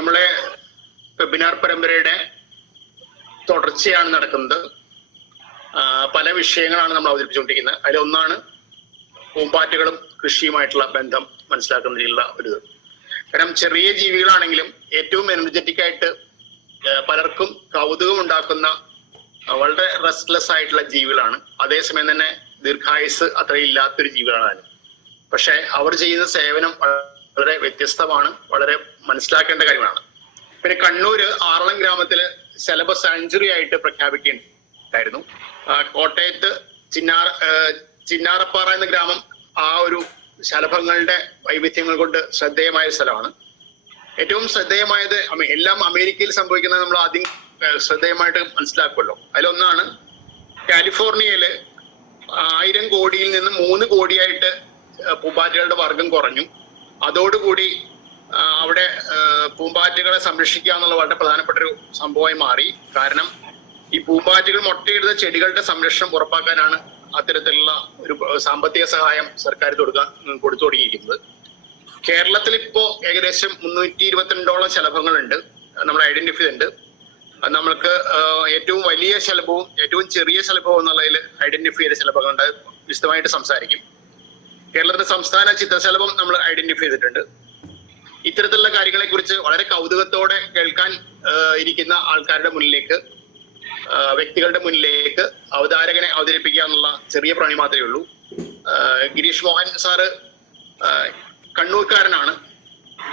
നമ്മളെ വെബിനാർ പരമ്പരയുടെ തുടർച്ചയാണ് നടക്കുന്നത്. പല വിഷയങ്ങളാണ് നമ്മൾ അവതരിപ്പിച്ചുകൊണ്ടിരിക്കുന്നത്. അതിലൊന്നാണ് പൂമ്പാറ്റകളും കൃഷിയുമായിട്ടുള്ള ബന്ധം മനസ്സിലാക്കുന്നതിനുള്ള ഒരു കാരണം ചെറിയ ജീവികളാണെങ്കിലും ഏറ്റവും എനർജറ്റിക് ആയിട്ട് പലർക്കും കൗതുകം ഉണ്ടാക്കുന്ന വളരെ റെസ്റ്റ്ലെസ് ആയിട്ടുള്ള ജീവികളാണ്. അതേസമയം തന്നെ ദീർഘായുസ് അത്രയും ഇല്ലാത്തൊരു ജീവികളാണ്. പക്ഷെ അവർ ചെയ്യുന്ന സേവനം വളരെ വ്യത്യസ്തമാണ്, വളരെ മനസ്സിലാക്കേണ്ട കാര്യമാണ്. പിന്നെ കണ്ണൂര് ആറളം ഗ്രാമത്തില് ശലഭ സാഞ്ചുറി ആയിട്ട് പ്രഖ്യാപിക്കുകയുണ്ടായിരുന്നു. കോട്ടയത്ത് ചിന്നാറപ്പാറ എന്ന ഗ്രാമം ആ ഒരു ശലഭങ്ങളുടെ വൈവിധ്യങ്ങൾ കൊണ്ട് ശ്രദ്ധേയമായ സ്ഥലമാണ്. ഏറ്റവും ശ്രദ്ധേയമായത് എല്ലാം അമേരിക്കയിൽ സംഭവിക്കുന്നത് നമ്മൾ ആദ്യം ശ്രദ്ധേയമായിട്ട് മനസ്സിലാക്കുമല്ലോ. അതിലൊന്നാണ് കാലിഫോർണിയയില് 1000 കോടിയിൽ നിന്ന് 3 കോടിയായിട്ട് പൂമ്പാറ്റകളുടെ വർഗം കുറഞ്ഞു. അതോടുകൂടി അവിടെ പൂമ്പാറ്റകളെ സംരക്ഷിക്കുക എന്നുള്ള വളരെ പ്രധാനപ്പെട്ട ഒരു സംഭവമായി മാറി. കാരണം ഈ പൂമ്പാറ്റകൾ മുട്ടയിടുന്ന ചെടികളുടെ സംരക്ഷണം ഉറപ്പാക്കാനാണ് അത്തരത്തിലുള്ള ഒരു സാമ്പത്തിക സഹായം സർക്കാർ കൊടുത്തു തുടങ്ങിയിരിക്കുന്നത്. കേരളത്തിൽ ഇപ്പോ ഏകദേശം 322ഓളം ശലഭങ്ങളുണ്ട്, നമ്മൾ ഐഡന്റിഫൈ ചെയ്തിട്ടുണ്ട്. നമ്മൾക്ക് ഏറ്റവും വലിയ ശലഭവും ഏറ്റവും ചെറിയ ശലഭവും എന്നുള്ളതിൽ ഐഡന്റിഫൈ ചെയ്ത ശലഭങ്ങളുണ്ട്. വിശദമായിട്ട് സംസാരിക്കും. കേരളത്തിലെ സംസ്ഥാന ചിത്രശലഭം നമ്മൾ ഐഡന്റിഫൈ ചെയ്തിട്ടുണ്ട്. ഇത്തരത്തിലുള്ള കാര്യങ്ങളെ കുറിച്ച് വളരെ കൗതുകത്തോടെ കേൾക്കാൻ ഇരിക്കുന്ന ആൾക്കാരുടെ മുന്നിലേക്ക്, വ്യക്തികളുടെ മുന്നിലേക്ക് അവതാരകനെ അവതരിപ്പിക്കുക എന്നുള്ള ചെറിയ പണി മാത്രമേ ഉള്ളൂ. ഗിരീഷ് മോഹൻ സാറ് കണ്ണൂർക്കാരനാണ്,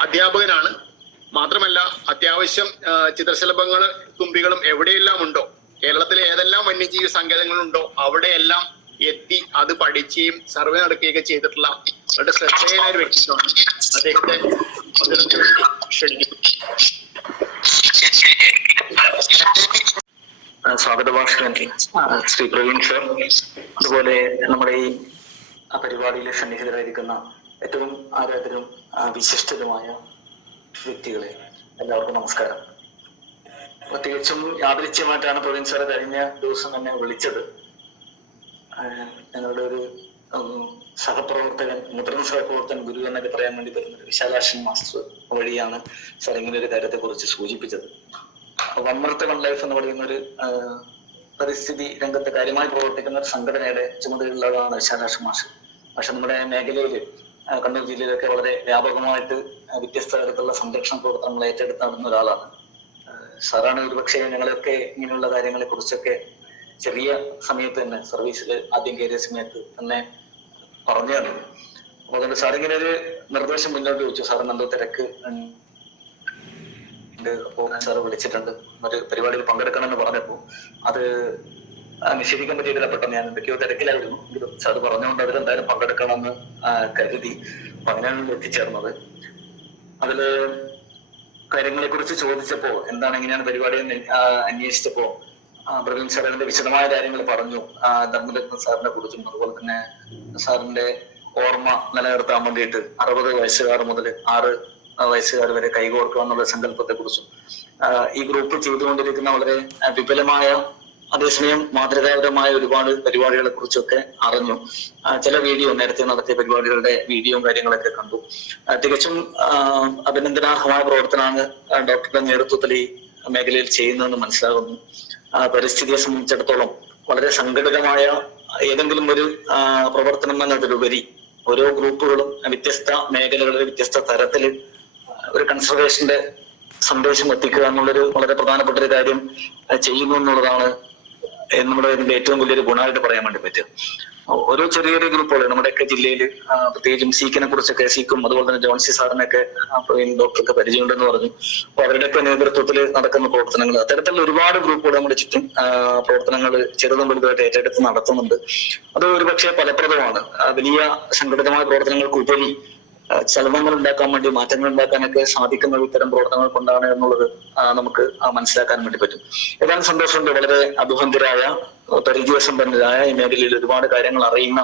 അധ്യാപകനാണ്. മാത്രമല്ല അത്യാവശ്യം ചിത്രശലഭങ്ങൾ തുമ്പികളും എവിടെയെല്ലാം ഉണ്ടോ, കേരളത്തിലെ ഏതെല്ലാം വന്യജീവി സങ്കേതങ്ങളുണ്ടോ അവിടെയെല്ലാം എത്തി അത് പഠിക്കുകയും സർവേ നടക്കുകയൊക്കെ ചെയ്തിട്ടുള്ള വളരെ ശ്രദ്ധേയനായ ഒരു വ്യക്തിത്വമാണ്. അദ്ദേഹത്തെ ക്ഷണിക്കുന്നു. സ്വാഗത ഭാഷകൻ ശ്രീ പ്രവീൺ സർ, അതുപോലെ നമ്മുടെ ഈ പരിപാടിയിൽ സന്നിഹിതരായിരിക്കുന്ന ഏറ്റവും ആരാധകരും വിശിഷ്ടരുമായ വ്യക്തികളെ എല്ലാവർക്കും നമസ്കാരം. പ്രത്യേകിച്ചും യാദൃച്ഛ്യമായിട്ടാണ് പ്രവീൺ സാറ് കഴിഞ്ഞ ദിവസം എന്നെ വിളിച്ചത്. ഞങ്ങളുടെ ഒരു സഹപ്രവർത്തകൻ, മുതിർന്ന സഹപ്രവർത്തകൻ, ഗുരു എന്നൊക്കെ പറയാൻ വേണ്ടി വരുന്നത് വിശാലാക്ഷൻ മാസ്റ്റർ വഴിയാണ് സാർ ഇങ്ങനെ ഒരു കാര്യത്തെ കുറിച്ച് സൂചിപ്പിച്ചത്. വൺ എർത്ത് വൺ ലൈഫ് എന്ന് പറയുന്ന ഒരു പരിസ്ഥിതി രംഗത്ത് കാര്യമായി പ്രവർത്തിക്കുന്ന ഒരു സംഘടനയുടെ ചുമതലയുള്ളതാണ് വിശാലാക്ഷൻ മാസ്റ്റർ. പക്ഷെ നമ്മുടെ മേഖലയിൽ കണ്ണൂർ ജില്ലയിലൊക്കെ വളരെ വ്യാപകമായിട്ട് വ്യത്യസ്ത തരത്തിലുള്ള സംരക്ഷണ പ്രവർത്തനങ്ങൾ ഏറ്റെടുത്ത് നടന്ന ഒരാളാണ് സാറാണ്. ഒരുപക്ഷെ ഞങ്ങളൊക്കെ ഇങ്ങനെയുള്ള കാര്യങ്ങളെ കുറിച്ചൊക്കെ ചെറിയ സമയത്ത് തന്നെ സർവീസിൽ ആദ്യം കയറിയ സമയത്ത് തന്നെ പറഞ്ഞു തന്നു. അപ്പൊ അതുകൊണ്ട് സാർ ഇങ്ങനെ ഒരു നിർദ്ദേശം മുന്നോട്ട് വെച്ചു. സാറിന് എന്തോ തിരക്ക് അപ്പോ സാറ് വിളിച്ചിട്ടുണ്ട്, ഒരു പരിപാടിയിൽ പങ്കെടുക്കണമെന്ന് പറഞ്ഞപ്പോ അത് നിഷേധിക്കാൻ പറ്റിയിട്ടില്ല. പെട്ടെന്ന് ഞാൻ എന്തൊക്കെയോ തിരക്കിലായിരുന്നു. സാർ പറഞ്ഞുകൊണ്ട് അവരെന്തായാലും പങ്കെടുക്കണമെന്ന് കരുതി. അപ്പൊ അങ്ങനെയാണ് എത്തിച്ചേർന്നത്. അതില് കാര്യങ്ങളെ കുറിച്ച് ചോദിച്ചപ്പോ എന്താണ് എങ്ങനെയാണ് പരിപാടി അന്വേഷിച്ചപ്പോ പ്രവീൺ സാർ അതിന്റെ വിശദമായ കാര്യങ്ങൾ പറഞ്ഞു. ധർമ്മരത്ന സാറിനെ കുറിച്ചും അതുപോലെ തന്നെ സാറിന്റെ ഓർമ്മ നിലനിർത്താൻ വേണ്ടിയിട്ട് 60 വയസ്സുകാർ മുതൽ 6 വയസ്സുകാർ വരെ കൈകോർക്കുക എന്നുള്ള സങ്കല്പത്തെ കുറിച്ചും ഈ ഗ്രൂപ്പ് ചെയ്തുകൊണ്ടിരിക്കുന്ന വളരെ വിപുലമായ അതേസമയം മാതൃകാപരമായ ഒരുപാട് പരിപാടികളെ കുറിച്ചൊക്കെ അറിഞ്ഞു. ചില വീഡിയോ നേരത്തെ നടത്തിയ പരിപാടികളുടെ വീഡിയോയും കാര്യങ്ങളൊക്കെ കണ്ടു. തികച്ചും അഭിനന്ദനാർഹമായ പ്രവർത്തനമാണ് ഡോക്ടറുടെ നേതൃത്വത്തിൽ ഈ മേഖലയിൽ ചെയ്യുന്നതെന്ന് മനസ്സിലാകുന്നു. പരിസ്ഥിതിയെ സംബന്ധിച്ചിടത്തോളം വളരെ സംഘടിതമായ ഏതെങ്കിലും ഒരു പ്രവർത്തനം എന്നതിലുപരി ഓരോ ഗ്രൂപ്പുകളും വ്യത്യസ്ത മേഖലകളിൽ വ്യത്യസ്ത തരത്തിൽ ഒരു കൺസർവേഷന്റെ സന്ദേശം എത്തിക്കുക എന്നുള്ളൊരു വളരെ പ്രധാനപ്പെട്ട ഒരു കാര്യം ചെയ്യുന്നു എന്നുള്ളതാണ് നമ്മുടെ ഇതിന്റെ ഏറ്റവും വലിയൊരു ഗുണമായിട്ട് പറയാൻ വേണ്ടി പറ്റുക. ഓരോ ചെറിയൊരു ഗ്രൂപ്പുകൾ നമ്മുടെയൊക്കെ ജില്ലയിൽ, പ്രത്യേകിച്ചും സീക്കിനെ കുറിച്ചൊക്കെ, സീക്കും അതുപോലെ തന്നെ ജോൺസി സാറിനൊക്കെ ഡോക്ടർക്ക് പരിചയമുണ്ടെന്ന് പറഞ്ഞു. അപ്പൊ അവരുടെയൊക്കെ നേതൃത്വത്തിൽ നടക്കുന്ന പ്രവർത്തനങ്ങൾ, അത്തരത്തിലുള്ള ഒരുപാട് ഗ്രൂപ്പുകൾ നമ്മുടെ ചുറ്റും പ്രവർത്തനങ്ങൾ ചെറുതും വലുതായിട്ട് ഏറ്റെടുത്ത് നടത്തുന്നുണ്ട്. അത് ഒരുപക്ഷെ ഫലപ്രദമാണ്. വലിയ സംഘടിതമായ പ്രവർത്തനങ്ങൾക്ക് ഉപരി ചലനങ്ങൾ ഉണ്ടാക്കാൻ വേണ്ടി, മാറ്റങ്ങൾ ഉണ്ടാക്കാനൊക്കെ സാധിക്കുന്ന ഇത്തരം പ്രവർത്തനങ്ങൾ കൊണ്ടാണ് എന്നുള്ളത് നമുക്ക് മനസ്സിലാക്കാൻ വേണ്ടി പറ്റും. ഏതാനും സന്തോഷമുണ്ട്. വളരെ അഭിബന്ധരായ, പരിചയസമ്പന്നരായ, ഈ മേഖലയിൽ ഒരുപാട് കാര്യങ്ങൾ അറിയുന്ന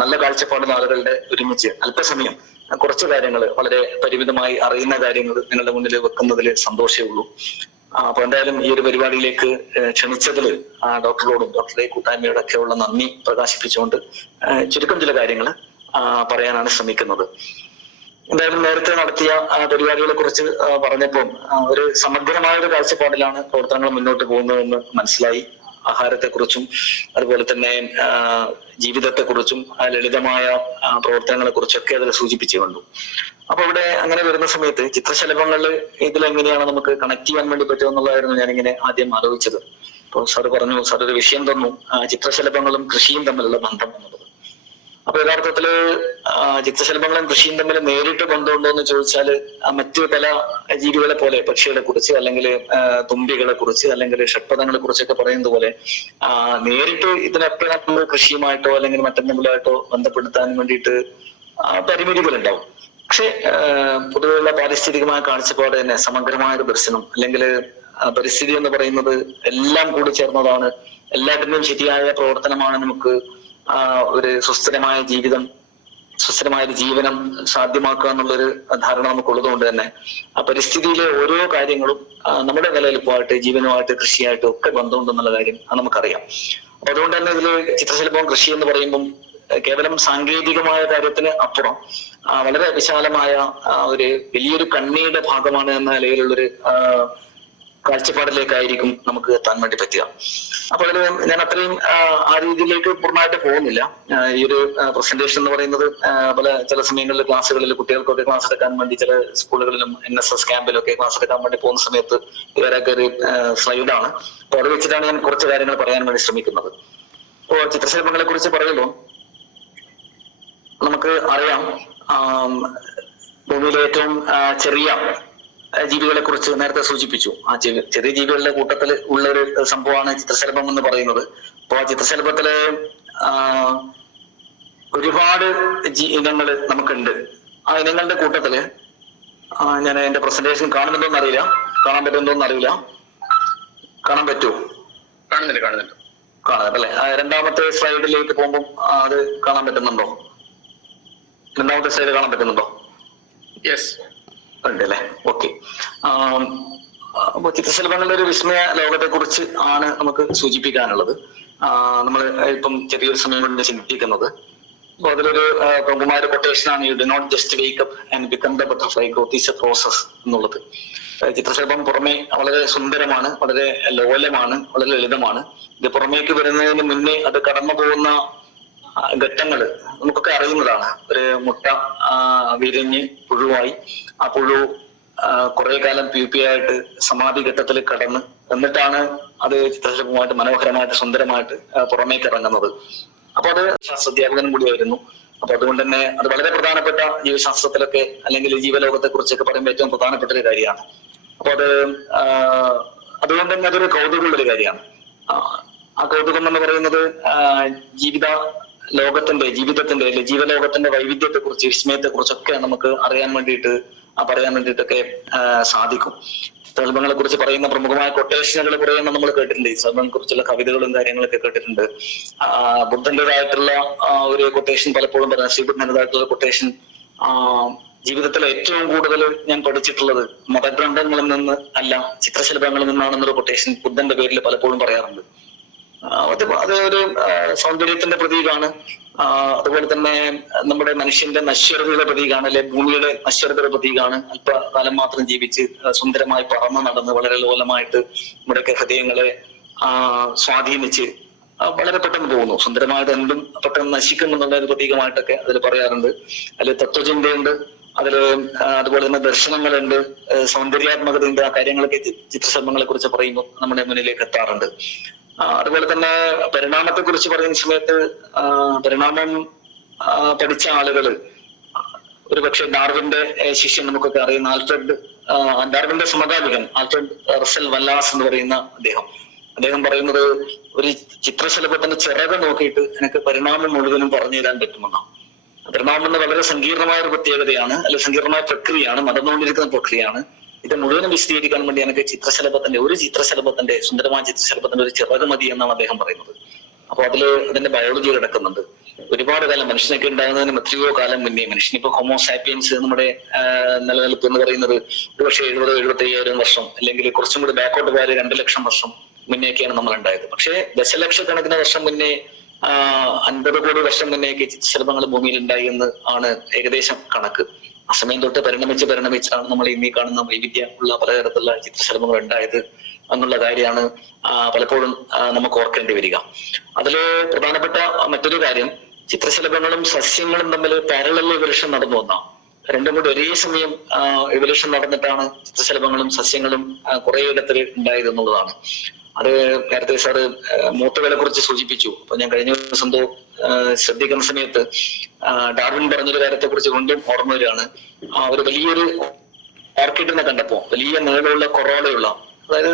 നല്ല കാഴ്ചപ്പാടുള്ള ആളുകളുടെ ഒരുമിച്ച് അല്പസമയം കുറച്ച് കാര്യങ്ങൾ, വളരെ പരിമിതമായി അറിയുന്ന കാര്യങ്ങൾ നിങ്ങളുടെ മുന്നിൽ വെക്കുന്നതിൽ സന്തോഷമേ ഉള്ളൂ. അപ്പൊ എന്തായാലും ഈ ഒരു പരിപാടിയിലേക്ക് ക്ഷണിച്ചതിൽ ഡോക്ടറോടും ഡോക്ടറുടെ കൂട്ടായ്മയോടൊക്കെ ഉള്ള നന്ദി പ്രകാശിപ്പിച്ചുകൊണ്ട് ചുരുക്കം ചില കാര്യങ്ങൾ പറയാനാണ് ശ്രമിക്കുന്നത്. എന്തായാലും നേരത്തെ നടത്തിയ പരിപാടികളെ കുറിച്ച് പറഞ്ഞപ്പോൾ ഒരു സമഗ്രമായ ഒരു കാഴ്ചപ്പാടിലാണ് പ്രവർത്തനങ്ങൾ മുന്നോട്ട് പോകുന്നതെന്ന് മനസ്സിലായി. ആഹാരത്തെക്കുറിച്ചും അതുപോലെ തന്നെ ജീവിതത്തെക്കുറിച്ചും ലളിതമായ പ്രവർത്തനങ്ങളെ കുറിച്ചൊക്കെ അതിൽ സൂചിപ്പിച്ചു കണ്ടു. അപ്പൊ ഇവിടെ അങ്ങനെ വരുന്ന സമയത്ത് ചിത്രശലഭങ്ങൾ ഇതിലെങ്ങനെയാണ് നമുക്ക് കണക്ട് ചെയ്യാൻ വേണ്ടി പറ്റുക എന്നുള്ളതായിരുന്നു ഞാനിങ്ങനെ ആദ്യം ആലോചിച്ചത്. അപ്പോൾ സാറ് പറഞ്ഞു, സാർ ഒരു വിഷയം തന്നു, ചിത്രശലഭങ്ങളും കൃഷിയും തമ്മിലുള്ള ബന്ധം എന്നുള്ളത്. അപ്പൊ യഥാർത്ഥത്തില് ചിത്രശലഭങ്ങളും കൃഷിയും തമ്മിൽ നേരിട്ട് ബന്ധമുണ്ടോ എന്ന് ചോദിച്ചാല് മറ്റു പല ജീവികളെ പോലെ പക്ഷികളെ കുറിച്ച് അല്ലെങ്കിൽ തുമ്പികളെ കുറിച്ച് അല്ലെങ്കിൽ ഷഡ്പദങ്ങളെ കുറിച്ചൊക്കെ പറയുന്നത് പോലെ നേരിട്ട് ഇതിനൊക്കെ നമ്മൾ കൃഷിയുമായിട്ടോ അല്ലെങ്കിൽ മറ്റെന്തെങ്കിലുമായിട്ടോ ബന്ധപ്പെടുത്താൻ വേണ്ടിയിട്ട് പരിമിതികളുണ്ടാവും. പക്ഷെ പൊതുവെയുള്ള പാരിസ്ഥിതികമായ കാഴ്ചപ്പാട് തന്നെ സമഗ്രമായ ഒരു ദർശനം അല്ലെങ്കിൽ പരിസ്ഥിതി എന്ന് പറയുന്നത് എല്ലാം കൂടി ചേർന്നതാണ്, എല്ലാത്തിന്റെയും ശരിയായ പ്രവർത്തനമാണ് നമുക്ക് ഒരു സുസ്ഥിരമായ ജീവിതം, സുസ്ഥിരമായ ഒരു ജീവനം സാധ്യമാക്കുക എന്നുള്ളൊരു ധാരണ നമുക്കുള്ളത് കൊണ്ട് തന്നെ ആ പരിസ്ഥിതിയിലെ ഓരോ കാര്യങ്ങളും നമ്മുടെ നിലനിൽപ്പുമായിട്ട് ജീവനുമായിട്ട് കൃഷിയായിട്ടും ഒക്കെ ബന്ധമുണ്ടെന്നുള്ള കാര്യം നമുക്കറിയാം. അപ്പൊ അതുകൊണ്ട് തന്നെ ഇതില് ചിത്രശലഭവും കൃഷി എന്ന് പറയുമ്പം കേവലം സാങ്കേതികമായ കാര്യത്തിന് അപ്പുറം വളരെ വിശാലമായ ഒരു വലിയൊരു കണ്ണിയുടെ ഭാഗമാണ് എന്ന നിലയിലുള്ളൊരു കാഴ്ചപ്പാടിലേക്കായിരിക്കും നമുക്ക് എത്താൻ വേണ്ടി പറ്റുക. അപ്പൊ അതിൽ ഞാൻ അത്രയും ആ രീതിയിലേക്ക് പൂർണ്ണമായിട്ട് പോകുന്നില്ല. ഈ ഒരു പ്രസന്റേഷൻ എന്ന് പറയുന്നത് ചില സമയങ്ങളിൽ ക്ലാസ്സുകളിൽ കുട്ടികൾക്കൊക്കെ ക്ലാസ് എടുക്കാൻ വേണ്ടി ചില സ്കൂളുകളിലും NSS ക്യാമ്പിലൊക്കെ ക്ലാസ് എടുക്കാൻ വേണ്ടി പോകുന്ന സമയത്ത് ഇവരൊക്കെ ഒരു സ്ലൈഡാണ്. അപ്പൊ അത് വെച്ചിട്ടാണ് ഞാൻ കുറച്ച് കാര്യങ്ങൾ പറയാൻ വേണ്ടി ശ്രമിക്കുന്നത്. ഇപ്പോ ചിത്രശലഭങ്ങളെ കുറിച്ച് പറയുമ്പോൾ നമുക്ക് അറിയാം, ഭൂമിയിലെ ഏറ്റവും ചെറിയ ജീവികളെ കുറിച്ച് നേരത്തെ സൂചിപ്പിച്ചു. ആ ചെറിയ ജീവികളുടെ കൂട്ടത്തിൽ ഉള്ള ഒരു സംഭവമാണ് ചിത്രശലഭം എന്ന് പറയുന്നത്. അപ്പൊ ആ ചിത്രശലഭത്തില് ഒരുപാട് ഇനങ്ങൾ നമുക്കുണ്ട്. ആ ഇനങ്ങളുടെ കൂട്ടത്തില് ഞാൻ എന്റെ പ്രസന്റേഷൻ കാണുന്നുണ്ടോന്ന് അറിയില്ല, കാണാൻ പറ്റുന്നുണ്ടോന്ന് അറിയില്ല. കാണാൻ പറ്റുമോ? കാണുന്നുണ്ട് അല്ലേ? രണ്ടാമത്തെ സ്ലൈഡിലേക്ക് പോകുമ്പോൾ അത് കാണാൻ പറ്റുന്നുണ്ടോ? രണ്ടാമത്തെ സ്ലൈഡ് കാണാൻ പറ്റുന്നുണ്ടോ? യെസ്, ഉണ്ട് അല്ലെ? ഓക്കെ. അപ്പൊ ചിത്രശലഭങ്ങളുടെ ഒരു വിസ്മയ ലോകത്തെ കുറിച്ച് ആണ് നമുക്ക് സൂചിപ്പിക്കാനുള്ളത്. നമ്മൾ ഇപ്പം ചെറിയൊരു സമയം കൊണ്ട് ചിന്തിക്കുന്നത്. അപ്പൊ അതിലൊരു പ്രമുഖമായ കൊട്ടേഷനാണ്, you do not just wake up and become the butterfly, growth is a process എന്നുള്ളത്. ചിത്രശലഭം പുറമെ വളരെ സുന്ദരമാണ്, വളരെ ലോലമാണ്, വളരെ ലളിതമാണ്. ഇത് പുറമേക്ക് വരുന്നതിന് മുന്നേ അത് കടന്നു പോകുന്ന ഘട്ടങ്ങള് നമുക്കൊക്കെ അറിയുന്നതാണ്. ഒരു മുട്ട വിരിഞ്ഞ് പുഴുവായി, ആ പുഴു കുറെ കാലം പ്യൂപ്പിയായിട്ട് സമാധി ഘട്ടത്തിൽ കടന്ന് എന്നിട്ടാണ് അത് ചിത്രശലഭമായിട്ട് മനോഹരമായിട്ട് സുന്ദരമായിട്ട് പുറമേക്ക് ഇറങ്ങുന്നത്. അപ്പൊ അത് ശാസ്ത്രാധ്യാപകനും കൂടിയായിരുന്നു. അപ്പൊ അതുകൊണ്ട് തന്നെ അത് വളരെ പ്രധാനപ്പെട്ട ജീവശാസ്ത്രത്തിലൊക്കെ അല്ലെങ്കിൽ ജീവലോകത്തെ കുറിച്ചൊക്കെ പറയുമ്പോൾ ഏറ്റവും പ്രധാനപ്പെട്ട ഒരു കാര്യമാണ്. അപ്പൊ അതുകൊണ്ട് തന്നെ അതൊരു കൗതുകമുള്ളൊരു കാര്യമാണ്. ആ കൗതുകം എന്ന് പറയുന്നത് ജീവിതത്തിന്റെ അല്ലെ ജീവലോകത്തിന്റെ വൈവിധ്യത്തെ കുറിച്ച്, വിസ്മയത്തെ കുറിച്ചൊക്കെ നമുക്ക് അറിയാൻ വേണ്ടിയിട്ടൊക്കെ സാധിക്കും. ശലഭങ്ങളെ കുറിച്ച് പറയുന്ന പ്രമുഖമായ കൊട്ടേഷനുകൾ കുറേ നമ്മൾ കേട്ടിട്ടുണ്ട്. ഈ ശലഭങ്ങളെ കുറിച്ചുള്ള കവിതകളും കാര്യങ്ങളൊക്കെ കേട്ടിട്ടുണ്ട്. ബുദ്ധന്റേതായിട്ടുള്ള ഒരു കൊട്ടേഷൻ പലപ്പോഴും പറയാം, ശ്രീബുദ്ധന്റേതായിട്ടുള്ള കൊട്ടേഷൻ ജീവിതത്തിലെ ഏറ്റവും കൂടുതൽ ഞാൻ പഠിച്ചിട്ടുള്ളത് മതഗ്രന്ഥങ്ങളിൽ നിന്ന് അല്ല, ചിത്രശലഭങ്ങളിൽ നിന്നാണെന്നൊരു കൊട്ടേഷൻ ബുദ്ധന്റെ പേരിൽ പലപ്പോഴും പറയാറുണ്ട്. അത് ഒരു സൗന്ദര്യത്തിന്റെ പ്രതീകമാണ്. അതുപോലെ തന്നെ നമ്മുടെ മനുഷ്യന്റെ നശ്വരതയുടെ പ്രതീകമാണ്, അല്ലെ ഭൂമിയുടെ നശ്വരതയുടെ പ്രതീകമാണ്. അല്പകാലം മാത്രം ജീവിച്ച് സുന്ദരമായി പറന്ന് നടന്ന് വളരെ ലോലമായിട്ട് നമ്മുടെയൊക്കെ ഹൃദയങ്ങളെ സ്വാധീനിച്ച് വളരെ പെട്ടെന്ന് പോകുന്നു. സുന്ദരമായത് എന്തും പെട്ടെന്ന് നശിക്കുമെന്നുള്ള ഒരു പ്രതീകമായിട്ടൊക്കെ അതിൽ പറയാറുണ്ട്. അതിൽ തത്വചിന്തയുണ്ട്, അതില് അതുപോലെ തന്നെ ദർശനങ്ങളുണ്ട്, സൗന്ദര്യാത്മകതയുണ്ട്. ആ കാര്യങ്ങളൊക്കെ ചിത്രശലഭങ്ങളെ കുറിച്ച് പറയുമ്പോൾ നമ്മുടെ മുന്നിലേക്ക് എത്താറുണ്ട്. അതുപോലെ തന്നെ പരിണാമത്തെ കുറിച്ച് പറയുന്ന സമയത്ത് പരിണാമം പഠിച്ച ആളുകള് ഒരുപക്ഷെ ഡാർവിന്റെ ശിഷ്യൻ നമുക്കൊക്കെ അറിയുന്ന ഡാർവിന്റെ സമകാലികൻ ആൽഫ്രഡ് റസൽ വല്ലാസ് എന്ന് പറയുന്ന അദ്ദേഹം പറയുന്നത് ഒരു ചിത്രശലഭത്തിന്റെ ചിറക് നോക്കിയിട്ട് എനിക്ക് പരിണാമം മുഴുവനും പറഞ്ഞു തരാൻ പറ്റുമെന്നാണ്. പരിണാമം എന്ന വളരെ സങ്കീർണമായ ഒരു പ്രത്യേകതയാണ്, അല്ലെ സങ്കീർണമായ പ്രക്രിയയാണ്, നടന്നുകൊണ്ടിരിക്കുന്ന പ്രക്രിയയാണ്. ഇത് മുഴുവനും വിശദീകരിക്കാൻ വേണ്ടി എനിക്ക് ചിത്രശലഭത്തിന്റെ സുന്ദരമായ ചിത്രശലഭത്തിന്റെ ഒരു ചിറക് മതി എന്നാണ് അദ്ദേഹം പറയുന്നത്. അപ്പൊ അതിന്റെ ബയോളജി കിടക്കുന്നുണ്ട്. ഒരുപാട് കാലം മനുഷ്യനൊക്കെ ഉണ്ടാകുന്നതിന് എത്രയോ കാലം മുന്നേ, മനുഷ്യനിപ്പോ ഹോമോസാപ്പിയൻസ് നമ്മുടെ നിലനിൽപ്പ് എന്ന് പറയുന്നത് ഒരുപക്ഷെ 70-75,000 വർഷം അല്ലെങ്കിൽ കുറച്ചും കൂടി ബാക്കോട്ട് പോയാൽ 2 ലക്ഷം വർഷം മുന്നേക്കെയാണ് നമ്മൾ ഉണ്ടായത്. പക്ഷേ ദശലക്ഷക്കണക്കിന് വർഷം മുന്നേ 50 കോടി വർഷം മുന്നേക്ക് ചിത്രശലഭങ്ങൾ ഭൂമിയിൽ ഉണ്ടായി എന്ന് ആണ് ഏകദേശം കണക്ക്. ആ സമയം തൊട്ട് പരിണമിച്ചാണ് നമ്മൾ ഇന്നീ കാണുന്ന വൈവിധ്യമുള്ള പലതരത്തിലുള്ള ചിത്രശലഭങ്ങൾ ഉണ്ടായത് എന്നുള്ള കാര്യമാണ് പലപ്പോഴും നമുക്ക് ഓർക്കേണ്ടി വരിക. അതില് പ്രധാനപ്പെട്ട മറ്റൊരു കാര്യം, ചിത്രശലഭങ്ങളും സസ്യങ്ങളും തമ്മിൽ പാരലൽ ഇവല്യൂഷൻ നടന്നു വന്നാണ്. രണ്ടും കൂടി ഒരേ സമയം ഇവല്യൂഷൻ നടന്നിട്ടാണ് ചിത്രശലഭങ്ങളും സസ്യങ്ങളും കുറെ ഇടത്തിൽ ഉണ്ടായത് എന്നുള്ളതാണ്. അത് നേരത്തെ സാറ് മൂത്തുകളെ കുറിച്ച് സൂചിപ്പിച്ചു. അപ്പൊ ഞാൻ കഴിഞ്ഞ ദിവസം ശ്രദ്ധിക്കുന്ന സമയത്ത് ഡാർവിൻ പറഞ്ഞൊരു കാര്യത്തെ കുറിച്ച് വീണ്ടും ഓർമ്മ വരികയാണ്. ഒരു വലിയൊരു ഓർക്കിഡിനെ കണ്ടപ്പോ, വലിയ നീളമുള്ള കൊറോളയുള്ള, അതായത്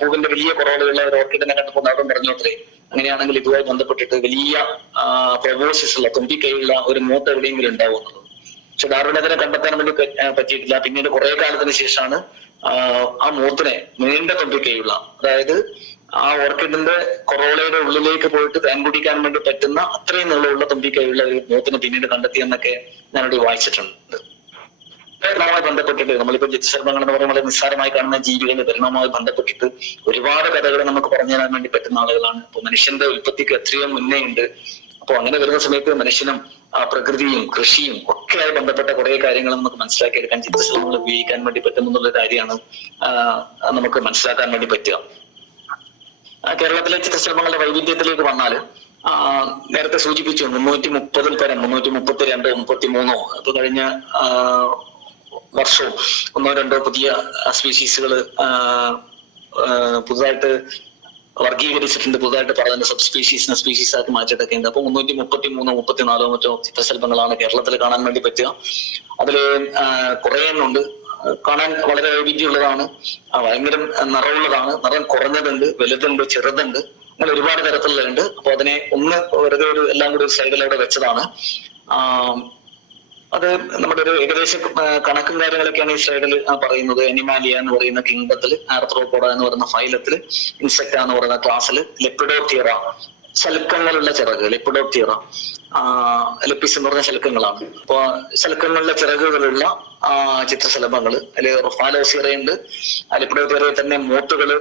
പൂവിന്റെ വലിയ കൊറോളയുള്ള ഒരു ഓർക്കിഡിനെ കണ്ടപ്പോൾ ഡാർവിൻ പറഞ്ഞു അത്രേ, അങ്ങനെയാണെങ്കിൽ ഇതുമായി ബന്ധപ്പെട്ടിട്ട് വലിയ പ്രൊബോസിസ് ഉള്ള തുമ്പിക്കൈയുള്ള ഒരു മൂത്ത് എവിടെയെങ്കിലും ഉണ്ടാവുന്നത്. പക്ഷെ ഡാർവിൻ അതിനെ കണ്ടെത്താൻ വേണ്ടി പറ്റിയിട്ടില്ല. പിന്നീട് കുറെ കാലത്തിന് ശേഷമാണ് ആ മൂത്തിനെ നീണ്ട തുമ്പിക്കൈയുള്ള, അതായത് ആ ഓർക്കിഡിന്റെ കൊറോളയുടെ ഉള്ളിലേക്ക് പോയിട്ട് തേൻ കുടിക്കാൻ വേണ്ടി പറ്റുന്ന അത്രയും നീളമുള്ള തുമ്പിക്കൈയുള്ള ഒരു മൂത്തിനെ പിന്നീട് കണ്ടെത്തിയെന്നൊക്കെ ഞാനിവിടെ വായിച്ചിട്ടുണ്ട്. പരിണാമവുമായി ബന്ധപ്പെട്ടിട്ട് നമ്മളിപ്പോ ചിത്രശലഭങ്ങൾ എന്ന് പറയുമ്പോൾ നിസ്സാരമായി കാണുന്ന ജീവികളുടെ പരിണാമവുമായി ബന്ധപ്പെട്ടിട്ട് ഒരുപാട് കഥകൾ നമുക്ക് പറഞ്ഞു തരാൻ വേണ്ടി പറ്റുന്ന ആളുകളാണ്. അപ്പൊ മനുഷ്യന്റെ ഉൽപ്പത്തിക്ക് എത്രയോ മുന്നേ ഉണ്ട്. അപ്പൊ അങ്ങനെ വരുന്ന സമയത്ത് മനുഷ്യനും പ്രകൃതിയും കൃഷിയും ഒക്കെയായി ബന്ധപ്പെട്ട കുറെ കാര്യങ്ങൾ നമുക്ക് മനസ്സിലാക്കിയെടുക്കാൻ ചിത്രശലഭങ്ങൾ ഉപയോഗിക്കാൻ വേണ്ടി പറ്റുമെന്നുള്ള കാര്യമാണ് നമുക്ക് മനസ്സിലാക്കാൻ വേണ്ടി പറ്റുക. കേരളത്തിലെ ചിത്രശലഭങ്ങളുടെ വൈവിധ്യത്തിലേക്ക് വന്നാല് നേരത്തെ സൂചിപ്പിച്ചു 330-ൽ പരം 332, 33 ഇപ്പൊ കഴിഞ്ഞ വർഷവും 1-2 പുതിയ സ്പീഷീസുകൾ പുതുതായിട്ട് വർഗീകരിച്ചിട്ടുണ്ട്. പുതുതായിട്ട് പറയുന്ന സബ് സ്പീഷീസിനെ സ്പീഷീസ് ആക്കി മാറ്റിയിട്ടൊക്കെ ഉണ്ട്. അപ്പൊ 333, 34 മറ്റോ ചിത്രശലഭങ്ങളാണ് കേരളത്തിൽ കാണാൻ വേണ്ടി പറ്റുക. അതില് കുറെ എണ്ണുണ്ട്. കാണാൻ വളരെ വൈവിധ്യമുള്ളതാണ്, ഭയങ്കര നിറമുള്ളതാണ്, നിറം കുറഞ്ഞതുണ്ട്, വലുതുണ്ട്, ചെറുതുണ്ട്, അങ്ങനെ ഒരുപാട് തരത്തിലുണ്ട്. അപ്പൊ അതിനെ വെറുതെ എല്ലാം കൂടി ഒരു സൈഡിലൂടെ വെച്ചതാണ്. അത് നമ്മുടെ ഒരു ഏകദേശ കണക്കും കാര്യങ്ങളൊക്കെയാണ് ഈ സൈഡിൽ പറയുന്നത്. അനിമാലിയ എന്ന് പറയുന്ന കിങ്ഡത്തില്, ആർത്രോപോഡ എന്ന് പറയുന്ന ഫൈലത്തില്, ഇൻസെക്ട എന്ന് പറയുന്ന ക്ലാസ്സില്, ലെപ്പിഡോപ്റ്റീറ ശൽക്കങ്ങളുള്ള ചിറക്, ലെപ്പിഡോപ്റ്റീറ, ലെപ്പിസ് എന്ന് പറഞ്ഞ ശൽക്കങ്ങളാണ്. അപ്പൊ ശൽക്കങ്ങളിലെ ചിറകുകളുള്ള ചിത്രശലഭങ്ങള് അതില് റൊഫാലോസിയറയുണ്ട്. ലെപ്പിഡോപ്റ്റീറയിൽ തന്നെ മൂത്തുകള്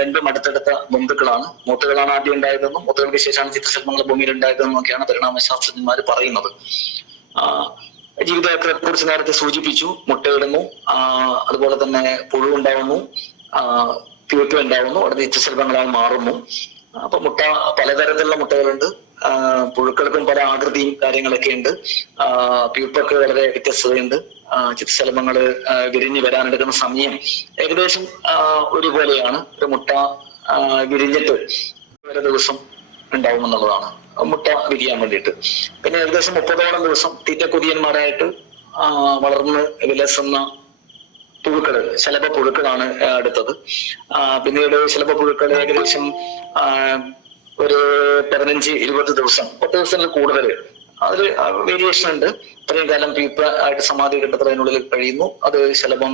രണ്ടും അടുത്തടുത്ത ബന്ധുക്കളാണ്. മൂത്തുകളാണ് ആദ്യം ഉണ്ടായതെന്നും മൂത്തുകൾക്ക് ശേഷമാണ് ചിത്രശലഭങ്ങൾ ഭൂമിയിൽ ഉണ്ടായതെന്നും ഒക്കെയാണ് പരിണാമശാസ്ത്രജ്ഞന്മാർ പറയുന്നത്. ജീവിതത്തെ കുറിച്ച് നേരത്തെ സൂചിപ്പിച്ചു. മുട്ടയിടുന്നു, അതുപോലെ തന്നെ പുഴു ഉണ്ടാവുന്നു, പ്യൂപ്പ ഉണ്ടാവുന്നു, അവിടെ ചിത്രശലഭങ്ങളായി മാറുന്നു. അപ്പൊ മുട്ട പലതരത്തിലുള്ള മുട്ടകളുണ്ട്. പുഴുക്കൾക്കും പല ആകൃതിയും കാര്യങ്ങളൊക്കെ ഉണ്ട്. പ്യൂപ്പക്ക് വളരെ വ്യത്യസ്തതയുണ്ട്. ചിത്രശലഭങ്ങള് വിരിഞ്ഞ് വരാനെടുക്കുന്ന സമയം ഏകദേശം ഒരുപോലെയാണ്. ഒരു മുട്ട വിരിഞ്ഞിട്ട് ഒരു ദിവസം ഉണ്ടാവും എന്നുള്ളതാണ്, മുട്ട വിരിയാൻ വേണ്ടിയിട്ട്. പിന്നെ ഏകദേശം 30ഓളം ദിവസം തീറ്റക്കുതിയന്മാരായിട്ട് വളർന്ന് വിലസുന്ന പുഴുക്കള്, ശലഭ പുഴുക്കളാണ് അടുത്തത്. പിന്നീട് ശലഭ പുഴുക്കൾ ഏകദേശം ഒരു 15-20 ദിവസം, 10 ദിവസത്തിൽ കൂടുതൽ അതിൽ വേരിയേഷൻ ഉണ്ട്. ഇത്രയും കാലം പീപ്പ ആയിട്ട് സമാധി കണ്ടെത്തുന്നതിനുള്ളിൽ കഴിയുന്നു. അത് ശലഭം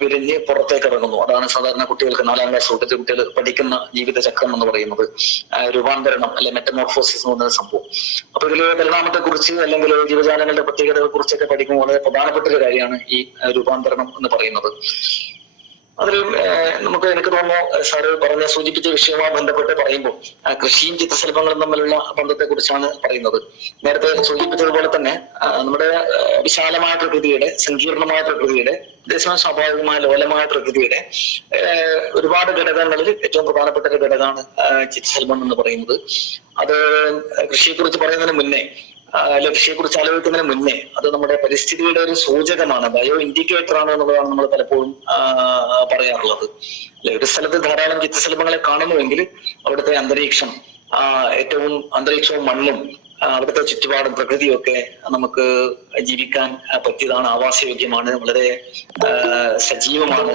വിരിഞ്ഞ് പുറത്തേക്ക് ഇറങ്ങുന്നു. അതാണ് സാധാരണ കുട്ടികൾക്ക് 4ാം ക്ലാസ് തൊട്ടിട്ട് കുട്ടികൾ പഠിക്കുന്ന ജീവിതചക്രം എന്ന് പറയുന്നത്, രൂപാന്തരണം അല്ലെ മെറ്റമോർഫോസിസ് എന്ന് പറയുന്ന സംഭവം. അപ്പൊ ഇതില് പരിണാമത്തെ കുറിച്ച് അല്ലെങ്കിൽ ജീവജാലങ്ങളുടെ പ്രത്യേകതകളെ കുറിച്ചൊക്കെ പഠിക്കുമ്പോൾ വളരെ പ്രധാനപ്പെട്ട ഒരു കാര്യമാണ് ഈ രൂപാന്തരണം എന്ന് പറയുന്നത്. അതിൽ എനിക്ക് തോന്നുന്നു സാറ് സൂചിപ്പിച്ച വിഷയവുമായി ബന്ധപ്പെട്ട് പറയുമ്പോൾ കൃഷിയും ചിത്രശലഭങ്ങളും തമ്മിലുള്ള ബന്ധത്തെ കുറിച്ചാണ് പറയുന്നത്. നേരത്തെ സൂചിപ്പിച്ചതുപോലെ തന്നെ നമ്മുടെ വിശാലമായ പ്രകൃതിയുടെ, സങ്കീർണമായ പ്രകൃതിയുടെ, ദേശം സ്വാഭാവികമായ ലോലമായ പ്രകൃതിയുടെ ഒരുപാട് ഘടകങ്ങളിൽ ഏറ്റവും പ്രധാനപ്പെട്ട ഒരു ഘടകമാണ് ചിത്രശലഭം എന്ന് പറയുന്നത്. അത് കൃഷിയെക്കുറിച്ച് പറയുന്നതിന് മുന്നേ, കൃഷിയെ കുറിച്ച് ആലോചിക്കുന്നതിന് മുന്നേ അത് നമ്മുടെ പരിസ്ഥിതിയുടെ ഒരു സൂചകമാണ്, ബയോ ഇൻഡിക്കേറ്റർ ആണ് എന്നുള്ളതാണ് നമ്മൾ പലപ്പോഴും പറയാറുള്ളത്. ഒരു സ്ഥലത്ത് ധാരാളം ചിത്രശലഭങ്ങളെ കാണുന്നുവെങ്കിൽ അവിടുത്തെ അന്തരീക്ഷവും മണ്ണും അവിടുത്തെ ചുറ്റുപാടും പ്രകൃതിയും ഒക്കെ നമുക്ക് ജീവിക്കാൻ പറ്റിയതാണ്, ആവാസയോഗ്യമാണ്, വളരെ സജീവമാണ്.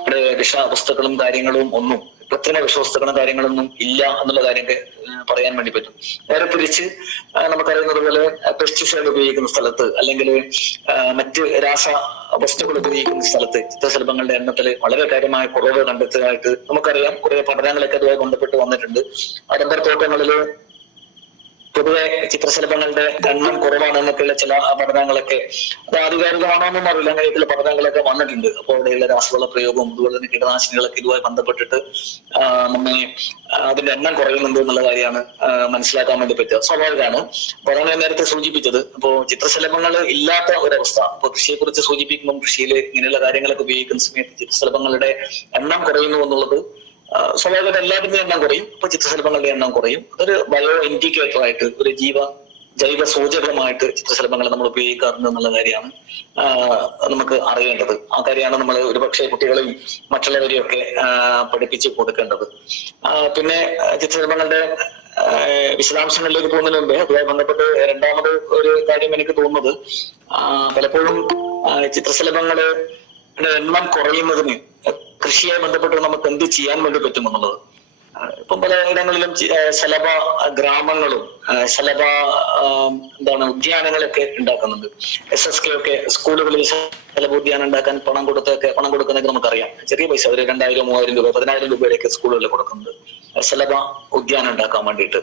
ഇവിടെ വിഷവസ്തുക്കളും കാര്യങ്ങളും ഒന്നും, കൃത്രിമ വിഷവസ്തുക്കളും കാര്യങ്ങളൊന്നും ഇല്ല എന്നുള്ള കാര്യമൊക്കെ പറയാൻ വേണ്ടി പറ്റും. നേരെ തിരിച്ച് നമുക്കറിയുന്നത് പോലെ പെസ്റ്റിസൈഡ് ഉപയോഗിക്കുന്ന സ്ഥലത്ത് അല്ലെങ്കിൽ മറ്റ് രാസവസ്തുക്കൾ ഉപയോഗിക്കുന്ന സ്ഥലത്ത് ചിത്രശലഭങ്ങളുടെ എണ്ണത്തിൽ വളരെ കാര്യമായ കുറവ് കണ്ടെത്തിയതായിട്ട് നമുക്കറിയാം. കുറെ പഠനങ്ങളൊക്കെ അതുമായി ബന്ധപ്പെട്ട് വന്നിട്ടുണ്ട്. റബ്ബർ തോട്ടങ്ങളില് പൊതുവെ ചിത്രശലഭങ്ങളുടെ എണ്ണം കുറവാണ് എന്നൊക്കെയുള്ള ചില പഠനങ്ങളൊക്കെ അത് ആധികാരികമാണോന്നും അറിയില്ല, അങ്ങനെയൊക്കെയുള്ള പഠനങ്ങളൊക്കെ വന്നിട്ടുണ്ട്. അപ്പോൾ അവിടെയുള്ള രാസവള പ്രയോഗവും അതുപോലെ തന്നെ കീടനാശിനികളൊക്കെ ഇതുമായി ബന്ധപ്പെട്ടിട്ട് നമ്മെ അതിന്റെ എണ്ണം കുറയുന്നുണ്ട് എന്നുള്ള കാര്യമാണ് മനസ്സിലാക്കാൻ വേണ്ടി പറ്റുക. സ്വാഭാവികമാണ്. അപ്പൊ അതാണ് ഞാൻ നേരത്തെ സൂചിപ്പിച്ചത്. അപ്പോ ചിത്രശലഭങ്ങൾ ഇല്ലാത്ത ഒരവസ്ഥ, അപ്പൊ കൃഷിയെ കുറിച്ച് സൂചിപ്പിക്കുമ്പോൾ കൃഷിയിൽ ഇങ്ങനെയുള്ള കാര്യങ്ങളൊക്കെ ഉപയോഗിക്കുന്ന സമയത്ത് ചിത്രശലഭങ്ങളുടെ എണ്ണം കുറയുന്നു എന്നുള്ളത് സ്വാഭാവികമായിട്ട് എല്ലാത്തിന്റെയും എണ്ണം കുറയും. അപ്പൊ ചിത്രശലഭങ്ങളുടെ എണ്ണം കുറയും. അതൊരു ബയോ ഇൻഡിക്കേറ്റർ ആയിട്ട്, ഒരു ജൈവ സൂചകമായിട്ട് ചിത്രശലഭങ്ങളെ നമ്മൾ ഉപയോഗിക്കാറുണ്ട് എന്നുള്ള കാര്യമാണ് നമുക്ക് അറിയേണ്ടത്. ആ കാര്യമാണ് നമ്മൾ ഒരുപക്ഷെ കുട്ടികളെയും മറ്റുള്ളവരെയും ഒക്കെ പഠിപ്പിച്ച് കൊടുക്കേണ്ടത്. പിന്നെ ചിത്രശലഭങ്ങളുടെ വിശദാംശങ്ങളിലേക്ക് പോകുന്നതിന് മുമ്പേ അതുമായി ബന്ധപ്പെട്ട് രണ്ടാമത് ഒരു കാര്യം എനിക്ക് തോന്നുന്നത്, പലപ്പോഴും ചിത്രശലഭങ്ങള് എണ്ണം കുറയുന്നതിന് കൃഷിയുമായി ബന്ധപ്പെട്ട് നമുക്ക് എന്ത് ചെയ്യാൻ വേണ്ടി പറ്റുമെന്നുള്ളത്. ഇപ്പം പല ഇടങ്ങളിലും ശലഭ ഗ്രാമങ്ങളും ശലഭ ഉദ്യാനങ്ങളൊക്കെ ഉണ്ടാക്കുന്നുണ്ട്. SSK ഒക്കെ സ്കൂളുകളിൽ ശലഭോദ്യാനം ഉണ്ടാക്കാൻ പണം കൊടുക്കുന്നതൊക്കെ നമുക്കറിയാം. ചെറിയ പൈസ, ഒരു 2000, 3000 രൂപ, 10000 രൂപയുടെയൊക്കെ സ്കൂളുകളിൽ കൊടുക്കുന്നുണ്ട് ശലഭ ഉദ്യാനം ഉണ്ടാക്കാൻ വേണ്ടിയിട്ട്.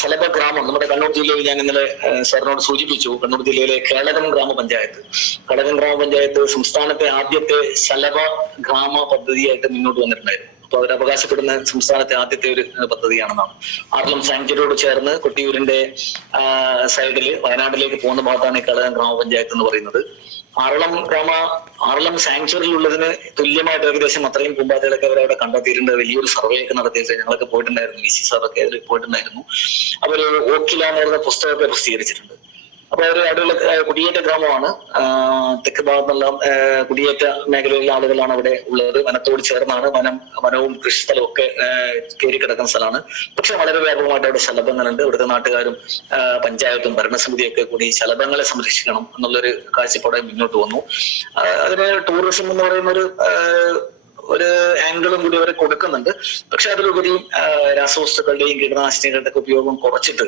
ശലഭ ഗ്രാമം നമ്മുടെ കണ്ണൂർ ജില്ലയിൽ ഞാൻ ഇന്നലെ സാറിനോട് സൂചിപ്പിച്ചു. കണ്ണൂർ ജില്ലയിലെ കേളകം ഗ്രാമപഞ്ചായത്ത് സംസ്ഥാനത്തെ ആദ്യത്തെ ശലഭ ഗ്രാമ പദ്ധതിയായിട്ട് മുന്നോട്ട് വന്നിട്ടുണ്ടായിരുന്നു. അപ്പൊ അവർ അവകാശപ്പെടുന്ന സംസ്ഥാനത്തെ ആദ്യത്തെ ഒരു പദ്ധതിയാണെന്നാണ്. ആർളം സാങ്ച്വറിയോട് ചേർന്ന് കൊട്ടിയൂരിന്റെ സൈഡില് വയനാട്ടിലേക്ക് പോകുന്ന ഭാഗത്താണ് ഈ കേളകം ഗ്രാമപഞ്ചായത്ത് എന്ന് പറയുന്നത്. ആർളം സാങ്ച്വറി ഉള്ളതിന് തുല്യമായിട്ട് ഏകദേശം അത്രയും പൂമ്പാറ്റകളൊക്കെ അവരവിടെ കണ്ടെത്തിയിട്ടുണ്ട്. വലിയൊരു സർവേ ഒക്കെ നടത്തിയിട്ട് ഞങ്ങളൊക്കെ പോയിട്ടുണ്ടായിരുന്നു, VC സാറൊക്കെ അതിൽ പോയിട്ടുണ്ടായിരുന്നു. അവര് ഓക്കില എന്ന് പറയുന്ന പുസ്തകത്തെ പ്രസിദ്ധീകരിച്ചിട്ടുണ്ട്. അപ്പൊ അവിടെയുള്ള കുടിയേറ്റ ഗ്രാമമാണ്. തെക്ക് ഭാഗത്തുള്ള കുടിയേറ്റ മേഖലയിലുള്ള ആളുകളാണ് അവിടെ ഉള്ളത്. വനത്തോട് ചേർന്നാണ്, വനവും കൃഷിസ്ഥലവും ഒക്കെ കയറി കിടക്കുന്ന സ്ഥലമാണ്. പക്ഷെ വളരെ വ്യാപകമായിട്ട് അവിടെ ശലഭങ്ങളുണ്ട്. ഇവിടുത്തെ നാട്ടുകാരും പഞ്ചായത്തും ഭരണസമിതിയൊക്കെ കൂടി ശലഭങ്ങളെ സംരക്ഷിക്കണം എന്നുള്ളൊരു കാഴ്ചപ്പാടെ മുന്നോട്ട് വന്നു. അതിന് ടൂറിസം എന്ന് പറയുന്ന ഒരു ആംഗിളും കൂടി അവരെ കൊടുക്കുന്നുണ്ട്. പക്ഷെ അതിലുപരി രാസവസ്തുക്കളുടെയും കീടനാശിനികളുടെ ഒക്കെ ഉപയോഗം കുറച്ചിട്ട്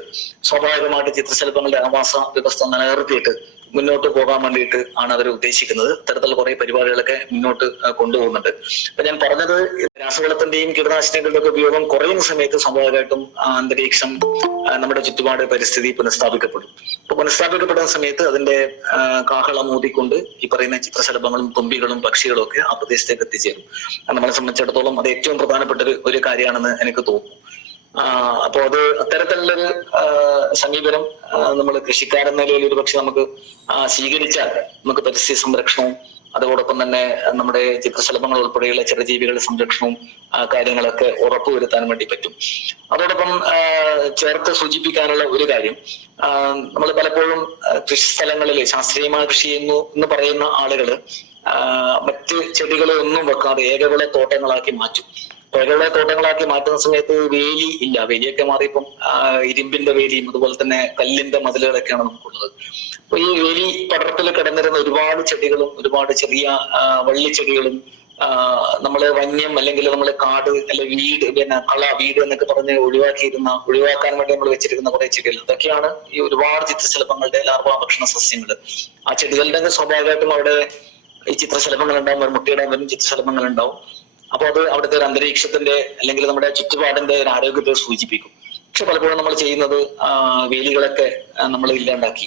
സ്വാഭാവികമായിട്ട് ചിത്രശലഭങ്ങളുടെ ആവാസ വ്യവസ്ഥ നിലനിർത്തിയിട്ട് മുന്നോട്ട് പോകാൻ വേണ്ടിയിട്ട് ആണ് അവർ ഉദ്ദേശിക്കുന്നത്. ഇത്തരത്തിലുള്ള കുറെ പരിപാടികളൊക്കെ മുന്നോട്ട് കൊണ്ടുപോകുന്നുണ്ട്. അപ്പൊ ഞാൻ പറഞ്ഞത്, രാസവളത്തിന്റെയും കീടനാശിനികളുടെ ഒക്കെ ഉപയോഗം കുറയുന്ന സമയത്ത് സ്വാഭാവികമായിട്ടും അന്തരീക്ഷം, നമ്മുടെ ചുറ്റുപാട്, പരിസ്ഥിതി പുനഃസ്ഥാപിക്കപ്പെടും. അപ്പൊ പുനഃസ്ഥാപിക്കപ്പെടുന്ന സമയത്ത് അതിന്റെ കാഹളം ഊതിക്കൊണ്ട് ഈ പറയുന്ന ചിത്രശലഭങ്ങളും തുമ്പികളും പക്ഷികളും ഒക്കെ ആ പ്രദേശത്തേക്ക് എത്തിച്ചേരും. നമ്മളെ സംബന്ധിച്ചിടത്തോളം അത് ഏറ്റവും പ്രധാനപ്പെട്ട ഒരു കാര്യമാണെന്ന് എനിക്ക് തോന്നുന്നു. അപ്പൊ അത് അത്തരത്തിലുള്ളൊരു സമീപനം നമ്മൾ കൃഷിക്കാരെന്ന നിലയിൽ ഒരുപക്ഷെ നമുക്ക് സ്വീകരിച്ചാൽ നമുക്ക് പരിസ്ഥിതി സംരക്ഷണവും അതോടൊപ്പം തന്നെ നമ്മുടെ ചിത്രശലഭങ്ങൾ ഉൾപ്പെടെയുള്ള ചെറുജീവികളുടെ സംരക്ഷണവും കാര്യങ്ങളൊക്കെ ഉറപ്പുവരുത്താൻ വേണ്ടി പറ്റും. അതോടൊപ്പം ചേർത്ത് സൂചിപ്പിക്കാനുള്ള ഒരു കാര്യം, നമ്മൾ പലപ്പോഴും കൃഷി സ്ഥലങ്ങളിൽ ശാസ്ത്രീയമായ കൃഷി ചെയ്യുന്നു എന്ന് പറയുന്ന ആളുകള് മറ്റ് ചെടികളെ ഒന്നും വെക്കാതെ ഏകവിള തോട്ടങ്ങളാക്കി മാറ്റും. ഏകവിള തോട്ടങ്ങളാക്കി മാറ്റുന്ന സമയത്ത് വേലി ഇല്ല. വേലിയൊക്കെ മാറിയപ്പം ഇരുമ്പിന്റെ വേലിയും അതുപോലെ തന്നെ കല്ലിന്റെ മതിലുകളൊക്കെയാണ് നമുക്കുള്ളത്. അപ്പൊ ഈ വേലി പടർപ്പിൽ കിടന്നിരുന്ന ഒരുപാട് ചെടികളും ഒരുപാട് ചെറിയ വള്ളിച്ചെടികളും നമ്മള് വന്യം അല്ലെങ്കിൽ നമ്മള് കാട് അല്ലെങ്കിൽ വീട്, വീട് എന്നൊക്കെ പറഞ്ഞ് ഒഴിവാക്കാൻ വേണ്ടി നമ്മൾ വെച്ചിരിക്കുന്ന കുറെ ചെടികൾ, ഇതൊക്കെയാണ് ഈ ഒരുപാട് ചിത്രശലഭങ്ങളുടെ ലാർവാ ഭക്ഷണ സസ്യങ്ങൾ. ആ ചെടികളുടെ സ്വാഭാവികമായിട്ടും അവിടെ ഈ ചിത്രശലഭങ്ങൾ ഉണ്ടാവും, മുട്ടയിടാൻ വരും ചിത്രശലഭങ്ങൾ ഉണ്ടാവും. അപ്പൊ അത് അവിടുത്തെ ഒരു അന്തരീക്ഷത്തിന്റെ അല്ലെങ്കിൽ നമ്മുടെ ചുറ്റുപാടിന്റെ ഒരു ആരോഗ്യത്തെ സൂചിപ്പിക്കും. പക്ഷെ പലപ്പോഴും നമ്മൾ ചെയ്യുന്നത് വേലികളൊക്കെ നമ്മൾ ഇല്ലാണ്ടാക്കി.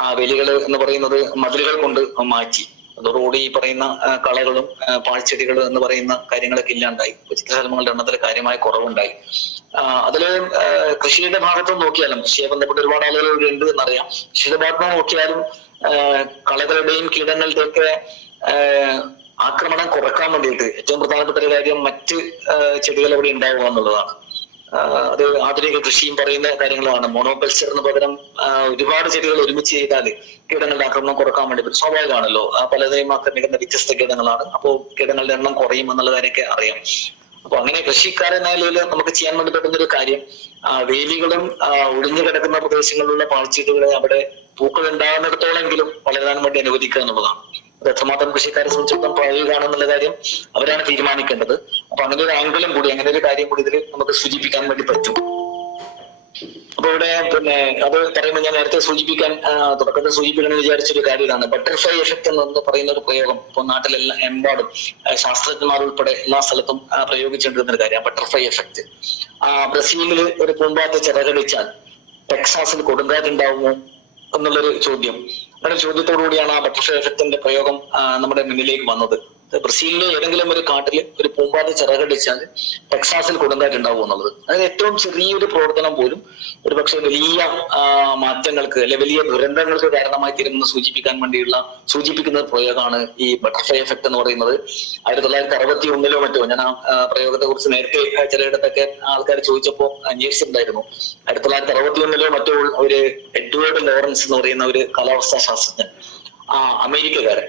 ആ വേലികൾ എന്ന് പറയുന്നത് മതിലുകൾ കൊണ്ട് മാറ്റി. അതോടുകൂടി ഈ പറയുന്ന കളകളും പാഴ്ചെടികൾ എന്ന് പറയുന്ന കാര്യങ്ങളൊക്കെ ഇല്ലാണ്ടായി. ചിത്രശലഭങ്ങളുടെ എണ്ണത്തിൽ കാര്യമായ കുറവുണ്ടായി. അതില് കൃഷിയുടെ ഭാഗത്ത് നോക്കിയാലും, കൃഷിയെ ബന്ധപ്പെട്ട് ഒരുപാട് ആളുകൾ ഇവിടെ ഉണ്ട് എന്നറിയാം. കൃഷിയുടെ ഭാഗത്ത് നോക്കിയാലും കളകളുടെയും കീടങ്ങളുടെയും ഒക്കെ ആക്രമണം കുറക്കാൻ വേണ്ടിയിട്ട് ഏറ്റവും പ്രധാനപ്പെട്ട ഒരു കാര്യം മറ്റ് ചെടികൾ അവിടെ ഉണ്ടാവുക എന്നുള്ളതാണ്. അത് ആധുനിക കൃഷിയും പറയുന്ന കാര്യങ്ങളാണ്. മോണോകൾച്ചറിന് പകരം ഒരുപാട് ചെടികൾ ഒരുമിച്ച് ചെയ്താൽ കീടങ്ങളുടെ ആക്രമണം കുറക്കാൻ വേണ്ടി പറ്റും. സ്വാഭാവികമാണല്ലോ, പലതിനെയും ആക്രമിക്കുന്ന വ്യത്യസ്ത കീടങ്ങളാണ്. അപ്പോൾ കീടങ്ങളുടെ എണ്ണം കുറയും എന്നുള്ള കാര്യമൊക്കെ അറിയാം. അപ്പൊ അങ്ങനെ കൃഷിക്കാരെന്ന നിലയിൽ നമുക്ക് ചെയ്യാൻ വേണ്ടി പറ്റുന്ന ഒരു കാര്യം, വേലികളും ഒഴിഞ്ഞു കിടക്കുന്ന പ്രദേശങ്ങളിലുള്ള പാഴ്ചെടികളെ അവിടെ പൂക്കൾ ഉണ്ടാകുന്നിടത്തോളെങ്കിലും വളരാൻ വേണ്ടി അനുവദിക്കുക എന്നുള്ളതാണ്. അത് എത്രമാത്രം കൃഷിക്കാരെ സംബന്ധിച്ചിടത്തോളം പ്രായോഗികമാണെന്നുള്ള കാര്യം അവരാണ് തീരുമാനിക്കേണ്ടത്. അപ്പൊ അങ്ങനെ ഒരു ആംഗിളും കൂടി, അങ്ങനെ ഒരു കാര്യം കൂടി ഇതിൽ നമുക്ക് സൂചിപ്പിക്കാൻ വേണ്ടി പറ്റും. അപ്പൊ ഇവിടെ പിന്നെ അത് പറയുമ്പോൾ ഞാൻ നേരത്തെ തുടക്കത്തിൽ സൂചിപ്പിക്കണം എന്ന് വിചാരിച്ചൊരു കാര്യമാണ് ബട്ടർഫ്ലൈ എഫക്ട് എന്ന് പറയുന്ന ഒരു പ്രയോഗം. ഇപ്പൊ നാട്ടിലെല്ലാം എമ്പാടും ശാസ്ത്രജ്ഞന്മാർ ഉൾപ്പെടെ എല്ലാ സ്ഥലത്തും പ്രയോഗിച്ചിട്ടുണ്ടെന്ന ഒരു കാര്യം ബട്ടർഫ്ലൈ എഫക്ട്. ബ്രസീലിൽ ഒരു പൂമ്പാറ്റ ചിറകടിച്ചാൽ ടെക്സാസിൽ കൊടുങ്കാറ്റുണ്ടാവുമോ എന്നുള്ളൊരു ചോദ്യം. അങ്ങനെ ചോദ്യത്തോടുകൂടിയാണ് ആ ബട്ടർഫ്ലൈ എഫക്റ്റിന്റെ പ്രയോഗം നമ്മുടെ മുന്നിലേക്ക് വന്നത്. ബ്രസീലിലെ ഏതെങ്കിലും ഒരു കാട്ടില് ഒരു പൂമ്പാറ്റ ചിറകടിച്ചാൽ ടെക്സാസിൽ കൊടുങ്കാറ്റ് ഉണ്ടാവും എന്നുള്ളത്. അതായത് ഏറ്റവും ചെറിയൊരു പ്രവർത്തനം പോലും ഒരു പക്ഷെ വലിയ മാറ്റങ്ങൾക്ക് അല്ലെ വലിയ ദുരന്തങ്ങൾക്ക് കാരണമായി തീരുമെന്ന് സൂചിപ്പിക്കുന്ന പ്രയോഗമാണ് ഈ ബട്ടർഫ്ലൈ എഫക്ട് എന്ന് പറയുന്നത്. 1961 മറ്റോ ഞാൻ ആ പ്രയോഗത്തെ കുറിച്ച് നേരത്തെ ചിലയിടത്തൊക്കെ ആൾക്കാർ ചോദിച്ചപ്പോൾ അന്വേഷിച്ചിട്ടുണ്ടായിരുന്നു. 1961 മറ്റോ ഒരു എഡ്വേർഡ് ലോറൻസ് എന്ന് പറയുന്ന ഒരു കാലാവസ്ഥാ ശാസ്ത്രജ്ഞൻ, അമേരിക്കക്കാരൻ,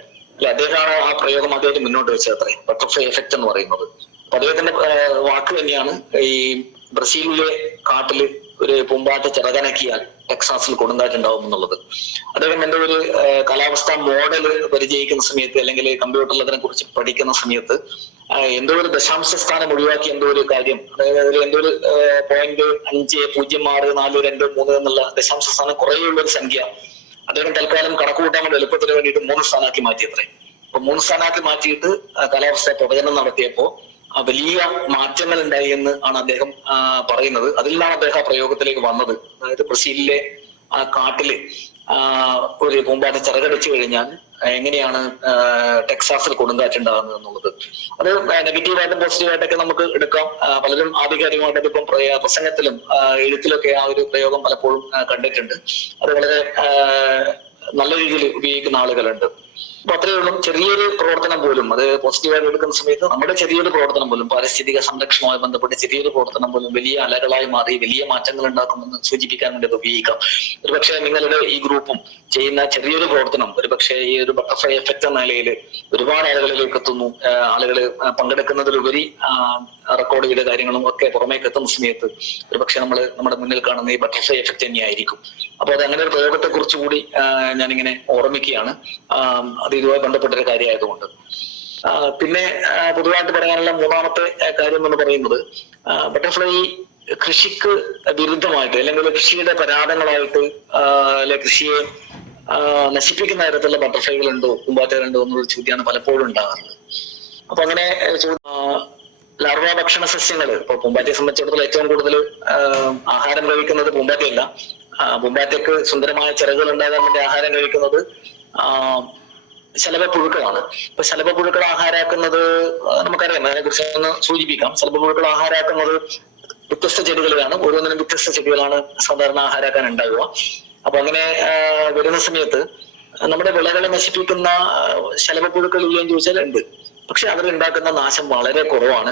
അദ്ദേഹമാണ് ആ പ്രയോഗം അദ്ദേഹത്തെ മുന്നോട്ട് വെച്ചത് അത്രേ, ബട്ടർഫ്ലൈ എഫക്ട് എന്ന് പറയുന്നത്. അപ്പൊ അദ്ദേഹത്തിന്റെ വാക്ക് തന്നെയാണ് ഈ ബ്രസീലിലെ കാട്ടില് ഒരു പൂമ്പാറ്റ ചിറകനക്കിയാൽ ടെക്സാസിൽ കൊടുങ്കാറ്റുണ്ടാവും എന്നുള്ളത്. അദ്ദേഹം എന്റെ ഒരു കാലാവസ്ഥാ മോഡല് പരിചയിക്കുന്ന സമയത്ത് അല്ലെങ്കിൽ കമ്പ്യൂട്ടറിൽ അതിനെ കുറിച്ച് പഠിക്കുന്ന സമയത്ത് എന്തോ ഒരു ദശാംശ സ്ഥാനം ഒഴിവാക്കി എന്തോ ഒരു കാര്യം, അതായത് എന്തോ ഒരു 0.50642 എന്നുള്ള ദശാംശ സ്ഥാനം കുറേയുള്ള ഒരു സംഖ്യ അദ്ദേഹം തൽക്കാലം കണക്കുകൂട്ടാൻ വേണ്ടി എളുപ്പത്തിന് വേണ്ടിയിട്ട് 3 സ്ഥാനാക്കി മാറ്റിയത്രേ. അപ്പൊ 3 സ്ഥാനാക്കി മാറ്റിയിട്ട് കാലാവസ്ഥ പ്രവചനം നടത്തിയപ്പോ വലിയ മാറ്റങ്ങൾ ഉണ്ടായി എന്ന് ആണ് അദ്ദേഹം പറയുന്നത്. അതിൽ നിന്നാണ് അദ്ദേഹം ആ പ്രയോഗത്തിലേക്ക് വന്നത്. അതായത് ബ്രസീലിലെ ആ കാട്ടില് ഒരു പൂമ്പാറ്റ ചിറകടിച്ചു കഴിഞ്ഞാൽ എങ്ങനെയാണ് ടെക്സാസിൽ കൊടുങ്കാറ്റുണ്ടാകുന്നത് എന്നുള്ളത്. അത് നെഗറ്റീവായിട്ടും പോസിറ്റീവായിട്ടൊക്കെ നമുക്ക് എടുക്കാം. പലരും ആധികാരികമായിട്ട് ഇപ്പം പ്രസംഗത്തിലും എഴുത്തിലൊക്കെ ആ ഒരു പ്രയോഗം പലപ്പോഴും കണ്ടിട്ടുണ്ട്. അത് വളരെ നല്ല രീതിയിൽ ഉപയോഗിക്കുന്ന ആളുകളുണ്ട്. അപ്പൊ അത്രയേ ഉള്ളൂ. ചെറിയൊരു പ്രവർത്തനം പോലും അത് പോസിറ്റീവായിട്ട് എടുക്കുന്ന സമയത്ത് നമ്മുടെ ചെറിയൊരു പ്രവർത്തനം പോലും പാരിസ്ഥിതിക സംരക്ഷണവുമായി ബന്ധപ്പെട്ട് ചെറിയൊരു പ്രവർത്തനം പോലും വലിയ അലകളായി മാറി വലിയ മാറ്റങ്ങൾ ഉണ്ടാക്കുമെന്ന് സൂചിപ്പിക്കാൻ വേണ്ടി അത് ഉപയോഗിക്കാം. ഒരുപക്ഷെ നിങ്ങളുടെ ഈ ഗ്രൂപ്പും ചെയ്യുന്ന ചെറിയൊരു പ്രവർത്തനം ഒരുപക്ഷെ ഈ ഒരു ബട്ടർഫ്ലൈ എഫക്ട് എന്ന നിലയിൽ ഒരുപാട് ആളുകളിലേക്ക് എത്തുന്നു. ആളുകൾ പങ്കെടുക്കുന്നതിലുപരി റെക്കോർഡ് ചെയ്ത കാര്യങ്ങളും ഒക്കെ പുറമേക്ക് എത്തുന്ന സമയത്ത് ഒരുപക്ഷെ നമ്മുടെ മുന്നിൽ കാണുന്ന ഈ ബട്ടർഫ്ലൈ എഫക്ട് തന്നെയായിരിക്കും. അപ്പൊ അത് അങ്ങനെ ഒരു പ്രയോഗത്തെ കുറിച്ച് കൂടി ഞാനിങ്ങനെ ഓർമ്മിക്കുകയാണ്. അത് ഇതുമായി ബന്ധപ്പെട്ടൊരു കാര്യമായതുകൊണ്ട്. പിന്നെ പൊതുവായിട്ട് പറയാനുള്ള മൂന്നാമത്തെ കാര്യം എന്ന് പറയുന്നത് ബട്ടർഫ്ലൈ കൃഷിക്ക് വിരുദ്ധമായിട്ട് അല്ലെങ്കിൽ കൃഷിയുടെ പരാതങ്ങളായിട്ട് അല്ലെ കൃഷിയെ നശിപ്പിക്കുന്ന തരത്തിലുള്ള ബട്ടർഫ്ലൈകളുണ്ടോ പൂമ്പാറ്റകളുണ്ടോ എന്നുള്ള ചോദ്യമാണ് പലപ്പോഴും ഉണ്ടാകാറുള്ളത്. അപ്പൊ അങ്ങനെ ലാർവ ഭക്ഷണ സസ്യങ്ങൾ ഇപ്പൊ പൂമ്പാറ്റയെ സംബന്ധിച്ചിടത്തോളം ഏറ്റവും കൂടുതൽ ആഹാരം കഴിക്കുന്നത് പൂമ്പാറ്റയല്ല. പൂമ്പാറ്റയ്ക്ക് സുന്ദരമായ ചിറകുകൾ ഉണ്ടാകാൻ വേണ്ടി ആഹാരം കഴിക്കുന്നത് ശലഭപ്പുഴുക്കളാണ്. ഇപ്പൊ ശലഭപ്പുഴുക്കൾ ആഹാരാക്കുന്നത് നമുക്കറിയാം. അതിനെ കുറിച്ച് ഒന്ന് സൂചിപ്പിക്കാം. ശലഭപ്പുഴുക്കൾ ആഹാരാക്കുന്നത് വ്യത്യസ്ത ചെടികളാണ്. ഓരോന്നിനും വ്യത്യസ്ത ചെടികളാണ് സാധാരണ ആഹാരാക്കാൻ ഉണ്ടാവുക. അപ്പൊ അങ്ങനെ വരുന്ന സമയത്ത് നമ്മുടെ വിളകളെ നശിപ്പിക്കുന്ന ശലഭപ്പുഴുക്കൾ ഇല്ലെന്ന് ചോദിച്ചാൽ ഉണ്ട്. പക്ഷെ അവരുണ്ടാക്കുന്ന നാശം വളരെ കുറവാണ്.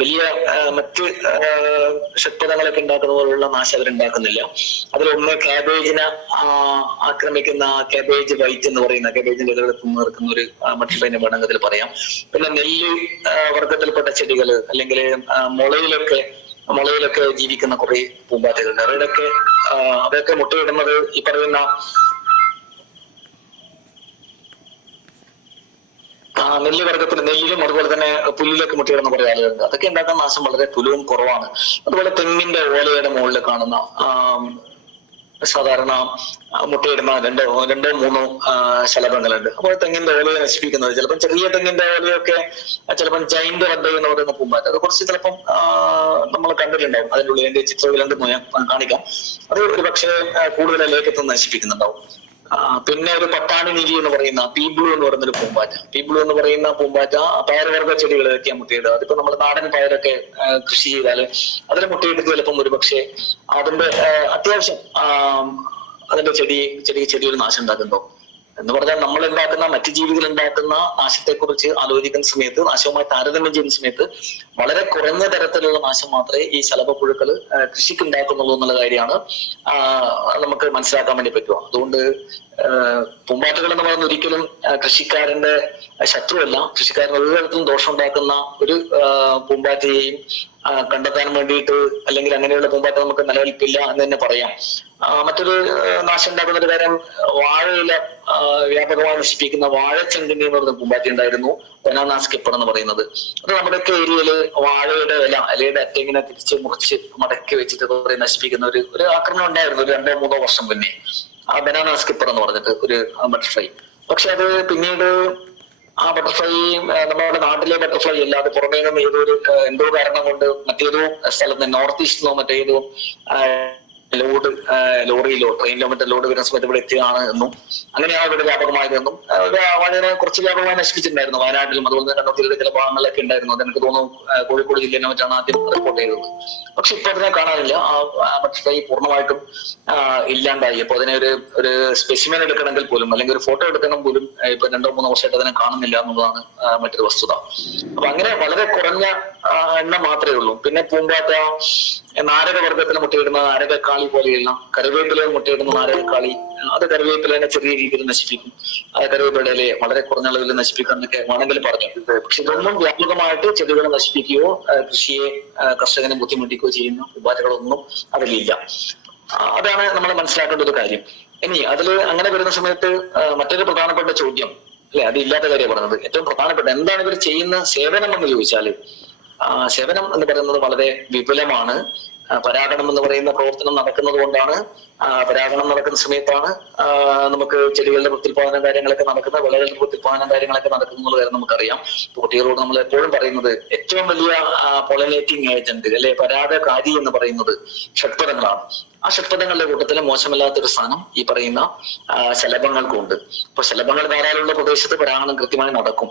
വലിയ മറ്റ് ഷഡ്പഥങ്ങളൊക്കെ ഉണ്ടാക്കുന്ന പോലുള്ള നാശം അവരുണ്ടാക്കുന്നില്ല. അതിലൊന്ന് ക്യാബേജിനെ ആക്രമിക്കുന്ന ക്യാബേജ് വൈറ്റ് എന്ന് പറയുന്ന ക്യാബേജിന്റെ ഇലകളെത്തും നിൽക്കുന്ന ഒരു ബട്ടർഫ്ലൈനെ വേണമെങ്കിൽ അതിൽ പറയാം. പിന്നെ നെല്ല് വർഗത്തിൽപ്പെട്ട ചെടികൾ അല്ലെങ്കിൽ മുളയിലൊക്കെ ജീവിക്കുന്ന കുറെ പൂമ്പാറ്റകളുണ്ട്. അവയൊക്കെ മുട്ടയിടുന്നത് ഈ പറയുന്ന നെല്ല് വർഗത്തിൽ നെല്ലിലും അതുപോലെ തന്നെ പുല്ലിലൊക്കെ മുട്ടയിടുന്ന കുറെ ആളുകളുണ്ട്. അതൊക്കെ ഉണ്ടാക്കുന്ന നാശം വളരെ തുലവും കുറവാണ്. അതുപോലെ തെങ്ങിന്റെ ഓലയുടെ മുകളിൽ കാണുന്ന സാധാരണ മുട്ടയിടുന്ന രണ്ടോ മൂന്നോ ശലഭങ്ങളുണ്ട്. അപ്പോൾ തെങ്ങിന്റെ ഓലയെ നശിപ്പിക്കുന്നത് ചിലപ്പോൾ ചെറിയ തെങ്ങിന്റെ ഓലയൊക്കെ ചിലപ്പോൾ ജൈന്റ് റബ്ബർ എന്ന് പറയുന്ന പൂമ്പാറ്റ അത് കുറച്ച് ചിലപ്പം നമ്മൾ കണ്ടിട്ടുണ്ടാവും. അതിൻ്റെ ഉള്ളിൽ എന്റെ ചിത്രവിലണ്ടെന്ന് ഞാൻ കാണിക്കാം. അത് ഒരു പക്ഷേ കൂടുതൽ ലേഖത്ത് നശിപ്പിക്കുന്നുണ്ടാവും. പിന്നെ ഒരു പട്ടാണി നിലി എന്ന് പറയുന്ന പീബ്ലൂ എന്ന് പറയുന്ന ഒരു പൂമ്പാറ്റ. പീബ്ലൂ എന്ന് പറയുന്ന പൂമ്പാറ്റ പയറുവർഗ ചെടികളൊക്കെ മുട്ടയിടുക. അതിപ്പോ നമ്മൾ നാടൻ പയറൊക്കെ കൃഷി ചെയ്താൽ അതിൽ മുട്ടയിട്ട് ചിലപ്പം ഒരു പക്ഷേ അതിന്റെ അത്യാവശ്യം അതിന്റെ ചെടിയൊരു നാശം ഉണ്ടാക്കുന്നുണ്ടോ എന്ന് പറഞ്ഞാൽ നമ്മൾ ഉണ്ടാക്കുന്ന മറ്റു ജീവികൾ ഉണ്ടാക്കുന്ന നാശത്തെക്കുറിച്ച് ആലോചിക്കുന്ന സമയത്ത് നാശവുമായി താരതമ്യം ചെയ്യുന്ന സമയത്ത് വളരെ കുറഞ്ഞ തരത്തിലുള്ള നാശം മാത്രമേ ഈ ശലഭപ്പുഴുക്കൾ കൃഷിക്ക് ഉണ്ടാക്കുന്നുള്ളൂ എന്നുള്ള കാര്യമാണ് നമുക്ക് മനസ്സിലാക്കാൻ വേണ്ടി പറ്റുക. അതുകൊണ്ട് പൂമ്പാറ്റകൾ എന്ന് പറയുന്നത് ഒരിക്കലും കൃഷിക്കാരന്റെ ശത്രുവല്ല. കൃഷിക്കാരന് ഒരു തരത്തിലും ദോഷം ഉണ്ടാക്കുന്ന ഒരു പൂമ്പാറ്റയെയും കണ്ടെത്താൻ വേണ്ടിയിട്ട് അല്ലെങ്കിൽ അങ്ങനെയുള്ള പൂമ്പാറ്റ നമുക്ക് നിലനിൽപ്പില്ല എന്ന് തന്നെ പറയാം. മറ്റൊരു നാശം ഉണ്ടാക്കുന്ന ഒരു കാര്യം വാഴയില വ്യാപകമായി നശിപ്പിക്കുന്ന വാഴച്ചെങ്കിനി എന്ന് പറയുന്ന പൂമ്പാറ്റ ഉണ്ടായിരുന്നു, ബനാന സ്കിപ്പർ എന്ന് പറയുന്നത്. അത് നമ്മുടെയൊക്കെ ഏരിയയില് വാഴയുടെ ഇലയുടെ അറ്റെങ്ങനെ തിരിച്ച് മുറിച്ച് മടക്കി വെച്ചിട്ട് നശിപ്പിക്കുന്ന ഒരു ആക്രമണം ഉണ്ടായിരുന്നു ഒരു 2-3 വർഷം മുന്നേ. ആ ബനാന സ്കിപ്പർ എന്ന് പറഞ്ഞിട്ട് ഒരു ബട്ടർഫ്ലൈ. പക്ഷെ അത് പിന്നീട് ആ ബട്ടർഫ്ലൈ നമ്മുടെ നാട്ടിലെ ബട്ടർഫ്ലൈ അല്ലാതെ പുറമേ നിന്നും എന്തോ കാരണം കൊണ്ട് മറ്റേതോ സ്ഥലത്ത് നോർത്ത് ഈസ്റ്റിലോ മറ്റേതോ ലോറിയിലോ ട്രെയിനിലോ മറ്റോ ലോഡ് വരുന്ന സമയത്ത് ഇവിടെ എത്തുകയാണ് എന്നും അങ്ങനെയാണ് ഇവിടെ വ്യാപകമായതെന്നും വളരെ കുറച്ച് വ്യാപകമായി നശിപ്പിച്ചിട്ടുണ്ടായിരുന്നു. വയനാട്ടിലും അതുപോലെ തന്നെ കണ്ണൂരിലെ ചില ഭാഗങ്ങളിലൊക്കെ ഉണ്ടായിരുന്നു. അത് എനിക്ക് തോന്നുന്നു കോഴിക്കോട് ജില്ലയിലെ മറ്റാണ് ആദ്യം റിപ്പോർട്ട് ചെയ്തത്. പക്ഷെ ഇപ്പൊ അതിനെ കാണാനില്ല. ആ ബട്ടർഫ്ലൈ പൂർണ്ണമായിട്ടും ഇല്ലാണ്ടായി. അപ്പൊ അതിനെ ഒരു സ്പെസിമെൻ എടുക്കണമെങ്കിൽ പോലും അല്ലെങ്കിൽ ഒരു ഫോട്ടോ എടുക്കണം പോലും ഇപ്പൊ 2-3 വർഷമായിട്ട് അതിനെ കാണുന്നില്ല എന്നുള്ളതാണ് മറ്റൊരു വസ്തുത. അപ്പൊ അങ്ങനെ വളരെ കുറഞ്ഞ എണ്ണം മാത്രമേ ഉള്ളൂ. പിന്നെ പൂമ്പാറ്റ, നാരകവർഗത്തിൽ മുട്ടയിടുന്ന നാരകക്കാളി പോലെയുള്ള കറിവേപ്പിലയിൽ മുട്ടയിടുന്ന നാരകക്കാളി, അത് കറിവേപ്പിലേനെ ചെറിയ രീതിയിൽ നശിപ്പിക്കും. കറിവേപ്പിലയിലെ വളരെ കുറഞ്ഞ അളവിൽ നശിപ്പിക്കാം എന്നൊക്കെ വേണമെങ്കിൽ പറഞ്ഞിട്ടുണ്ട്. പക്ഷെ ഇതൊന്നും വ്യാപകമായിട്ട് ചെടികളെ നശിപ്പിക്കുകയോ കൃഷിയെ കർഷകനെ ബുദ്ധിമുട്ടിക്കുകയോ ചെയ്യുന്ന ഉപാധികളൊന്നും അതിലില്ല. അതാണ് നമ്മൾ മനസ്സിലാക്കേണ്ട ഒരു കാര്യം. ഇനി അതിൽ അങ്ങനെ വരുന്ന സമയത്ത് മറ്റൊരു പ്രധാനപ്പെട്ട ചോദ്യം, അല്ലെ, അതില്ലാത്ത കാര്യം പറഞ്ഞത്, ഏറ്റവും പ്രധാനപ്പെട്ട എന്താണ് ഇവർ ചെയ്യുന്ന സേവനം എന്ന് ചോദിച്ചാൽ, സേവനം എന്ന് പറയുന്നത് വളരെ വിപുലമാണ്. പരാഗണം എന്ന് പറയുന്ന പ്രവർത്തനം നടക്കുന്നത് കൊണ്ടാണ്, പരാഗണം നടക്കുന്ന സമയത്താണ് നമുക്ക് ചെടികളുടെ പ്രത്യുൽപാദന കാര്യങ്ങളൊക്കെ നടക്കുന്നത്, വിളകളുടെ പ്രത്യുൽപാദന കാര്യങ്ങളൊക്കെ നടക്കുന്നത് കാര്യം നമുക്കറിയാം. കുട്ടികളോട് നമ്മൾ എപ്പോഴും പറയുന്നത് ഏറ്റവും വലിയ പോളിനേറ്റിംഗ് ഏജന്റ് അല്ലെ പരാഗകാരി എന്ന് പറയുന്നത് ഷഡ്പദങ്ങളാണ്. ആ ഷഡ്പദങ്ങളുടെ കൂട്ടത്തിൽ മോശമല്ലാത്തൊരു സ്ഥാനം ഈ പറയുന്ന ശലഭങ്ങൾക്കുണ്ട്. അപ്പൊ ശലഭങ്ങൾ ധാരാളമുള്ള പ്രദേശത്ത് പരാഗണം കൃത്യമായി നടക്കും.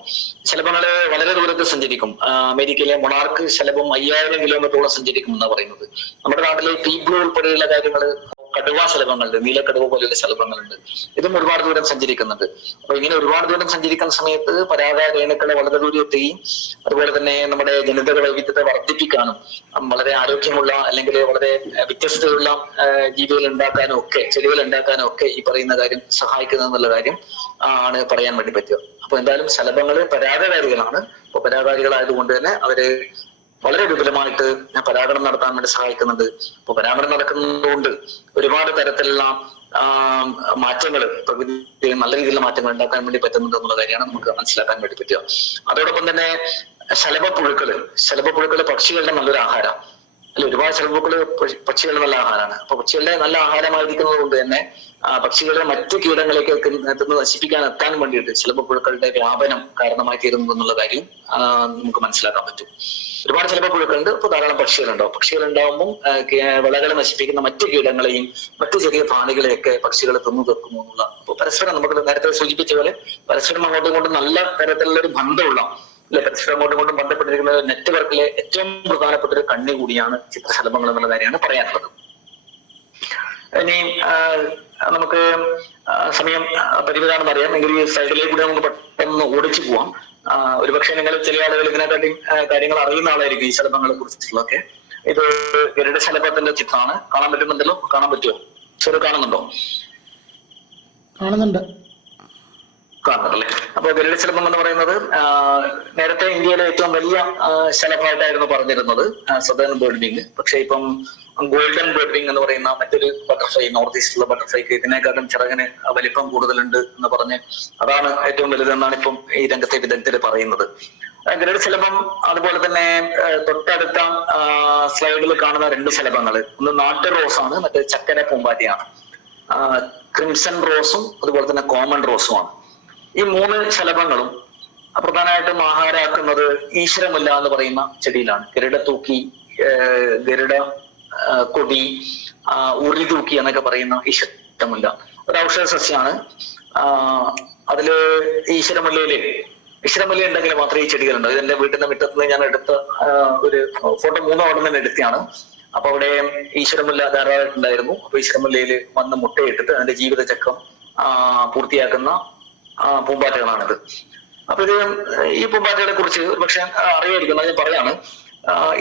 ശലഭങ്ങള് വളരെ ദൂരത്ത് സഞ്ചരിക്കും. അമേരിക്കയിലെ മൊണാർക്ക് ശലഭം 5000 കിലോമീറ്ററോളം സഞ്ചരിക്കും എന്നാണ് പറയുന്നത്. നമ്മുടെ നാട്ടിലെ പീബ്ലൂ ഉൾപ്പെടെയുള്ള കാര്യങ്ങള്, കടുവ ശലഭങ്ങളുണ്ട്, നീലക്കടുവ പോലെയുള്ള ശലഭങ്ങളുണ്ട്, ഇതും ഒരുപാട് ദൂരം സഞ്ചരിക്കുന്നുണ്ട്. അപ്പൊ ഇങ്ങനെ ഒരുപാട് ദൂരം സഞ്ചരിക്കുന്ന സമയത്ത് പരാഗ രേണുക്കളെ വളരെ ദൂരം എത്തുകയും അതുപോലെ തന്നെ നമ്മുടെ ജനിതക വൈവിധ്യത്തെ വർദ്ധിപ്പിക്കാനും വളരെ ആരോഗ്യമുള്ള അല്ലെങ്കിൽ വളരെ വ്യത്യസ്തതയുള്ള ജീവികൾ ഉണ്ടാക്കാനും ഒക്കെ, ചെടികൾ ഉണ്ടാക്കാനും ഒക്കെ ഈ പറയുന്ന കാര്യം സഹായിക്കുന്നത് എന്നുള്ള കാര്യം ആണ് പറയാൻ വേണ്ടി പറ്റുക. അപ്പൊ എന്തായാലും ശലഭങ്ങള് പരാഗകാരികളാണ്. അപ്പൊ പരാഗകാരികളായതുകൊണ്ട് തന്നെ അവര് വളരെ വിപുലമായിട്ട് പരാഗണം നടത്താൻ വേണ്ടി സഹായിക്കുന്നുണ്ട്. അപ്പൊ പരാഗണം നടക്കുന്നതുകൊണ്ട് ഒരുപാട് തരത്തിലുള്ള മാറ്റങ്ങൾ, പ്രകൃതിയിൽ നല്ല രീതിയിലുള്ള മാറ്റങ്ങൾ ഉണ്ടാക്കാൻ വേണ്ടി പറ്റുന്നുണ്ട് എന്നുള്ള കാര്യമാണ് നമുക്ക് മനസ്സിലാക്കാൻ വേണ്ടി പറ്റുക. അതോടൊപ്പം തന്നെ ശലഭപ്പുഴുക്കള് പക്ഷികളുടെ നല്ലൊരു ആഹാരം അല്ലെ. ഒരുപാട് ശലഭപ്പുഴുക്കള് പക്ഷികളുടെ നല്ല ആഹാരമാണ്. അപ്പൊ പക്ഷികളുടെ നല്ല ആഹാരമായിരിക്കുന്നത് കൊണ്ട് തന്നെ പക്ഷികളുടെ മറ്റു കീടങ്ങളിലേക്ക് നശിപ്പിക്കാൻ എത്താൻ വേണ്ടിയിട്ട് ശലഭപ്പുഴുക്കളുടെ വ്യാപനം കാരണമായി തീരുന്നത് എന്നുള്ള കാര്യം നമുക്ക് മനസ്സിലാക്കാൻ പറ്റും. ഒരുപാട് ശലഭപ്പുഴുക്കളുണ്ട്, ഇപ്പൊ ധാരാളം പക്ഷികളുണ്ടാവും. പക്ഷികളുണ്ടാവുമ്പോൾ വിളകളെ നശിപ്പിക്കുന്ന മറ്റു കീടങ്ങളെയും മറ്റു ചെറിയ പ്രാണികളെയൊക്കെ പക്ഷികൾ തിന്നു തീർക്കുന്നു എന്നുള്ള. അപ്പൊ പരസ്പരം നമുക്ക് നേരത്തെ സൂചിപ്പിച്ച പോലെ പരസ്പരം അങ്ങോട്ടും ഇങ്ങോട്ടും നല്ല തരത്തിലുള്ള ഒരു ബന്ധമുള്ള അല്ലെ, പരസ്പരം അങ്ങോട്ടും ഇങ്ങോട്ടും ബന്ധപ്പെട്ടിരിക്കുന്ന നെറ്റ്വർക്കിലെ ഏറ്റവും പ്രധാനപ്പെട്ട ഒരു കണ്ണി കൂടിയാണ് ചിത്രശലഭങ്ങൾ എന്നുള്ള കാര്യമാണ് പറയാനുള്ളത്. ഇനി നമുക്ക് സമയം പരിമിതാണെന്ന് അറിയാം, എങ്കിൽ ഈ സൈഡിലേക്ക് കൂടി നമുക്ക് പെട്ടെന്ന് ഓടിച്ചു പോവാം. ഒരുപക്ഷെ നിങ്ങൾ ചില ആളുകൾ ഇതിനെക്കാട്ടി കാര്യങ്ങൾ അറിയുന്ന ആളായിരിക്കും ഈ ശലഭങ്ങളെ കുറിച്ചിട്ടുള്ളതൊക്കെ. ഇത് ഗരുഡ ശലഭത്തിന്റെ ചിത്രമാണ്. കാണാൻ പറ്റുന്നുണ്ടല്ലോ? കാണാൻ പറ്റുമോ? സോറി, കാണുന്നുണ്ടോ? കാണുന്നുണ്ടല്ലേ? അപ്പൊ ഗരുഡ ശലഭം എന്ന് പറയുന്നത് നേരത്തെ ഇന്ത്യയിലെ ഏറ്റവും വലിയ ശലഭമായിട്ടായിരുന്നു പറഞ്ഞിരുന്നത് സദേൺ ബേർഡ് വിങ്. പക്ഷെ ഇപ്പം ഗോൾഡൻ ബേർഡ് വിങ് എന്ന് പറയുന്ന മറ്റൊരു ബട്ടർഫ്ലൈ, നോർത്ത് ഈസ്റ്റിലുള്ള ബട്ടർഫ്ലൈക്ക് ഇതിനേക്കാളും ചിറകിന് വലിപ്പം കൂടുതലുണ്ട് എന്ന് പറഞ്ഞ് അതാണ് ഏറ്റവും വലുതെന്നാണ് ഇപ്പം ഈ രംഗത്തെ വിദഗ്ധര് പറയുന്നത്. ഗരുഡ ശലഭം അതുപോലെ തന്നെ തൊട്ടടുത്ത സ്ലൈഡിൽ കാണുന്ന 2 ശലഭങ്ങൾ, ഒന്ന് നാട്ടു റോസ് ആണ്, മറ്റേ ചക്കര പൂമ്പാറ്റയാണ്. ക്രിംസൺ റോസും അതുപോലെ തന്നെ കോമൺ റോസുമാണ്. ഈ 3 ശലഭങ്ങളും പ്രധാനമായിട്ടും ആഹാരമാക്കുന്നത് ഈശ്വരമുല്ല എന്ന് പറയുന്ന ചെടിയിലാണ്. ഗരുഡ തൂക്കി, ഗരുഡ കൊടി, ഉറി തൂക്കി എന്നൊക്കെ പറയുന്ന ഈശ്വരമുല്ല ഒരു ഔഷധ സസ്യമാണ്. അതില് ഈശ്വരമുല്ല ഉണ്ടെങ്കിൽ മാത്രമേ ഈ ചെടികളുണ്ടോ. ഇതെന്റെ വീട്ടിന്റെ മുറ്റത്ത് നിന്ന് ഞാൻ എടുത്ത ഒരു ഫോട്ടോ 3 അവിടെ നിന്ന് എടുത്തതാണ്. അപ്പൊ അവിടെ ഈശ്വരമുല്ല ധാരാളമായിട്ടുണ്ടായിരുന്നു. അപ്പൊ ഈശ്വരമുല്ലയില് വന്ന് മുട്ടയിട്ടിട്ട് അതിന്റെ ജീവിതചക്രം പൂർത്തിയാക്കുന്ന പൂമ്പാറ്റകളാണിത്. അപ്പൊ ഇത് ഈ പൂമ്പാറ്റകളെ കുറിച്ച് പക്ഷെ അറിയായിരിക്കും, ഞാൻ പറയാണ്.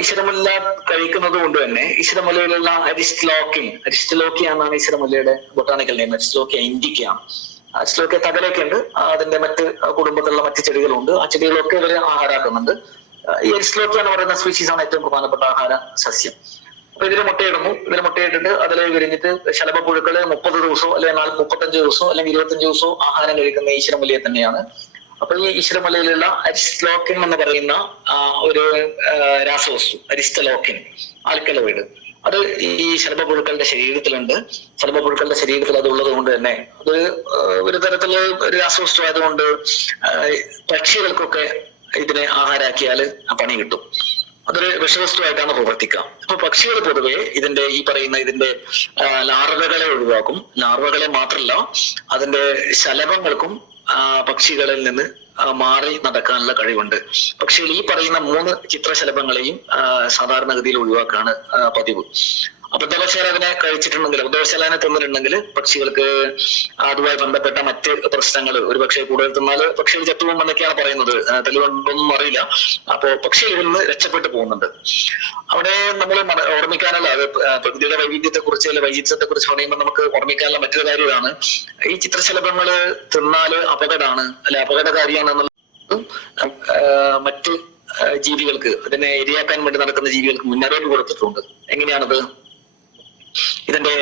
ഈശ്വരമുല്ല കഴിക്കുന്നത് കൊണ്ട് തന്നെ ഈശ്വരമുല്ലയിലുള്ള അരിസ്റ്റലോക്കിയ എന്നാണ് ഈശ്വരമുല്ലയുടെ ബൊട്ടാണിക്കൽ നെയിം. അരിസ്റ്റലോക്കിയ ഇൻഡിക്കയാണ്. അരിസ്റ്റലോക്കിയ തകലൊക്കെ ഉണ്ട്. അതിന്റെ മറ്റ് കുടുംബത്തിലുള്ള മറ്റ് ചെടികളുണ്ട്. ആ ചെടികളൊക്കെ ഇവര് ആഹാരമാക്കുന്നുണ്ട്. ഈ അരിസ്റ്റലോക്കിയ എന്ന് പറയുന്ന സ്പീഷീസ് ആണ് ഏറ്റവും പ്രധാനപ്പെട്ട ആഹാര സസ്യം. അപ്പൊ ഇതിന് മുട്ടയിടുന്നു. ഇതിന് മുട്ടയിട്ടിട്ട് അതിൽ വിരിഞ്ഞിട്ട് ശലഭപ്പുഴുക്കള് 30 ദിവസമോ അല്ലെങ്കിൽ 35 ദിവസമോ അല്ലെങ്കിൽ 25 ദിവസമോ ആഹാരം കഴിക്കുന്ന ഈശ്വരമുല്ലയെ തന്നെയാണ്. അപ്പൊ ഈ ഈശ്വരമുല്ലയിലുള്ള അരിസ്റ്റലോക്കിൻ എന്ന് പറയുന്ന ഒരു രാസവസ്തു, അരിസ്റ്റലോക്കിൻ ആൽക്കലോയിഡ്, അത് ഈ ശലഭപ്പുഴുക്കളുടെ ശരീരത്തിലുണ്ട്. ശലഭപ്പുഴുക്കളുടെ ശരീരത്തിൽ അത് ഉള്ളത് കൊണ്ട് തന്നെ അത് ഒരു തരത്തില് ഒരു രാസവസ്തു ആയതുകൊണ്ട് പക്ഷികൾക്കൊക്കെ ഇതിനെ ആഹാരാക്കിയാൽ പണി കിട്ടും. അതൊരു വിഷവസ്തുവായിട്ടാണ് പ്രവർത്തിക്കുക. അപ്പൊ പക്ഷികൾ പൊതുവെ ഇതിന്റെ ഈ പറയുന്ന ഇതിന്റെ ലാർവകളെ ഒഴിവാക്കും. ലാർവകളെ മാത്രമല്ല, അതിന്റെ ശലഭങ്ങൾക്കും പക്ഷികളിൽ നിന്ന് മാറി നടക്കാനുള്ള കഴിവുണ്ട്. പക്ഷികൾ ഈ പറയുന്ന 3 ചിത്രശലഭങ്ങളെയും സാധാരണഗതിയിൽ ഒഴിവാക്കാണ് പതിവ്. അബദ്ധവശാൽ അതിനെ കഴിച്ചിട്ടുണ്ടെങ്കിൽ, അബദ്ധവശാലിനെ തിന്നിട്ടുണ്ടെങ്കിൽ പക്ഷികൾക്ക് അതുമായി ബന്ധപ്പെട്ട മറ്റ് പ്രശ്നങ്ങൾ, ഒരുപക്ഷെ കൂടുതൽ തിന്നാല് പക്ഷികൾ ചത്തുപോകും എന്നൊക്കെയാണ് പറയുന്നത്. തെളിവുണ്ടൊന്നും അറിയില്ല. അപ്പോ പക്ഷികൾ ഇതിൽ നിന്ന് രക്ഷപ്പെട്ടു പോകുന്നുണ്ട്. അവിടെ നമ്മൾ ഓർമ്മിക്കാനുള്ള പ്രകൃതിയുടെ വൈവിധ്യത്തെ കുറിച്ച് അല്ലെ വൈചിത്രത്തെ കുറിച്ച് പറയുമ്പോൾ നമുക്ക് ഓർമ്മിക്കാനുള്ള മറ്റൊരു കാര്യമാണ്, ഈ ചിത്രശലഭങ്ങള് തിന്നാല് അപകടമാണ് അല്ലെ അപകടകാരിയാണ് എന്നുള്ളത് മറ്റ് ജീവികൾക്ക്, അതിനെ ഇരയാക്കാൻ വേണ്ടി നടക്കുന്ന ജീവികൾക്ക് മുന്നറിയിപ്പ് കൊടുത്തിട്ടുണ്ട്. എങ്ങനെയാണത്? ഇതിന്റെ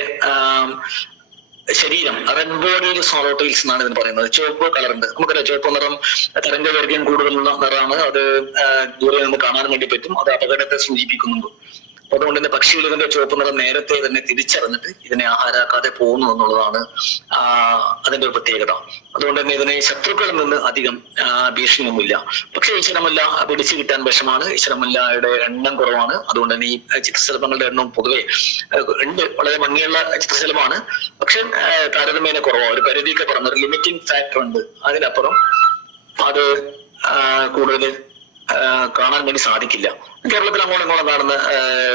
ശരീരം റെഡ് ബോഡിഡ് സ്വലോട്ടൈൽസ് എന്നാണ് ഇതിന് പറയുന്നത്. ചുവപ്പ് കളറുണ്ട്. നമുക്കറിയാം ചുവപ്പ് നിറം തരംഗദൈർഘ്യം കൂടുതലുള്ള നിറമാണ്. അത് ദൂരെ നിന്ന് കാണാൻ വേണ്ടി പറ്റും. അത് അപകടത്തെ സൂചിപ്പിക്കുന്നുണ്ട്. അതുകൊണ്ട് തന്നെ പക്ഷികൾ ഇതിന്റെ ചുവപ്പ് നിറം നേരത്തെ തന്നെ തിരിച്ചറിഞ്ഞിട്ട് ഇതിനെ ആഹാരാക്കാതെ പോകുന്നു എന്നുള്ളതാണ് അതിന്റെ ഒരു പ്രത്യേകത. അതുകൊണ്ട് തന്നെ ഇതിനെ ശത്രുക്കളിൽ നിന്ന് അധികം ഭീഷണിയൊന്നുമില്ല. പക്ഷെ ഈശ്വരമല്ല പിടിച്ചു കിട്ടാൻ വിഷമാണ്. ഈശ്വരമല്ലയുടെ എണ്ണം കുറവാണ്. അതുകൊണ്ട് തന്നെ ഈ ചിത്രശലഭങ്ങളുടെ എണ്ണം പൊതുവെ ഉണ്ട്. വളരെ ഭംഗിയുള്ള ചിത്രശലഭമാണ്. പക്ഷെ താരതമ്യേന കുറവാണ്. ഒരു പരിധിയൊക്കെ പറഞ്ഞ ഒരു ലിമിറ്റിംഗ് ഫാക്ടർ ഉണ്ട്. അതിനപ്പുറം അത് കൂടുതൽ കാണാൻ വേണ്ടി സാധിക്കില്ല. കേരളത്തിൽ അങ്ങോട്ടും ഇങ്ങോട്ടും കാണുന്ന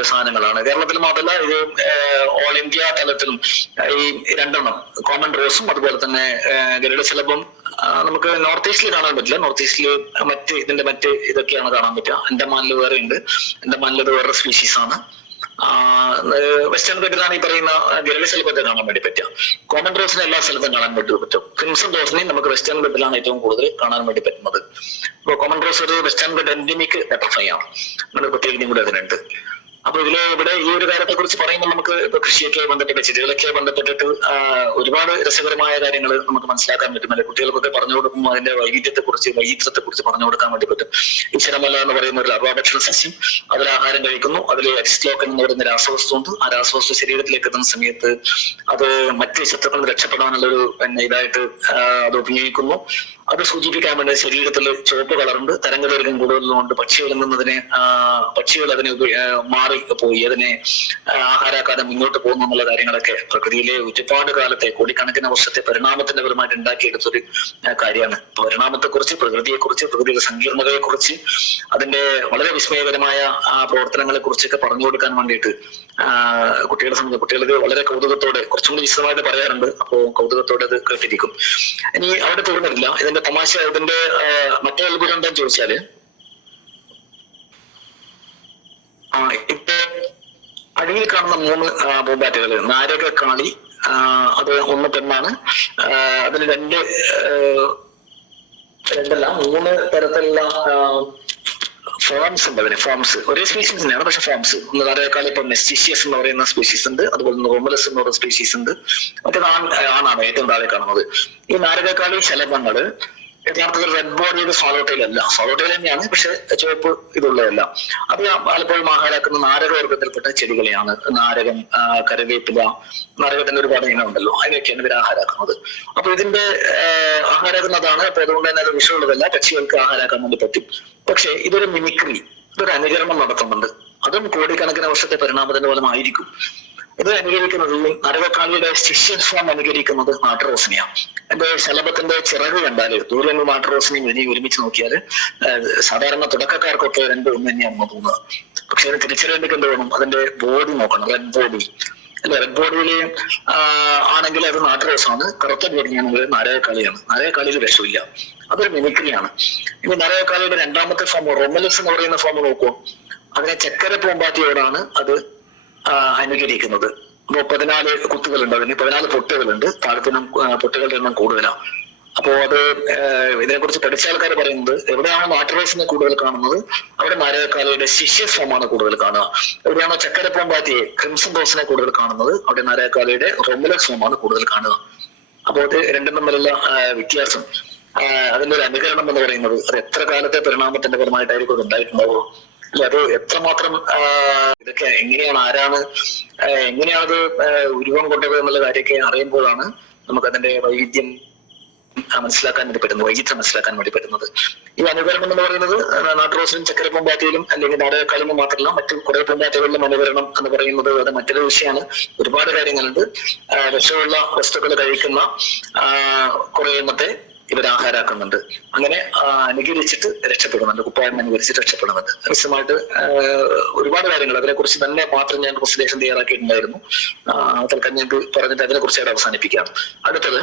സാധനങ്ങളാണ്. കേരളത്തിൽ മാത്രമല്ല, ഇത് ഓൾ ഇന്ത്യ തലത്തിലും ഈ 2 കോമൺ റോസും അതുപോലെ തന്നെ ഗരുഡശലഭം നമുക്ക് നോർത്ത് ഈസ്റ്റിൽ കാണാൻ പറ്റില്ല. നോർത്ത് ഈസ്റ്റില് ഇതിന്റെ മറ്റ് ഇതൊക്കെയാണ് കാണാൻ പറ്റുക. അൻഡമാനിൽ വേറെ ഉണ്ട്. അൻഡമാനിൽ ഇത് വേറെ സ്പീഷീസ് ആണ്. വെസ്റ്റേൺ ഘട്ടിലാണ് ഈ പറയുന്ന ഗരുഡശലഭത്തെ കാണാൻ വേണ്ടി പറ്റുക. കോമൺ റോസിനെ എല്ലാ സ്ഥലത്തും കാണാൻ വേണ്ടി പറ്റും. ക്രിംസൺ റോസിനെയും നമുക്ക് വെസ്റ്റേൺ ഘട്ടിലാണ് ഏറ്റവും കൂടുതൽ കാണാൻ വേണ്ടി പറ്റുന്നത്. ഇപ്പൊ കോമൺ റോസ് ഒരു വെസ്റ്റേൺ ഘട്ട് എൻഡമിക് ബട്ടർഫ്ലൈ ആണ്. അങ്ങനെ പ്രത്യേകതയും കൂടെ അതിനുണ്ട്. അപ്പൊ ഇവിടെ ഈ ഒരു കാര്യത്തെ കുറിച്ച് പറയുമ്പോൾ നമുക്ക് ഇപ്പൊ കൃഷിയൊക്കെ ബന്ധപ്പെട്ട് ചെടികളൊക്കെ ബന്ധപ്പെട്ടിട്ട് ഒരുപാട് രസകരമായ കാര്യങ്ങൾ നമുക്ക് മനസ്സിലാക്കാൻ പറ്റും. അല്ലെ കുട്ടികൾക്കൊക്കെ പറഞ്ഞു കൊടുക്കുമ്പോൾ അതിന്റെ വൈവിധ്യത്തെ കുറിച്ച് വൈചിത്രത്തെ കുറിച്ച് പറഞ്ഞു കൊടുക്കാൻ വേണ്ടി പറ്റും. ഈശ്വരമല്ല എന്ന് പറയുന്ന ഒരു അർവാഭക്ഷണ സസ്യം, അതിൽ ആഹാരം കഴിക്കുന്നു. അതിൽ അരിസ്റ്റോക്കൻ എന്ന് പറയുന്ന രാസവസ്തു ഉണ്ട്. ആ രാസവസ്തു ശരീരത്തിലേക്ക് എത്തുന്ന സമയത്ത് അത് മറ്റ് ശത്രുക്കളിൽ രക്ഷപ്പെടാനുള്ളൊരു ഇതായിട്ട് അത് ഉപയോഗിക്കുന്നു. അത് സൂചിപ്പിക്കാൻ വേണ്ടി ശരീരത്തിൽ ചുവപ്പ് കളറുണ്ട്. തരംഗദൈർഘ്യം കൂടുതലുണ്ട്. പക്ഷികൾ അതിനെ മാറിപ്പോയി അതിനെ ആഹാരാക്കാതെ മുന്നോട്ട് പോകുന്നു എന്നുള്ള കാര്യങ്ങളൊക്കെ പ്രകൃതിയിലെ ഒരുപാട് കാലത്തെ കോടിക്കണക്കിന് വർഷത്തെ പരിണാമത്തിന്റെ പരമായിട്ട് ഉണ്ടാക്കിയെടുത്തൊരു കാര്യമാണ്. പരിണാമത്തെക്കുറിച്ച്, പ്രകൃതിയെക്കുറിച്ച്, പ്രകൃതിയുടെ സങ്കീർണതയെക്കുറിച്ച്, അതിന്റെ വളരെ വിസ്മയകരമായ പ്രവർത്തനങ്ങളെ കുറിച്ചൊക്കെ പറഞ്ഞു കൊടുക്കാൻ വേണ്ടിയിട്ട് കുട്ടികൾക്ക് വളരെ കൗതുകത്തോടെ കുറച്ചും കൂടി വിശദമായിട്ട് പറയാറുണ്ട്. അപ്പോ കൗതുകത്തോടെ അത് കേട്ടിരിക്കും. ഇനി അവിടെ തീർന്നിട്ടില്ല. ഇതിന്റെ തമാശ, ഇതിന്റെ മറ്റേ അത്ഭുതം എന്താന്ന് ചോദിച്ചാല്, ഇപ്പൊ അടിയിൽ കാണുന്ന 3 പൂമ്പാറ്റകൾ, നാരകക്കാളി, അത് 1 പെണ്ണാണ്. അതിന് 3 തരത്തിലുള്ള ഫോംസ് ഉണ്ട്. അതിന് ഫോംസ് ഒരേ സ്പീഷീസ് തന്നെയാണ്, പക്ഷെ ഫോംസ്. നാരകക്കാളി ഇപ്പൊ നെസ്റ്റിഷ്യസ് എന്ന് പറയുന്ന സ്പീഷീസ് ഉണ്ട്. അതുപോലെ റോമലസ് എന്ന് പറയുന്ന സ്പീഷീസ് ഉണ്ട്. മറ്റേത് ആണാണ് ഏറ്റവും താഴെ കാണുന്നത്. ഈ നാരകക്കാളി ശലഭങ്ങള് യഥാർത്ഥത്തിൽ റെഡ് ബോഡിയുടെ സ്വലോട്ടൈൽ അല്ല. സ്വലോട്ടൈൽ തന്നെയാണ്, പക്ഷെ ചുവപ്പ് ഇതുള്ളതല്ല. അത് പലപ്പോഴും ആഹാരാക്കുന്ന നാരകവർഗത്തിൽപ്പെട്ട ചെടികളെയാണ്. നാരകം, കറിവേപ്പില, നാരകത്തിന്റെ ഒരുപാട് ഇനമുണ്ടല്ലോ, അതിനൊക്കെയാണ് ഇവർ ആഹാരാക്കുന്നത്. അപ്പൊ ഇതിന്റെ ആഹാരാക്കുന്നതാണ്. അപ്പൊ അതുകൊണ്ട് തന്നെ അത് വിഷമുള്ളതല്ല, പക്ഷികൾക്ക് ആഹാരാക്കാൻ വേണ്ടി പറ്റും. പക്ഷെ ഇതൊരു മിമിക്രി, ഇതൊരു അനുകരണം നടത്തുന്നുണ്ട്. അതും കോടിക്കണക്കിന് വർഷത്തെ പരിണാമത്തിന്റെ ഫലമായിരിക്കും. ഇത് അനുകരിക്കുന്നത് നാരകക്കാളിയുടെ ശിഷ്യൻ ഫോം അനുകരിക്കുന്നത് നാട്ടുറോസിനെയാണ്. എന്റെ ശലഭത്തിന്റെ ചിറക് കണ്ടാല് ദൂരെ നിന്ന് നാട്ടുറോസിനെയും ഒരുമിച്ച് നോക്കിയാല് സാധാരണ തുടക്കക്കാർക്കൊക്കെ 2 ഒന്ന് തന്നെയാണെന്ന് തോന്നുന്നത്. പക്ഷെ അത് തിരിച്ചറിയേണ്ടത് എന്ത് വേണം? അതിന്റെ ബോഡി നോക്കണം. റെഡ് ബോഡി അല്ലെ? റെഡ് ബോഡിയിൽ ആണെങ്കിൽ അത് നാട്ടുറോസാണ്. കറുത്ത ബോഡിയാണെങ്കിൽ നാരകക്കാളിയാണ്. നാരകക്കാളിയിൽ വിഷമില്ല. അതൊരു മിമിക്രിയാണ്. ഇനി നാരകക്കാളിയുടെ 2ാമത്തെ ഫോം റോമലസ് എന്ന് പറയുന്ന ഫോം നോക്കൂ. അതിനെ ചക്കര പൂമ്പാറ്റയോടാണ് അത് അനുകരിക്കുന്നത്. അപ്പൊ 14 കുത്തുകളുണ്ട്. അതിന് 14 പൊട്ടുകളുണ്ട്. താഴത്തിനും പൊട്ടുകളുടെ എണ്ണം കൂടുതലാണ്. അപ്പോ അത് ഇതിനെക്കുറിച്ച് പഠിച്ച ആൾക്കാർ പറയുന്നത്, എവിടെയാണോ നാട്ടുറോസിനെ കൂടുതൽ കാണുന്നത് അവിടെ നാരകക്കാളിയുടെ ശിഷ്യ ഫോമാണ് കൂടുതൽ കാണുക. എവിടെയാണോ ചക്കര പൂമ്പാറ്റയെ, ക്രിംസൺ റോസിനെ കൂടുതൽ കാണുന്നത് അവിടെ നാരകക്കാളിയുടെ റോമലസ് ഫോമാണ് കൂടുതൽ കാണുക. അപ്പോൾ അത് രണ്ടും തമ്മിലുള്ള വ്യത്യാസം, അതിന്റെ ഒരു അനുകരണം എന്ന് പറയുന്നത് അത് എത്ര കാലത്തെ പരിണാമത്തിന്റെ ഫലമായിട്ടായിരിക്കും അത് ഉണ്ടായിട്ടുണ്ടാവുക. അല്ലെ? അത് എത്രമാത്രം ഇതൊക്കെ എങ്ങനെയാണ്, ആരാണ്, എങ്ങനെയാണത് ഉരുവം കൊണ്ടത് എന്നുള്ള കാര്യമൊക്കെ അറിയുമ്പോഴാണ് നമുക്ക് അതിന്റെ വൈവിധ്യം മനസ്സിലാക്കാൻ വേണ്ടി പറ്റുന്നത്, വൈകിട്ട് മനസ്സിലാക്കാൻ വേണ്ടി പറ്റുന്നത്. ഈ അനുകരണം എന്ന് പറയുന്നത് നാട്ടുറോസിലും ചക്കര പൂമ്പാറ്റയിലും അല്ലെങ്കിൽ നാടകക്കാലിലും മാത്രമല്ല മറ്റു കുറെ പൂമ്പാറ്റകളിലും അനുകരണം എന്ന് പറയുന്നത് അത് മറ്റൊരു വിഷയമാണ്. ഒരുപാട് കാര്യങ്ങളുണ്ട്. വിഷമുള്ള വസ്തുക്കൾ കഴിക്കുന്ന കുറെ എണ്ണത്തെ ഇവർ ആഹാരാക്കുന്നുണ്ട്. അങ്ങനെ അനുകരിച്ചിട്ട് രക്ഷപ്പെടുന്നുണ്ട്, കുപ്പായം അനുകരിച്ചിട്ട് രക്ഷപ്പെടുന്നുണ്ട്. വിശദമായിട്ട് ഒരുപാട് കാര്യങ്ങൾ അതിനെ കുറിച്ച് തന്നെ മാത്രം ഞാൻ പ്രസന്റേഷൻ തയ്യാറാക്കിയിട്ടുണ്ടായിരുന്നു. തൽക്കാലം ഞാൻ പറഞ്ഞിട്ട് അതിനെ കുറിച്ചായിട്ട് അവസാനിപ്പിക്കാം. അടുത്തത്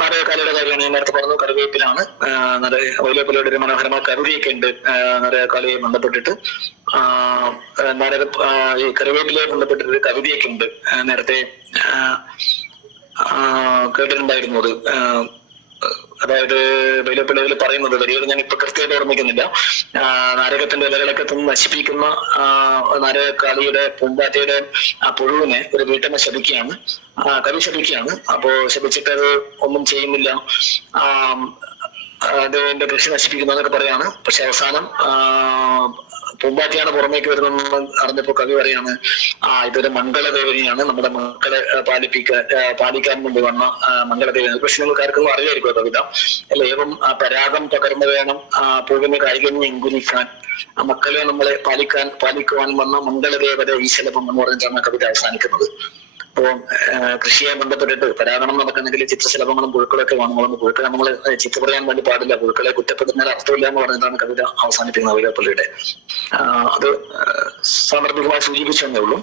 നാടകക്കാലയുടെ കാര്യമാണ്. ഞാൻ നേരത്തെ പറഞ്ഞു കറിവേപ്പിലാണ്. വൈലോപ്പിലയുടെ ഒരു മനോഹരമായ കവിതയൊക്കെ ഉണ്ട് നാടകക്കാലയെ ബന്ധപ്പെട്ടിട്ട്. ഈ കറിവേപ്പിലയെ ബന്ധപ്പെട്ടിട്ടൊരു കവിതയൊക്കെ ഉണ്ട്, നേരത്തെ കേട്ടിട്ടുണ്ടായിരുന്നു. അത് അതായത് വൈലോപ്പിള്ളയിൽ പറയുന്നത് വരികൾ ഞാൻ ഇപ്പൊ കൃത്യമായിട്ട് ഓർമ്മിക്കുന്നില്ല. നാരകത്തിന്റെ ഇലകളൊക്കെ തിന്ന് നശിപ്പിക്കുന്ന നാരകക്കാളിയുടെ പൂമ്പാറ്റയുടെ ആ പുഴുവിനെ ഒരു വീട്ടമ്മ ശപിക്കുകയാണ്, കവി ശപിക്കുകയാണ്. അപ്പോ ശപിച്ചിട്ട് അത് ഒന്നും ചെയ്യുന്നില്ല, അതിന്റെ കൃഷി നശിപ്പിക്കുന്നു എന്നൊക്കെ പറയാണ്. പക്ഷെ അവസാനം പൂമ്പാറ്റയാണ് പുറമേക്ക് വരുന്നതെന്ന് അറിഞ്ഞപ്പോ കവി പറയാണ്, ഇതൊരു മംഗളദേവനിയാണ്, നമ്മുടെ മക്കളെ പാലിക്കാൻ വേണ്ടി വന്ന മംഗളദേവനി. പക്ഷെ നിങ്ങൾക്ക് ആർക്കും അറിയായിരിക്കും കവിത അല്ലെ. ഏവം പരാഗം പകർന്നു വേണം പൂവിന് കായികഞ്ഞ് എങ്കുലിക്കാൻ, മക്കളെ നമ്മളെ പാലിക്കുവാൻ വന്ന മംഗളദേവത ഈശലഭം എന്ന് പറഞ്ഞിട്ടാണ് കവിത അവസാനിക്കുന്നത്. അപ്പോൾ കൃഷിയെ ബന്ധപ്പെട്ടിട്ട് പരാഗണം നടക്കുന്നെങ്കിൽ ചിത്രശലഭങ്ങളും പുഴുക്കളൊക്കെ വേണം. പുഴുക്കളെ നമ്മൾ ചിത്ത പറയാൻ വേണ്ടി പാടില്ല, പുഴുക്കളെ കുറ്റപ്പെടുന്നതിന് അർത്ഥമില്ല എന്ന് പറഞ്ഞിട്ടാണ് കവിത അവസാനിപ്പിക്കുന്നത് വൈലോപ്പിള്ളിയുടെ. അത് സാന്ദർഭികമായി സൂചിപ്പിച്ചെന്നേ ഉള്ളൂ.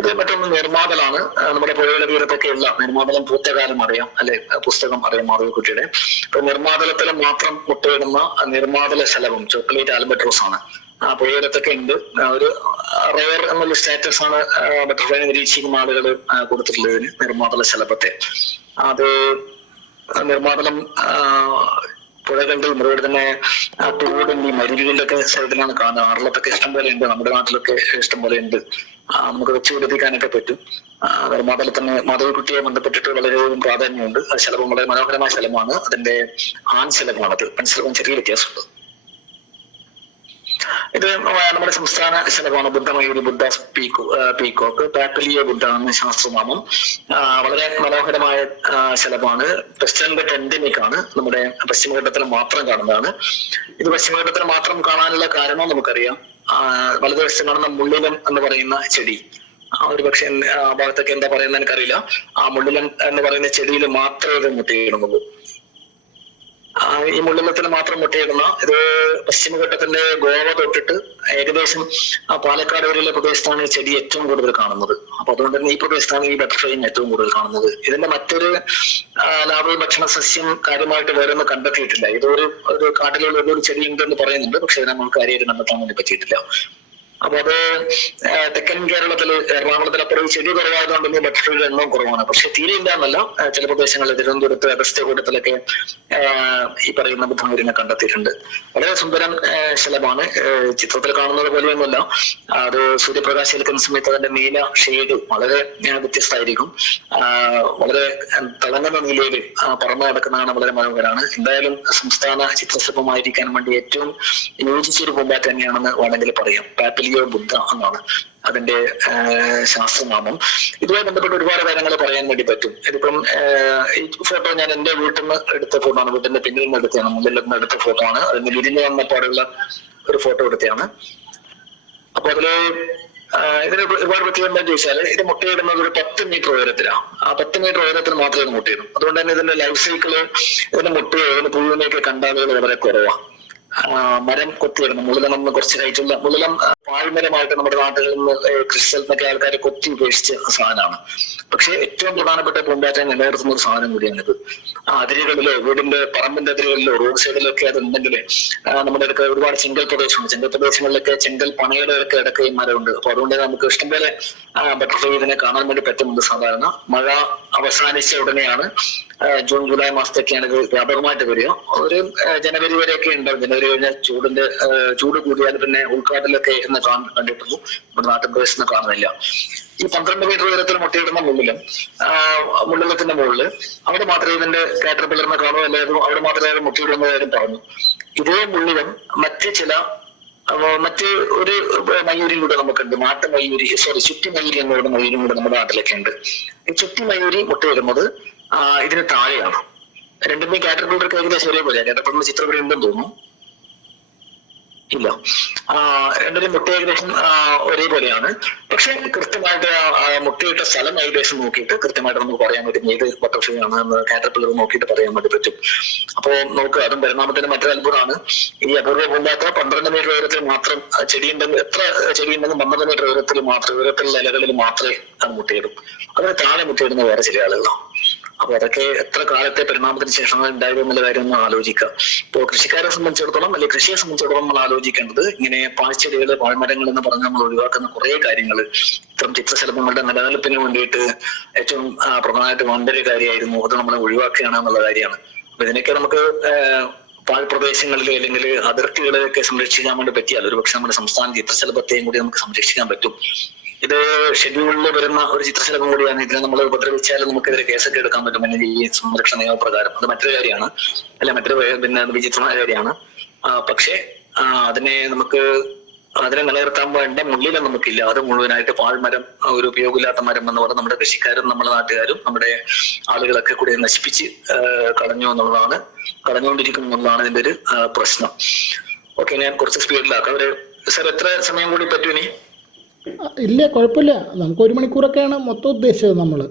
ഇത് മറ്റൊന്ന് നിർമ്മാതലാണ്. നമ്മുടെ പുഴയുടെ തീരത്തൊക്കെയുള്ള നിർമ്മാതലം പൂത്തകാലം അറിയാം അല്ലെ, പുസ്തകം അറിയാം മാധവിക്കുട്ടിയുടെ. ഇപ്പൊ നിർമ്മാതലത്തിൽ മാത്രം മുട്ടയിടുന്ന നിർമ്മാതല ശലഭം ചോക്ലേറ്റ് ആൽബട്രോസ് ആണ്. പുഴയിലത്തൊക്കെ ഉണ്ട്. ഒരു റെയർ എന്നുള്ള സ്റ്റാറ്റസ് ആണ് ബട്ടർഫ്ലൈനെ നിരീക്ഷിക്കുന്ന ആളുകൾ കൊടുത്തിട്ടുള്ളതിന് നിർമ്മാതല ശലഭത്തെ. അത് നിർമ്മാതലം പുഴകളുടെ ഇവിടെ തന്നെ തോടിന്റെ ഈ മരുവികളുടെ ഒക്കെ സൈഡിലാണ് കാണുന്നത്. ആറിലത്തൊക്കെ ഇഷ്ടം പോലെ ഉണ്ട്, നമ്മുടെ നാട്ടിലൊക്കെ ഇഷ്ടം പോലെ ഉണ്ട്. നമുക്ക് വെച്ച് പിടിപ്പിക്കാനൊക്കെ പറ്റും. നിർമ്മാതലത്തിന് മാധവിക്കുട്ടിയെ ബന്ധപ്പെട്ടിട്ട് വളരെയധികം പ്രാധാന്യമുണ്ട്. ആ ശലഭം വളരെ മനോഹരമായ ശലഭമാണ്. അതിന്റെ ആൺ ശലഭമാണത്, പെൺശലഭം ചെറിയ വ്യത്യാസമുണ്ട്. ഇത് നമ്മുടെ സംസ്ഥാന ശലഭമാണ് ബുദ്ധമയൂരി, ബുദ്ധ പീക്കോക്ക്, പാപ്പലിയ ബുദ്ധ എന്ന ശാസ്ത്രനാമം. വളരെ മനോഹരമായ ശലഭമാണ്. വെസ്റ്റേൺ ഘട്ട എൻഡമിക് ആണ്, നമ്മുടെ പശ്ചിമഘട്ടത്തിൽ മാത്രം കാണുന്നതാണ്. ഇത് പശ്ചിമഘട്ടത്തിൽ മാത്രം കാണാനുള്ള കാരണം നമുക്കറിയാം. വലതുവശത്ത് കാണുന്ന മുള്ളിലം എന്ന് പറയുന്ന ചെടി, ഒരു പക്ഷെ ആ ഭാഗത്തൊക്കെ എന്താ പറയുന്നത് എനിക്കറിയില്ല. ആ മുള്ളിലം എന്ന് പറയുന്ന ചെടിയിൽ മാത്രമേ ഇത് മുട്ടയിടുന്നുള്ളൂ. ഈ മുള്ളിലത്തിൽ മാത്രം മുട്ടയിടുന്ന ഇത് പശ്ചിമഘട്ടത്തിന്റെ ഗോവ തൊട്ടിട്ട് ഏകദേശം പാലക്കാട് വരെയുള്ള പ്രദേശത്താണ് ഈ ചെടി ഏറ്റവും കൂടുതൽ കാണുന്നത്. അപ്പൊ അതുകൊണ്ട് തന്നെ ഈ പ്രദേശത്താണ് ഈ ബട്ടർഫ്ലൈയും ഏറ്റവും കൂടുതൽ കാണുന്നത്. ഇതിന്റെ മറ്റൊരു ലാഭ ഭക്ഷണ സസ്യം കാര്യമായിട്ട് വേറെ ഒന്നും കണ്ടെത്തിയിട്ടില്ല. ഇതൊരു കാട്ടിലുള്ള ഒരു ചെടി ഉണ്ടെന്ന് പറയുന്നുണ്ട്, പക്ഷെ ഇതിനെ നമുക്ക് കാര്യമായിട്ട് കണ്ടെത്താൻ വേണ്ടി പറ്റിയിട്ടില്ല. അപ്പൊ അത് തെക്കൻ കേരളത്തില് എറണാകുളത്തിൽ അപ്പുറം ചെടി കുറവായതുകൊണ്ട് തന്നെ ബട്ടർഫ്ലൈയുടെ എണ്ണം കുറവാണ്. പക്ഷെ തീരെ ഇല്ല എന്നല്ല, ചില പ്രദേശങ്ങളിൽ തിരുവനന്തപുരത്ത് അഗസ്ത്യകൂട്ടത്തിലൊക്കെ ഈ പറയുന്ന ബുദ്ധമയൂരിനെ കണ്ടെത്തിയിട്ടുണ്ട്. വളരെ സുന്ദരം ശലഭമാണ്. ചിത്രത്തിൽ കാണുന്നത് പോലെയൊന്നുമല്ല. അത് സൂര്യപ്രകാശം ഏൽക്കുന്ന സമയത്ത് അതിന്റെ നീല ഷെയ്ഡ് വളരെ വ്യത്യസ്തമായിരിക്കും. വളരെ തിളങ്ങുന്ന നീലയിൽ പറന്നു നടക്കുന്നതാണ്, വളരെ മനോഹരമാണ്. എന്തായാലും സംസ്ഥാന ചിത്രശില്പമായിരിക്കാൻ വേണ്ടി ഏറ്റവും യോജിച്ചൊരു പൂമ്പാറ്റ തന്നെയാണെന്ന് വേണമെങ്കിൽ പറയാം. പാപ്പിലിയോ ബുദ്ധ എന്നാണ് അതിന്റെ ശാസ്ത്രനാമം. ഇതുമായി ബന്ധപ്പെട്ട് ഒരുപാട് കാര്യങ്ങൾ പറയാൻ വേണ്ടി പറ്റും. ഇതിപ്പം ഈ ഫോട്ടോ ഞാൻ എന്റെ വീട്ടിൽ നിന്ന് എടുത്ത ഫോട്ടോ ആണ്, വീട്ടിന്റെ പിന്നിൽ നിന്ന് എടുത്തതാണ്, മുന്നിൽ നിന്ന് എടുത്ത ഫോട്ടോ ആണ്. അതിന് വിരിഞ്ഞു വന്നപ്പോഴുള്ള ഒരു ഫോട്ടോ എടുത്തതാണ്. അപ്പൊ അതില് ഇതിന് ഒരുപാട് പ്രത്യേകത എന്താണെന്ന് ചോദിച്ചാൽ, ഇത് മുട്ടയിടുന്നത് ഒരു 10 മീറ്റർ ഉയരത്തിലാണ്. ആ 10 മീറ്റർ ഉയരത്തിൽ മാത്രമേ ഇത് മുട്ടയിടും. അതുകൊണ്ട് തന്നെ ഇതിന്റെ ലൈഫ് സൈക്കിള്, ഇതിന്റെ മുട്ടയോ ഇതിന്റെ പുഴുവിനെയൊക്കെ കണ്ടാലുകൾ വളരെ കുറവാണ്. മരം കൊത്തിയിടുന്നു. മുള്ളിലം കുറച്ച് കഴിച്ചുള്ള മുള്ളിലം പാഴ്മരമായിട്ട് നമ്മുടെ നാട്ടുകളിൽ നിന്ന് കൃഷി സ്ഥലത്തൊക്കെ ആൾക്കാരെ കൊത്തി ഉപേക്ഷിച്ച സാധനമാണ്. പക്ഷെ ഏറ്റവും പ്രധാനപ്പെട്ട പൂമ്പാറ്റ നിലനിർത്തുന്ന ഒരു സാധനം കൂടിയാണിത്. അതിരുകളിലോ വീടിന്റെ പറമ്പിന്റെ അതിരുകളിലോ റോഡ് സൈഡിലൊക്കെ അത് ഉണ്ടെങ്കിൽ നമ്മുടെ അടുക്ക ഒരുപാട് ചെങ്കൽ പ്രദേശമുണ്ട്. ചെങ്കൽ പ്രദേശങ്ങളിലൊക്കെ ചെങ്കൽ പണയുടെ ഒക്കെ ഇടയ്ക്ക് മരമുണ്ട്. അപ്പൊ അതുകൊണ്ട് നമുക്ക് ഇഷ്ടംപോലെ ബട്ടർഫ്ലൈ ഇതിനെ കാണാൻ വേണ്ടി പറ്റുന്നുണ്ട്. സാധാരണ മഴ അവസാനിച്ച ഉടനെയാണ്, ജൂൺ ജൂലൈ മാസത്തൊക്കെയാണ് ഇത് വ്യാപകമായിട്ട് വരിക. ഒരു ജനുവരി വരെയൊക്കെ ഉണ്ടാവും. ജനുവരി കഴിഞ്ഞാൽ ചൂട് കൂടിയാൽ പിന്നെ ഉൾക്കാട്ടിലൊക്കെ എന്ന് കണ്ടിട്ടുള്ളൂ. നമ്മുടെ നാട്ടുപ്രദേശത്ത് കാണുന്നില്ല. ഈ 12 മീറ്റർ ഉയരത്തിൽ മുട്ടയിടുന്ന മുള്ളിലത്തിന്റെ മുകളിൽ അവിടെ മാത്രമേ ഇതിന്റെ കാറ്റർപില്ലറിനെ കാണൂ, അല്ലാതെ അവിടെ മാത്രമേ മുട്ടയിടുന്ന കാര്യം പറഞ്ഞു. ഇതേ മുള്ളിലും മറ്റ് ഒരു മയൂരിയും കൂടെ നമുക്കുണ്ട്, ചുറ്റി മയൂരി എന്ന് പറയുന്ന മയൂരിയും കൂടെ നമ്മുടെ നാട്ടിലൊക്കെ ഉണ്ട്. ഈ ചുറ്റി മയൂരി മുട്ടയിടുന്നത് ഇതിന് താഴെയാണ്. രണ്ടിന്റെ കാറ്റർപില്ലർക്ക് ഏകദേശം ഒരേപോലെ. കാറ്റർപില്ലർ ചിത്രം ഇവിടെ ഉണ്ടെന്ന് തോന്നുന്നു. ഇല്ല, രണ്ടിനും മുട്ട ഏകദേശം ഒരേപോലെയാണ്. പക്ഷെ കൃത്യമായിട്ട് മുട്ടയിട്ട സ്ഥലം ഏകദേശം നോക്കിയിട്ട് കൃത്യമായിട്ട് നമുക്ക് പറയാൻ പറ്റും ഏത് ബട്ടർഫ്ലൈ ആണെന്ന് കാറ്റർപില്ലർ നോക്കിയിട്ട് പറയാൻ വേണ്ടി പറ്റും. അപ്പോ നോക്കുക, അതും പരിണാമത്തിന്റെ മറ്റൊരു അത്ഭുതമാണ്. ഈ അപൂർവ പൂമ്പാറ്റ 12 മീറ്റർ ഉയരത്തിൽ മാത്രം ചെടിയുണ്ടെങ്കിൽ, എത്ര ചെടിയുണ്ടെങ്കിൽ 12 മീറ്റർ ഉയരത്തിലുള്ള ഇലകളിൽ മാത്രമേ അത് മുട്ടയിടും. അതിന് താഴെ മുട്ടയിടുന്ന വേറെ ചില ആളുകളാണ്. അപ്പൊ അതൊക്കെ എത്ര കാലത്തെ പരിണാമത്തിന് ശേഷം ഉണ്ടായിരുന്നു എന്നുള്ള കാര്യം ഒന്ന് ആലോചിക്കുക. ഇപ്പോൾ കൃഷിക്കാരെ സംബന്ധിച്ചിടത്തോളം അല്ലെങ്കിൽ കൃഷിയെ സംബന്ധിച്ചിടത്തോളം നമ്മൾ ആലോചിക്കേണ്ടത് ഇങ്ങനെ പാഴ്ചെടികൾ, പാഴ്മരങ്ങൾ എന്ന് പറഞ്ഞ് നമ്മൾ ഒഴിവാക്കുന്ന കുറെ കാര്യങ്ങൾ ഇത്തരം ചിത്രശലഭങ്ങളുടെ നിലനിൽപ്പിന് വേണ്ടിയിട്ട് ഏറ്റവും പ്രധാനമായിട്ട് വേണ്ടൊരു കാര്യമായിരുന്നു. അത് നമ്മൾ ഒഴിവാക്കുകയാണ് എന്നുള്ള കാര്യമാണ്. അപ്പൊ ഇതിനൊക്കെ നമുക്ക് പാഴ്പ്രദേശങ്ങളിൽ അല്ലെങ്കിൽ അതിർത്തികളെയൊക്കെ സംരക്ഷിക്കാൻ വേണ്ടി പറ്റിയാൽ ഒരുപക്ഷെ നമ്മുടെ സംസ്ഥാന ചിത്രശലഭത്തെയും കൂടി നമുക്ക് സംരക്ഷിക്കാൻ പറ്റും. ഇത് ഷെഡ്യൂളിൽ വരുന്ന ഒരു ചിത്രശലഭം കൂടിയാണ്. ഇതിനെ നമ്മൾ ഉപദ്രവിച്ചാലും നമുക്കെതിരെ കേസൊക്കെ എടുക്കാൻ പറ്റും ഈ സംരക്ഷണ നിയമപ്രകാരം. അത് മറ്റൊരു കാര്യമാണ്, അല്ല മറ്റൊരു വിചിത്രമായ കാര്യമാണ്. പക്ഷെ അതിനെ നിലനിർത്താൻ വേണ്ട മൂല്യം നമുക്കില്ല. അത് മുഴുവനായിട്ട് പാഴ്മരം, ഒരു ഉപയോഗമില്ലാത്ത മരം എന്ന് പറഞ്ഞാൽ നമ്മുടെ കൃഷിക്കാരും നമ്മുടെ നാട്ടുകാരും നമ്മുടെ ആളുകളൊക്കെ കൂടി നശിപ്പിച്ച് കളഞ്ഞുകൊണ്ടിരിക്കുന്നു എന്നുള്ളതാണ് ഇതിന്റെ ഒരു പ്രശ്നം. ഓക്കെ, ഞാൻ കുറച്ച് സ്പീഡിലാക്കാം. സാർ എത്ര സമയം കൂടി പറ്റും ഇനി? ഇല്ല, കുഴപ്പമില്ല. നമുക്ക് 1 മണിക്കൂറൊക്കെയാണ് മൊത്തം ഉദ്ദേശിച്ചത് നമ്മള്.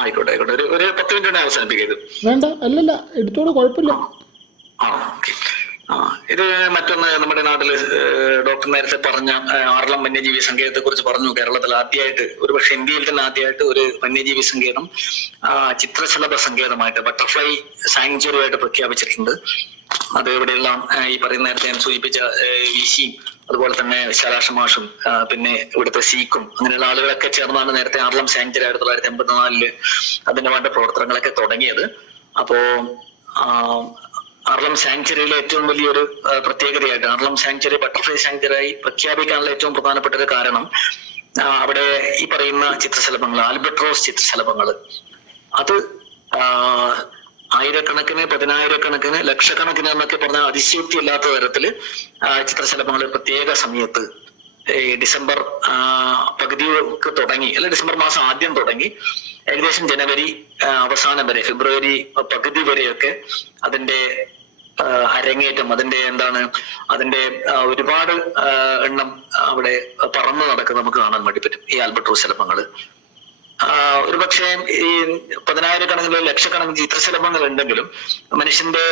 ആയിക്കോട്ടെ. ഒരു 10 മിനിറ്റ് അവസാനിപ്പിക്കരുത്. വേണ്ട, അല്ലല്ല, എടുത്തോളൂ, കുഴപ്പമില്ല. ഇത് മറ്റൊന്ന്, നമ്മുടെ നാട്ടില് ഡോക്ടർ നേരത്തെ പറഞ്ഞ ആറളം വന്യജീവി സങ്കേതത്തെ കുറിച്ച് പറഞ്ഞു. കേരളത്തിൽ ആദ്യമായിട്ട്, ഒരുപക്ഷെ ഇന്ത്യയിൽ തന്നെ ആദ്യമായിട്ട് ഒരു വന്യജീവി സങ്കേതം ചിത്രശലഭ സങ്കേതമായിട്ട്, ബട്ടർഫ്ലൈ സാങ്ച്വറി ആയിട്ട് പ്രഖ്യാപിച്ചിട്ടുണ്ട്. അത് ഇവിടെയുള്ള ഈ പറയുന്ന നേരത്തെ ഞാൻ സൂചിപ്പിച്ച വിസിയും അതുപോലെ തന്നെ ശലാഷമാഷും പിന്നെ ഇവിടുത്തെ സീക്കും അങ്ങനെയുള്ള ആളുകളൊക്കെ ചേർന്നാണ് നേരത്തെ ആറളം സാങ്ച്വറി 1984 അതിന്റെ വേണ്ട പ്രവർത്തനങ്ങളൊക്കെ തുടങ്ങിയത്. അപ്പോ ആറളം സാങ്ച്വറിയിലെ ഏറ്റവും വലിയൊരു പ്രത്യേകതയായിട്ട് ആറളം സാങ്ച്വറി ബട്ടർഫ്ലൈ സാങ്ച്വറി ആയി പ്രഖ്യാപിക്കാനുള്ള ഏറ്റവും പ്രധാനപ്പെട്ട ഒരു കാരണം അവിടെ ഈ പറയുന്ന ചിത്രശലഭങ്ങൾ, ആൽബട്രോസ് ചിത്രശലഭങ്ങൾ, അത് ആയിരക്കണക്കിന്, 10,000-കണക്കിന്, ലക്ഷക്കണക്കിന് എന്നൊക്കെ പറഞ്ഞാൽ അതിശയോക്തി ഇല്ലാത്ത തരത്തില് ചിത്രശലഭങ്ങൾ പ്രത്യേക സമയത്ത് ഡിസംബർ പകുതിക്ക് തുടങ്ങി, അല്ലെ ഡിസംബർ മാസം ആദ്യം തുടങ്ങി ഏകദേശം ജനുവരി അവസാനം വരെ, ഫെബ്രുവരി പകുതി വരെയൊക്കെ അതിന്റെ അരങ്ങേറ്റം, അതിന്റെ ഒരുപാട് എണ്ണം അവിടെ പറന്നു നടക്കുന്നത് നമുക്ക് കാണാൻ വേണ്ടി പറ്റും ഈ ആൽബട്രോസ് ശലഭങ്ങള്. ഒരുപക്ഷെ ഈ 10,000-കണക്കിന്, ലക്ഷക്കണക്കിന് ചിത്രശലഭങ്ങൾ ഉണ്ടെങ്കിലും മനുഷ്യന്റെ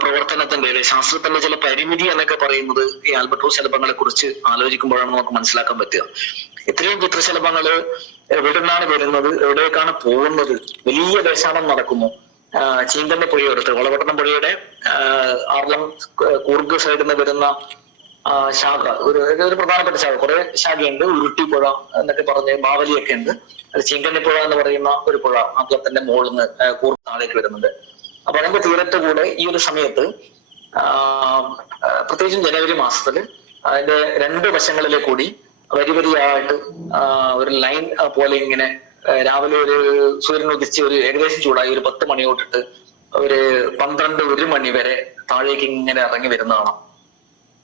പ്രവർത്തനത്തിന്റെ, ശാസ്ത്രത്തിന്റെ ചില പരിമിതി എന്നൊക്കെ പറയുന്നത് ഈ ആൽബട്രോസ് ശലഭങ്ങളെ കുറിച്ച് ആലോചിക്കുമ്പോഴാണ് നമുക്ക് മനസ്സിലാക്കാൻ പറ്റുക. ഇത്രയും ചിത്രശലഭങ്ങള് എവിടെ നിന്നാണ് വരുന്നത്, എവിടേക്കാണ് പോകുന്നത്, വലിയ ദേശാടനം നടക്കുന്നു. ചീങ്കണ്ണി പുഴയെടുത്ത്, വളപട്ടണം പുഴയുടെ ആറളം കൂർഗ് സൈഡിൽ നിന്ന് വരുന്ന ശാഖ, ഒരു പ്രധാനപ്പെട്ട ശാഖ, കുറെ ശാഖയുണ്ട്. ഉരുട്ടിപ്പുഴ എന്നൊക്കെ പറഞ്ഞ് ബാവലിയൊക്കെ ഉണ്ട്. അത് ചീങ്കണ്ണിപ്പുഴ എന്ന് പറയുന്ന ഒരു പുഴ ആദ്യത്തിന്റെ മുകളിൽ നിന്ന് കൂർഗ് താഴേക്ക് വരുന്നുണ്ട്. അപ്പൊ അതിന്റെ തീരത്ത് കൂടെ ഈ ഒരു സമയത്ത് പ്രത്യേകിച്ചും ജനുവരി മാസത്തില് അതിന്റെ 2 വശങ്ങളിലെ കൂടി വരിവരിയായിട്ട് ഒരു ലൈൻ പോലെ ഇങ്ങനെ രാവിലെ ഒരു സൂര്യൻ ഉദിച്ച് ഒരു ഏകദേശം ചൂടായി ഒരു 10 മണി തൊട്ടിട്ട് ഒരു 12-1 മണി വരെ താഴേക്ക് ഇങ്ങനെ ഇറങ്ങി വരുന്നതാണ്.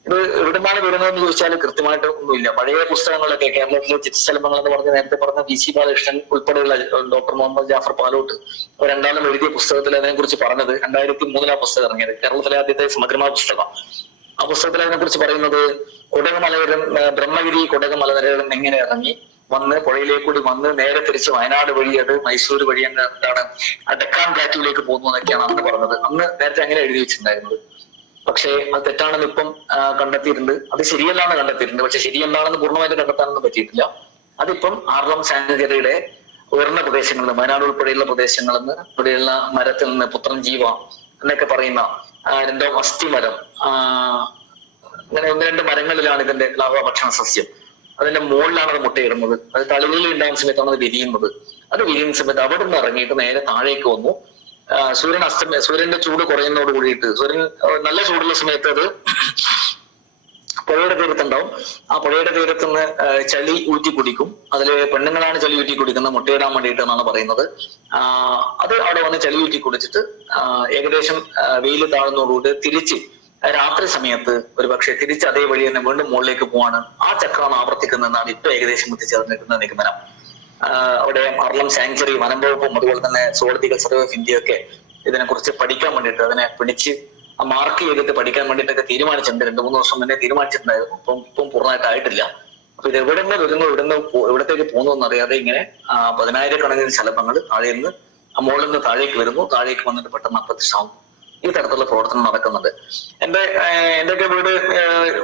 ഇത് എവിടുന്നാണ് വരുന്നതെന്ന് ചോദിച്ചാൽ കൃത്യമായിട്ട് ഒന്നുമില്ല. പഴയ പുസ്തകങ്ങളൊക്കെ കേരളത്തിലെ ചിത്രശലഭങ്ങൾ എന്ന് പറഞ്ഞ് നേരത്തെ പറഞ്ഞ VC ബാലകൃഷ്ണൻ ഉൾപ്പെടെയുള്ള ഡോക്ടർ മുഹമ്മദ് ജാഫർ പാലോട്ട് രണ്ടാളും എഴുതിയ പുസ്തകത്തിൽ അതിനെ കുറിച്ച് പറഞ്ഞത് 2003 പുസ്തകം ഇറങ്ങിയത്, കേരളത്തിലെ ആദ്യത്തെ സമഗ്രമായ പുസ്തകം. ആ പുസ്തകത്തിൽ അതിനെ കുറിച്ച് പറയുന്നത് ബ്രഹ്മഗിരി കൊടക് മലനിരകളും എങ്ങനെ ഇറങ്ങി വന്ന് പുഴയിലേക്ക് കൂടി വന്ന് നേരെ തിരിച്ച് വയനാട് വഴി അത് മൈസൂർ വഴി ഡെക്കാൻ പ്ലാറ്റൂവിലേക്ക് പോകുന്നു എന്നൊക്കെയാണ് അന്ന് പറഞ്ഞത്. അന്ന് നേരത്തെ അങ്ങനെ എഴുതി വെച്ചിട്ടുണ്ടായിരുന്നത്. പക്ഷേ അത് തെറ്റാണെന്ന് ഇപ്പം കണ്ടെത്തിയിട്ടുണ്ട്. അത് ശരിയല്ലാന്ന് കണ്ടെത്തിയിട്ടുണ്ട്. പക്ഷെ ശരിയെന്താണെന്ന് പൂർണ്ണമായിട്ട് കണ്ടെത്താനൊന്നും പറ്റിയിട്ടില്ല. അതിപ്പം ആറളം സാങ്ച്വറിയുടെ ഉയർന്ന പ്രദേശങ്ങളിൽ, വയനാട് ഉൾപ്പെടെയുള്ള പ്രദേശങ്ങളിൽ നിന്ന്, ഇവിടെയുള്ള മരത്തിൽ നിന്ന് പുത്രൻ ജീവ എന്നൊക്കെ പറയുന്ന 2 അസ്ഥിമരം, അങ്ങനെ 1-2 മരങ്ങളിലാണ് ഇതിന്റെ ലാഭഭക്ഷണ സസ്യം. അതിന്റെ മുകളിലാണ് അത് മുട്ടയിടുന്നത്. അത് തളികളിൽ ഉണ്ടാകുന്ന സമയത്താണ് അത് വിരിയുന്നത്. അത് വിരിയുന്ന സമയത്ത് അവിടെ നിന്ന് ഇറങ്ങിയിട്ട് നേരെ താഴേക്ക് വന്നു. സൂര്യന്റെ ചൂട് കുറയുന്നതോട് കൂടിയിട്ട്, സൂര്യൻ നല്ല ചൂടുള്ള സമയത്ത് അത് പുഴയുടെ തീരത്തുണ്ടാവും. ആ പുഴയുടെ തീരത്ത് നിന്ന് ചളി ഊറ്റി കുടിക്കും. അതില് പെണ്ണുങ്ങളാണ് ചളി ഊറ്റി കുടിക്കുന്നത് മുട്ടയിടാൻ വേണ്ടിയിട്ട് എന്നാണ് പറയുന്നത്. അത് അവിടെ വന്ന് ചളി ഊറ്റി കുടിച്ചിട്ട് ഏകദേശം വെയിൽ താഴ്ന്നതോടുകൂടി തിരിച്ച് രാത്രി സമയത്ത് ഒരുപക്ഷെ തിരിച്ച് അതേ വഴി തന്നെ വീണ്ടും മുകളിലേക്ക് പോവാണ്. ആ ചക്രം ആവർത്തിക്കുന്നതെന്നാണ് ഇപ്പൊ ഏകദേശം എത്തിച്ചേർന്നിരിക്കുന്ന നിഗമനം. അവിടെ മാർലം സാങ്ച്വറി വനംവകുപ്പും അതുപോലെ തന്നെ സുവോളജിക്കൽ സർവേ ഓഫ് ഇന്ത്യ ഒക്കെ ഇതിനെക്കുറിച്ച് പഠിക്കാൻ വേണ്ടിയിട്ട് അതിനെ പിടിച്ച് മാർക്ക് ചെയ്തിട്ട് പഠിക്കാൻ വേണ്ടിയിട്ടൊക്കെ തീരുമാനിച്ചിട്ടുണ്ട്. 2-3 വർഷം മുന്നേ തീരുമാനിച്ചിട്ടുണ്ടായിരുന്നു. ഇപ്പം പൂർണ്ണമായിട്ടായിട്ടില്ല. അപ്പൊ ഇത് എവിടെ നിന്ന് വരുന്നു, എവിടത്തേക്ക് പോകുന്നു എന്നറിയാതെ ഇങ്ങനെ 10,000-കണക്കിന് ശലഭങ്ങൾ താഴെ നിന്ന് മുകളിൽ നിന്ന് താഴേക്ക് വരുന്നു, താഴേക്ക് വന്നിട്ട് പെട്ടെന്ന് അപ്രത്യക്ഷമാവും. ഈ തരത്തിലുള്ള പ്രവർത്തനം നടക്കുന്നുണ്ട്. എന്റെയൊക്കെ വീട്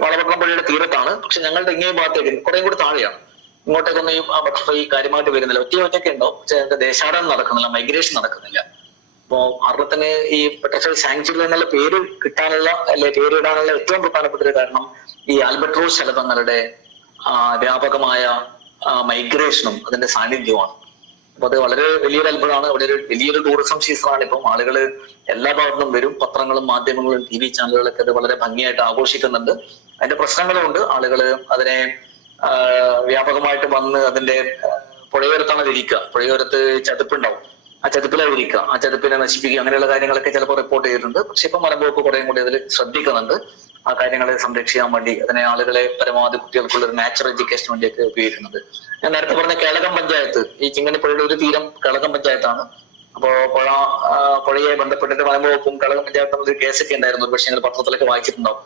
വളപട്ടണം പുഴയുടെ തീരത്താണ്. പക്ഷെ ഞങ്ങളുടെ ഇങ്ങേ ഭാഗത്തേക്ക് കുറേ കൂടി താഴെയാണ്. ഇങ്ങോട്ടേക്കൊന്നും ഈ ബട്ടർഫ്ലൈ കാര്യമായിട്ട് വരുന്നില്ല. ഒറ്റയൊക്കെ ഉണ്ടാവും. പക്ഷെ അതിന്റെ ദേശാടനം നടക്കുന്നില്ല, മൈഗ്രേഷൻ നടക്കുന്നില്ല. അപ്പോ അറത്തിന് ഈ ബട്ടർഫ്ലൈ സാങ്ച്വറി എന്നുള്ള പേര് കിട്ടാനുള്ള അല്ലെ പേരിടാനുള്ള ഏറ്റവും പ്രധാനപ്പെട്ട ഒരു കാരണം ഈ ആൽബട്രോസ് ശലഭങ്ങളുടെ വ്യാപകമായ മൈഗ്രേഷനും അതിന്റെ സാന്നിധ്യവുമാണ്. അപ്പൊ അത് വളരെ വലിയൊരു അത്ഭുതമാണ്. അവിടെ ഒരു വലിയൊരു ടൂറിസം സീസണാണ്. ഇപ്പം ആളുകൾ എല്ലാ ഭാഗത്തും വരും. പത്രങ്ങളും മാധ്യമങ്ങളും TV ചാനലുകളൊക്കെ അത് വളരെ ഭംഗിയായിട്ട് ആഘോഷിക്കുന്നുണ്ട്. അതിന്റെ പ്രശ്നങ്ങളുണ്ട്. ആളുകൾ അതിനെ വ്യാപകമായിട്ട് വന്ന് അതിന്റെ പുഴയോരത്താണ് ഇരിക്കുക. പുഴയോരത്ത് ചതുപ്പുണ്ടാവും. ആ ചതുപ്പിലാണ് ഇരിക്കുക. ആ ചതുപ്പിനെ നശിപ്പിക്കുക, അങ്ങനെയുള്ള കാര്യങ്ങളൊക്കെ ചിലപ്പോൾ റിപ്പോർട്ട് ചെയ്തിട്ടുണ്ട്. പക്ഷെ ഇപ്പം വനംവകുപ്പ് കുറേ കൂടി അതിൽ ശ്രദ്ധിക്കുന്നുണ്ട്. ആ കാര്യങ്ങളെ സംരക്ഷിക്കാൻ വേണ്ടി അതിനെ ആളുകളെ പരമാവധി കുട്ടികൾക്കുള്ള ഒരു നാച്ചുറൽ എഡ്യൂക്കേഷന് വേണ്ടിയൊക്കെ ഉപയോഗിക്കുന്നുണ്ട്. ഞാൻ നേരത്തെ പറഞ്ഞ കേളകം പഞ്ചായത്ത്, ഈ ചിങ്ങനിപ്പുഴയുടെ ഒരു തീരം കേളകം പഞ്ചായത്താണ്. അപ്പോ പുഴയെ ബന്ധപ്പെട്ടിട്ട് വനംവകുപ്പും കേളകം പഞ്ചായത്തും ഒരു കേസൊക്കെ ഉണ്ടായിരുന്നു. പക്ഷേ നിങ്ങൾ പത്രത്തിലൊക്കെ വായിച്ചിട്ടുണ്ടാവും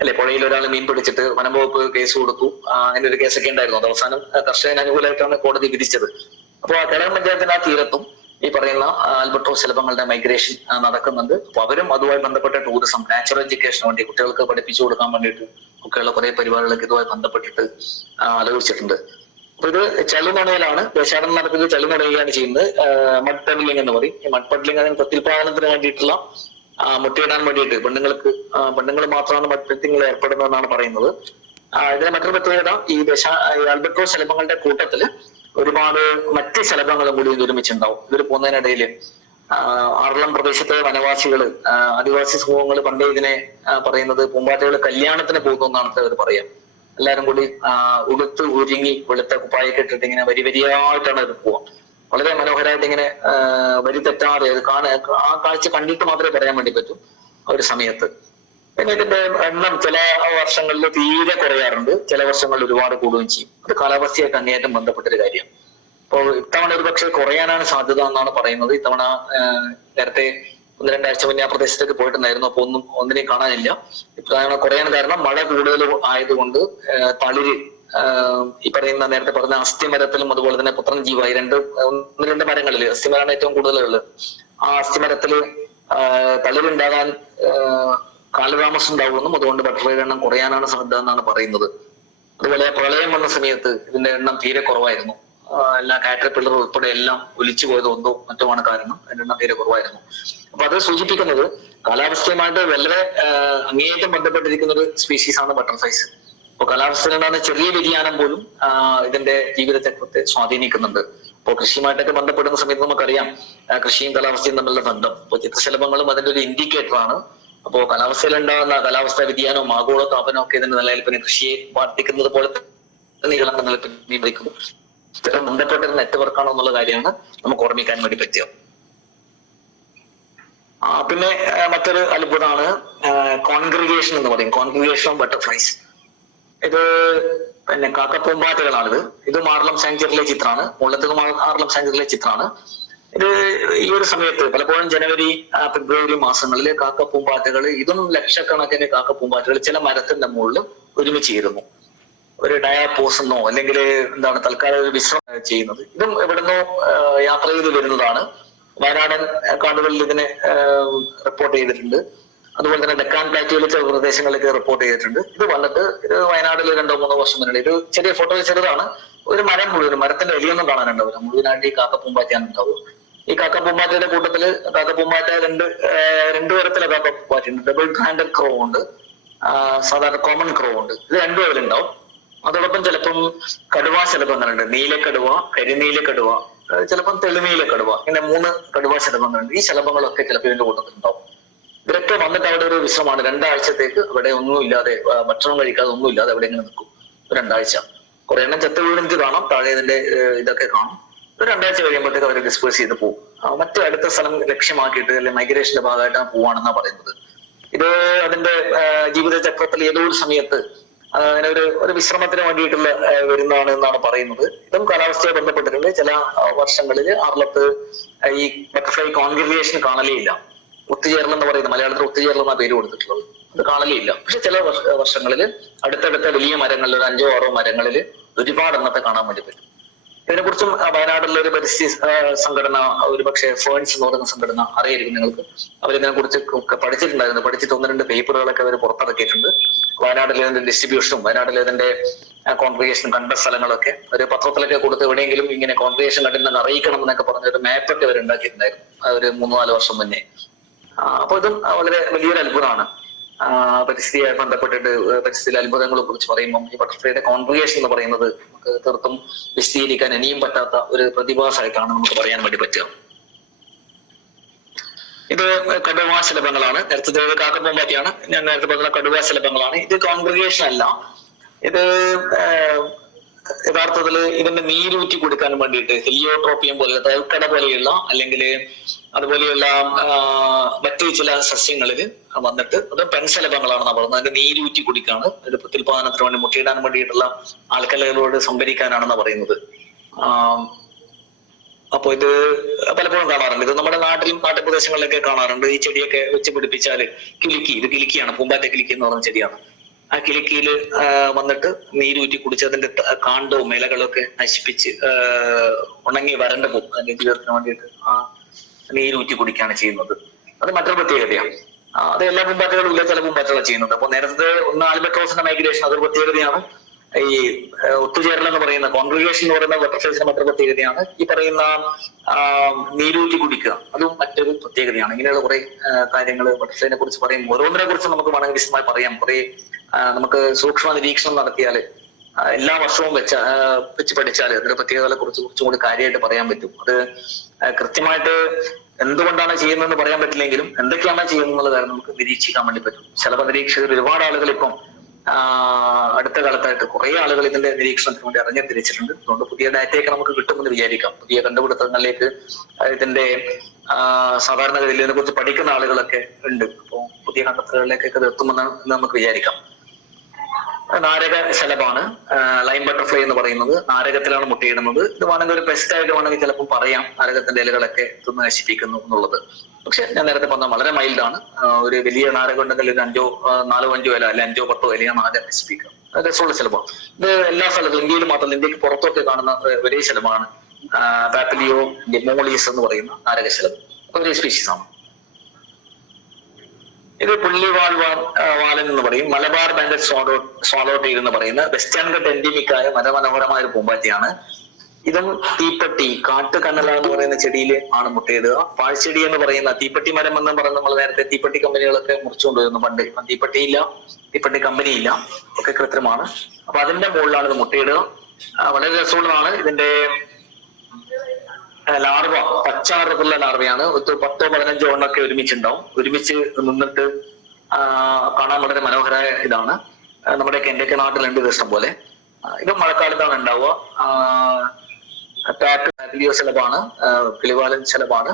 അല്ലെ? പുഴയിൽ ഒരാൾ മീൻ പിടിച്ചിട്ട് വനംവകുപ്പ് കേസ് കൊടുത്തു. അങ്ങനെ ഒരു കേസൊക്കെ ഉണ്ടായിരുന്നു. അത് അവസാനം കർഷകന് അനുകൂലമായിട്ടാണ് കോടതി വിധിച്ചത്. അപ്പോൾ ആ കേളകം പഞ്ചായത്തിന്റെ ആ തീരത്തും ഈ പറയുന്ന ആൽബട്രോസ് ശലഭങ്ങളുടെ മൈഗ്രേഷൻ നടക്കുന്നുണ്ട്. അപ്പൊ അവരും അതുമായി ബന്ധപ്പെട്ട ടൂറിസം, നാച്ചുറൽ എഡ്യൂക്കേഷന് വേണ്ടി കുട്ടികൾക്ക് പഠിപ്പിച്ചു കൊടുക്കാൻ വേണ്ടിയിട്ട് ഒക്കെയുള്ള കുറെ പരിപാടികളൊക്കെ ഇതുമായി ബന്ധപ്പെട്ടിട്ട് ആലോചിച്ചിട്ടുണ്ട്. അപ്പൊ ഇത് ചളിനുണയിലാണ് ദേശാടനം നടക്കുന്നത്. ചളിനുണയാണ് ചെയ്യുന്നത്. മഡ് പെഡ്ലിംഗ് എന്ന് പറയും. ഈ മഡ് പെഡ്ലിംഗ് അതിന് പ്രത്യുൽപാദനത്തിന് വേണ്ടിയിട്ടുള്ള മുട്ടയിടാൻ വേണ്ടിയിട്ട് പെണ്ണുങ്ങൾ മാത്രമാണ് മഡ് പെഡ്ലിംഗിൽ ഏർപ്പെടുന്നതെന്നാണ് പറയുന്നത്. ഇതിന് മറ്റൊരു പ്രത്യേകത, ഈ ആൽബട്രോസ് ശലഭങ്ങളുടെ കൂട്ടത്തില് ഒരുപാട് മറ്റ് ശലഭങ്ങളും കൂടി ഒരുമിച്ചുണ്ടാവും. ഇവർ പോകുന്നതിനിടയിൽ ആറളം പ്രദേശത്തെ വനവാസികള്, ആദിവാസി സമൂഹങ്ങൾ പണ്ടേ ഇതിനെ പറയുന്നത് പൂമ്പാറ്റകൾ കല്യാണത്തിന് പോകുന്നു എന്നാണ് അവർ പറയാം. എല്ലാരും കൂടി ഉടുത്ത് ഒരുങ്ങി വെളുത്ത കുപ്പായൊക്കെ ഇട്ടിട്ട് ഇങ്ങനെ വരിയായിട്ടാണ് ഇത് പോവാം. വളരെ മനോഹരമായിട്ട് ഇങ്ങനെ വരി തെറ്റാതെ ആ കാഴ്ച കണ്ടിട്ട് മാത്രമേ പറയാൻ വേണ്ടി പറ്റൂ ആ ഒരു സമയത്ത്. പിന്നെ ഇതിന്റെ എണ്ണം ചില വർഷങ്ങളിൽ തീരെ കുറയാറുണ്ട്, ചില വർഷങ്ങളിൽ ഒരുപാട് കൂടുകയും ചെയ്യും. അത് കാലാവസ്ഥയായിട്ട് അങ്ങേയറ്റം ബന്ധപ്പെട്ടൊരു കാര്യം. അപ്പോൾ ഇത്തവണ ഒരു പക്ഷേ കുറയാനാണ് സാധ്യത എന്നാണ് പറയുന്നത്. ഇത്തവണ നേരത്തെ 1-2 ആഴ്ച മുന്നേ ആ പ്രദേശത്തേക്ക് പോയിട്ടുണ്ടായിരുന്നു. അപ്പൊ ഒന്നിനെയും കാണാനില്ല. ഇത്തവണ കുറയാൻ കാരണം മഴ കൂടുതൽ ആയതുകൊണ്ട് തളിര്, ഈ പറയുന്ന നേരത്തെ പറഞ്ഞ അസ്ഥിമരത്തിലും അതുപോലെ തന്നെ പുത്രൻ ജീവായി 1-2 മരങ്ങളിൽ അസ്ഥിമരമാണ് ഏറ്റവും കൂടുതലുള്ളത്. ആ അസ്ഥിമരത്തില് തളിരുണ്ടാകാൻ കാലതാമസം ഉണ്ടാവുമെന്നും അതുകൊണ്ട് ബട്ടർഫ്ലൈയുടെ എണ്ണം കുറയാനാണ് സാധ്യത എന്നാണ് പറയുന്നത്. അതുപോലെ പ്രളയം വന്ന സമയത്ത് ഇതിന്റെ എണ്ണം തീരെ കുറവായിരുന്നു. എല്ലാ കാറ്റർപില്ലർ ഉൾപ്പെടെ എല്ലാം ഒലിച്ചു പോയത് മറ്റുമാണ് കാരണം. അതിന്റെ എണ്ണം തീരെ കുറവായിരുന്നു. അപ്പൊ അത് സൂചിപ്പിക്കുന്നത് കാലാവസ്ഥയുമായിട്ട് വളരെ അങ്ങേയറ്റം ബന്ധപ്പെട്ടിരിക്കുന്ന ഒരു സ്പീഷീസ് ആണ് ബട്ടർഫ്ലൈസ്. അപ്പൊ കാലാവസ്ഥയിലുണ്ടാകുന്ന ചെറിയ വ്യതിയാനം പോലും ഇതിന്റെ ജീവിതചക്രത്തെ സ്വാധീനിക്കുന്നുണ്ട്. അപ്പോൾ കൃഷിയുമായിട്ടൊക്കെ ബന്ധപ്പെടുന്ന സമയത്ത് നമുക്കറിയാം കൃഷിയും കാലാവസ്ഥയും തമ്മിലുള്ള ബന്ധം. അപ്പോൾ ചിത്രശലഭങ്ങളും അതിന്റെ ഒരു ഇൻഡിക്കേറ്റർ ആണ്. അപ്പോ കാലാവസ്ഥയിലുണ്ടാകുന്ന കാലാവസ്ഥാ വ്യതിയാനവും ആഗോള താപനവും ഒക്കെ ഇതിന്റെ നിലനിൽപ്പിനെ കൃഷിയെ ബാധിക്കുന്നത് പോലെ നീളം നിലനിൽപ്പിക്കുന്നു. ഇത്തരം ബന്ധപ്പെട്ട ഒരു നെറ്റ്വർക്കാണോ എന്നുള്ള കാര്യമാണ് നമുക്ക് ഓർമ്മിക്കാൻ വേണ്ടി പറ്റുക. പിന്നെ മറ്റൊരു അത്ഭുതമാണ് കോൺഗ്രിഗേഷൻ എന്ന് പറയും. Congregation of butterflies. ഇത് പിന്നെ കാക്കപ്പൂമ്പാറ്റകളാണിത്. ഇത് മാർലം സാങ്ച്വറിയിലെ ചിത്രമാണ്. മുകളിലത്തത് മാർലം സാങ്ച്വറിയിലെ ചിത്രമാണ്. ഇത് ഈ ഒരു സമയത്ത് പലപ്പോഴും ജനുവരി ഫെബ്രുവരി മാസങ്ങളിൽ കാക്കപ്പൂമ്പാറ്റകൾ, ഇതും ലക്ഷക്കണക്കിന് കാക്കപ്പൂമ്പാറ്റകൾ ചില മരത്തിന്റെ മുകളിൽ ഒരുമിച്ച് ചേരുന്നു. ഒരു ഡയാപോസ് എന്നോ അല്ലെങ്കിൽ എന്താണ് തൽക്കാലം ഒരു വിശ്രമം ചെയ്യുന്നത്. ഇതും എവിടുന്നോ യാത്ര ചെയ്ത് വരുന്നതാണ്. വയനാടൻ കാടുകളിൽ ഇതിനെ റിപ്പോർട്ട് ചെയ്തിട്ടുണ്ട്. അതുപോലെ തന്നെ ഡെക്കാൻ പ്ലാറ്റ്യൂവിലെ ചില പ്രദേശങ്ങളിലേക്ക് റിപ്പോർട്ട് ചെയ്തിട്ടുണ്ട്. ഇത് വന്നിട്ട് ഇത് വയനാട്ടിൽ 2-3 വർഷം മുന്നേ ഒരു ചെറിയ ഫോട്ടോ ചെറുതാണ്. ഒരു മരം മുഴുവൻ, മരത്തിന്റെ എലിയൊന്നും കാണാനുണ്ടാവില്ല. മുഴുവനായിട്ട് ഈ കാക്കപ്പൂമ്പാറ്റയാണ് ഉണ്ടാവുക. ഈ കാക്കപ്പൂമ്പാറ്റയുടെ കൂട്ടത്തില് കാക്കപ്പൂമ്പാറ്റ രണ്ട് തരത്തിലെ കാക്കപ്പൂമ്പാറ്റയുണ്ട്. ഡബിൾ ഹാൻഡഡ് ക്രോ ഉണ്ട്, സാധാരണ കോമൺ ക്രോ ഉണ്ട്. ഇത് 2 അതിലുണ്ടാവും. അതോടൊപ്പം ചിലപ്പം കടുവാ ശലഭങ്ങളുണ്ട്. നീലക്കടുവ, കരിനീലക്കടുവ, ചിലപ്പം തെളിനീലക്കടുവ, ഇങ്ങനെ 3 കടുവാ ശലഭങ്ങളുണ്ട്. ഈ ശലഭങ്ങളൊക്കെ ചിലപ്പോൾ ഇതിന്റെ കൂട്ടത്തിലുണ്ടാവും. ഇവരൊക്കെ വന്നിട്ട് അവിടെ ഒരു വിശ്രമമാണ്. 2 ആഴ്ചത്തേക്ക് അവിടെ ഒന്നുമില്ലാതെ, ഭക്ഷണം കഴിക്കാതെ ഒന്നുമില്ലാതെ അവിടെ ഇങ്ങനെ നിൽക്കും. 2 ആഴ്ച. കുറെ എണ്ണം ചത്ത വീണിട്ട് കാണാം, താഴെ ഇതിന്റെ ഇതൊക്കെ കാണും. 2 ആഴ്ച കഴിയുമ്പോഴത്തേക്ക് അവർ ഡിസ്പേഴ്സ് ചെയ്ത് പോകും. മറ്റു അടുത്ത സ്ഥലം ലക്ഷ്യമാക്കിയിട്ട് അല്ലെങ്കിൽ മൈഗ്രേഷന്റെ ഭാഗമായിട്ടാണ് പോവാണെന്നാണ് പറയുന്നത്. ഇത് അതിന്റെ ജീവിതചക്രത്തിൽ ഏതോ ഒരു സമയത്ത് അങ്ങനെ ഒരു വിശ്രമത്തിന് വേണ്ടിയിട്ടുള്ള വരുന്നതാണ് എന്നാണ് പറയുന്നത്. ഇതും കാലാവസ്ഥയെ ബന്ധപ്പെട്ടിട്ടുണ്ട്. ചില വർഷങ്ങളിൽ ആർലത്ത് ഈ ബട്ടർഫ്ലൈ കോൺഗ്രിഗേഷൻ കാണലേ ഇല്ല. ഒത്തുചേരൽ എന്ന് പറയുന്നത് മലയാളത്തിൽ ഒത്തുചേരൽ എന്നാണ് പേര് കൊടുത്തിട്ടുള്ളത്. അത് കാണലേ ഇല്ല. പക്ഷെ ചില വർഷങ്ങളിൽ അടുത്തടുത്ത വലിയ മരങ്ങളിൽ 5 or 6 മരങ്ങളിൽ ഒരുപാട് എണ്ണത്തെ കാണാൻ വേണ്ടി പറ്റും. ഇതിനെക്കുറിച്ചും വയനാട്ടിലുള്ള ഒരു പരിസ്ഥിതി സംഘടന, ഒരുപക്ഷെ ഫേൺസ് എന്ന് പറയുന്ന സംഘടന അറിയായിരിക്കും നിങ്ങൾക്ക്. അവരിതിനെ കുറിച്ച് പഠിച്ചിട്ടുണ്ടായിരുന്നു. പഠിച്ചിട്ട് 1-2 പേപ്പറുകളൊക്കെ അവർ പുറത്തിറക്കിയിട്ടുണ്ട്. വയനാട്ടിലെ ഇതിന്റെ ഡിസ്ട്രിബ്യൂഷനും വയനാട്ടിലെ ഇതിന്റെ കോൺഗ്രിഗേഷൻ കണ്ട സ്ഥലങ്ങളൊക്കെ ഒരു പത്രത്തിലൊക്കെ കൊടുത്ത് എവിടെയെങ്കിലും ഇങ്ങനെ കോൺഗ്രിഗേഷൻ കണ്ടിട്ടുണ്ടെന്ന് അറിയിക്കണം എന്നൊക്കെ പറഞ്ഞൊരു മാപ്പൊക്കെ അവർ ഉണ്ടാക്കിയിട്ടുണ്ടായിരുന്നു ഒരു 3-4 വർഷം മുന്നേ. അപ്പൊ ഇതും വളരെ വലിയൊരു അത്ഭുതമാണ്. പരിസ്ഥിതിയായി ബന്ധപ്പെട്ടിട്ട് പരിസ്ഥിതി അത്ഭുതങ്ങളെ കുറിച്ച് പറയുമ്പോൾ ഈ ബട്ടർഫ്ലൈയുടെ കോൺഗ്രിഗേഷൻ എന്ന് പറയുന്നത് നമുക്ക് തീർത്തും വിശദീകരിക്കാൻ ഇനിയും പറ്റാത്ത ഒരു പ്രതിഭാസമായിട്ടാണ് നമുക്ക് പറയാൻ വേണ്ടി പറ്റുക. ഇത് കടുവാശലഭങ്ങളാണ്. നേരത്തെ കാക്കപ്പൂമ്പാറ്റയാണ്. ഞാൻ നേരത്തെ പറഞ്ഞ കടുവാശലഭങ്ങളാണ്. ഇത് കോൺഗ്രിഗേഷൻ അല്ല. ഇത് യഥാർത്ഥത്തിൽ ഇതിന്റെ നീരൂറ്റി കൊടുക്കാൻ വേണ്ടിയിട്ട് ഹെലിയോട്രോപ്പിയം പോലെ തേൽക്കട പോലെയുള്ള അല്ലെങ്കിൽ അതുപോലെയുള്ള മറ്റു ചില സസ്യങ്ങളിൽ വന്നിട്ട് അത് പെൺശലഭങ്ങളാണെന്ന് പറയുന്നത്. അതിന്റെ നീരൂറ്റി കുടിക്കാണ്. ഒരു പ്രത്യുൽപാദനത്തിന് വേണ്ടി മുട്ടയിടാൻ വേണ്ടിയിട്ടുള്ള ആൾക്കലകളോട് സംഭരിക്കാനാണെന്ന് പറയുന്നത്. അപ്പൊ ഇത് പലപ്പോഴും കാണാറുണ്ട്. ഇത് നമ്മുടെ നാട്ടുപ്രദേശങ്ങളിലൊക്കെ കാണാറുണ്ട്. ഈ ചെടിയൊക്കെ വെച്ച് പിടിപ്പിച്ചാല് ഇത് കിലിക്കിയാണ്, പൂമ്പാറ്റ കിലിക്കി എന്ന് പറയുന്ന ചെടിയാണ്. ആ കിലിക്കിയിൽ വന്നിട്ട് നീരൂറ്റി കുടിച്ച് അതിന്റെ കാണ്ടവും ഇലകളും ഒക്കെ നശിപ്പിച്ച് ഉണങ്ങി വരണ്ട പോകും. അതിന്റെ ജീവിതത്തിന് വേണ്ടിയിട്ട് നീരൂറ്റി കുടിക്കുകയാണ് ചെയ്യുന്നത്. അത് മറ്റൊരു പ്രത്യേകതയാണ്. അത് എല്ലാ പൂമ്പാറ്റകളും ഇല്ല, ചില പൂമ്പാറ്റകളാണ് ചെയ്യുന്നത്. അപ്പൊ നേരത്തെ ആൽബട്രോസിന്റെ മൈഗ്രേഷൻ അതൊരു പ്രത്യേകതയാണ്. ഈ ഒത്തുചേരൽ എന്ന് പറയുന്ന കോൺഗ്രിഗേഷൻ എന്ന് പറയുന്ന ബട്ടർഫ്ലൈസിന്റെ മറ്റൊരു പ്രത്യേകതയാണ്. ഈ പറയുന്ന നീരൂറ്റി കുടിക്കുക, അതും മറ്റൊരു പ്രത്യേകതയാണ്. ഇങ്ങനെയുള്ള കുറെ കാര്യങ്ങൾ ബട്ടർഫ്ലൈനെ കുറിച്ച് പറയും. ഓരോന്നിനെ കുറിച്ച് നമുക്ക് വേണമെങ്കിൽ വിശദമായി പറയാം. കുറെ നമുക്ക് സൂക്ഷ്മ നിരീക്ഷണം നടത്തിയാൽ എല്ലാ വർഷവും വെച്ച് പഠിച്ചാൽ അതിന്റെ പ്രത്യേകതകളെ കുറിച്ച് കുറച്ചും കൂടി കാര്യമായിട്ട് പറയാൻ പറ്റും. അത് കൃത്യമായിട്ട് എന്തുകൊണ്ടാണ് ചെയ്യുന്നതെന്ന് പറയാൻ പറ്റില്ലെങ്കിലും എന്തൊക്കെയാണ് ചെയ്യുന്നത് എന്നുള്ള കാര്യം നമുക്ക് നിരീക്ഷിക്കാൻ വേണ്ടി പറ്റും. ശലഭ നിരീക്ഷകർ ഒരുപാട് ആളുകൾ ഇപ്പം അടുത്ത കാലത്തായിട്ട് കുറെ ആളുകൾ ഇതിന്റെ നിരീക്ഷണത്തിന് വേണ്ടി ഇറങ്ങി തിരിച്ചിട്ടുണ്ട്. അതുകൊണ്ട് പുതിയ ഡാറ്റയൊക്കെ നമുക്ക് കിട്ടുമെന്ന് വിചാരിക്കാം. പുതിയ കണ്ടുപിടുത്തങ്ങളിലേക്ക് ഇതിന്റെ സാധാരണഗതിയിൽ ഇതിനെ കുറിച്ച് പഠിക്കുന്ന ആളുകളൊക്കെ ഉണ്ട്. അപ്പോൾ പുതിയ കണ്ടെത്തലുകളിലേക്കൊക്കെ എത്തുമെന്ന് നമുക്ക് വിചാരിക്കാം. നാരക ശലഭമാണ് ലൈൻ ബട്ടർഫ്ലൈ എന്ന് പറയുന്നത്. നാരകത്തിലാണ് മുട്ടയിടുന്നത്. ഇത് വേണമെങ്കിൽ ഒരു പെസ്റ്റ് ആയിട്ട് വേണമെങ്കിൽ ചിലപ്പോൾ പറയാം നാരകത്തിന്റെ ഇലകളൊക്കെ തിന്ന് നശിപ്പിക്കുന്നു എന്നുള്ളത്. പക്ഷെ ഞാൻ നേരത്തെ പറഞ്ഞ വളരെ മൈൽഡാണ്. ഒരു വലിയ നാരകം ഉണ്ടെങ്കിൽ ഒരു 4-5 ഇല അല്ലെ 5-10 ഇലയാണ് നാരകം നശിപ്പിക്കുക. രസമുള്ള ശലഭമാണ്. ഇത് എല്ലാ സ്ഥലത്തും ഇന്ത്യയിൽ മാത്രമല്ല ഇന്ത്യക്ക് പുറത്തൊക്കെ കാണുന്ന ഒരേ ശലഭമാണ് പാപ്പിലിയോ മോളീസ് എന്ന് പറയുന്ന നാരകശലഭം. ഒരേ സ്പീഷീസ് ആണ്. ഇത് പുള്ളിവാലൻ എന്ന് പറയും. മലബാർ ബാൻഡഡ് സ്വാലോടെയിൽ എന്ന് പറയുന്ന വെസ്റ്റേൺ ഘട്ട് എൻഡിമിക് ആയ മനോഹരമായ ഒരു പൂമ്പാറ്റയാണ്. ഇതും തീപ്പട്ടി കാട്ടുകന്നല എന്ന് പറയുന്ന ചെടിയിൽ ആണ് മുട്ടയിടുക. പാഴ്ചെടി എന്ന് പറയുന്ന തീപ്പട്ടി മരം എന്ന് പറയുന്ന നമ്മൾ നേരത്തെ തീപ്പട്ടി കമ്പനികളൊക്കെ മുറിച്ചുകൊണ്ടുവരുന്നു പണ്ട്. തീപ്പട്ടിയില്ല, തീപ്പട്ടി കമ്പനിയില്ല, ഒക്കെ കൃത്രിമാണ്. അപ്പൊ അതിന്റെ മുകളിലാണ് ഇത് മുട്ടയിടുക. വളരെ രസമുള്ളതാണ്. ഇതിന്റെ ലാർവ പച്ച നിറത്തിലുള്ള ലാർവയാണ്. 10-15 എണ്ണമൊക്കെ ഒരുമിച്ചുണ്ടാവും. ഒരുമിച്ച് നിന്നിട്ട് കാണാൻ വളരെ മനോഹരമായ ഇതാണ്. നമ്മുടെയൊക്കെ എന്റെയൊക്കെ നാട്ടിലുണ്ട് ഇത് ഇഷ്ടം പോലെ. ഇത് മഴക്കാലത്താണ് ഉണ്ടാവുക. പാപ്പിലിയോ ശലഭമാണ്, കിളിവാലൻ ശലഭമാണ്.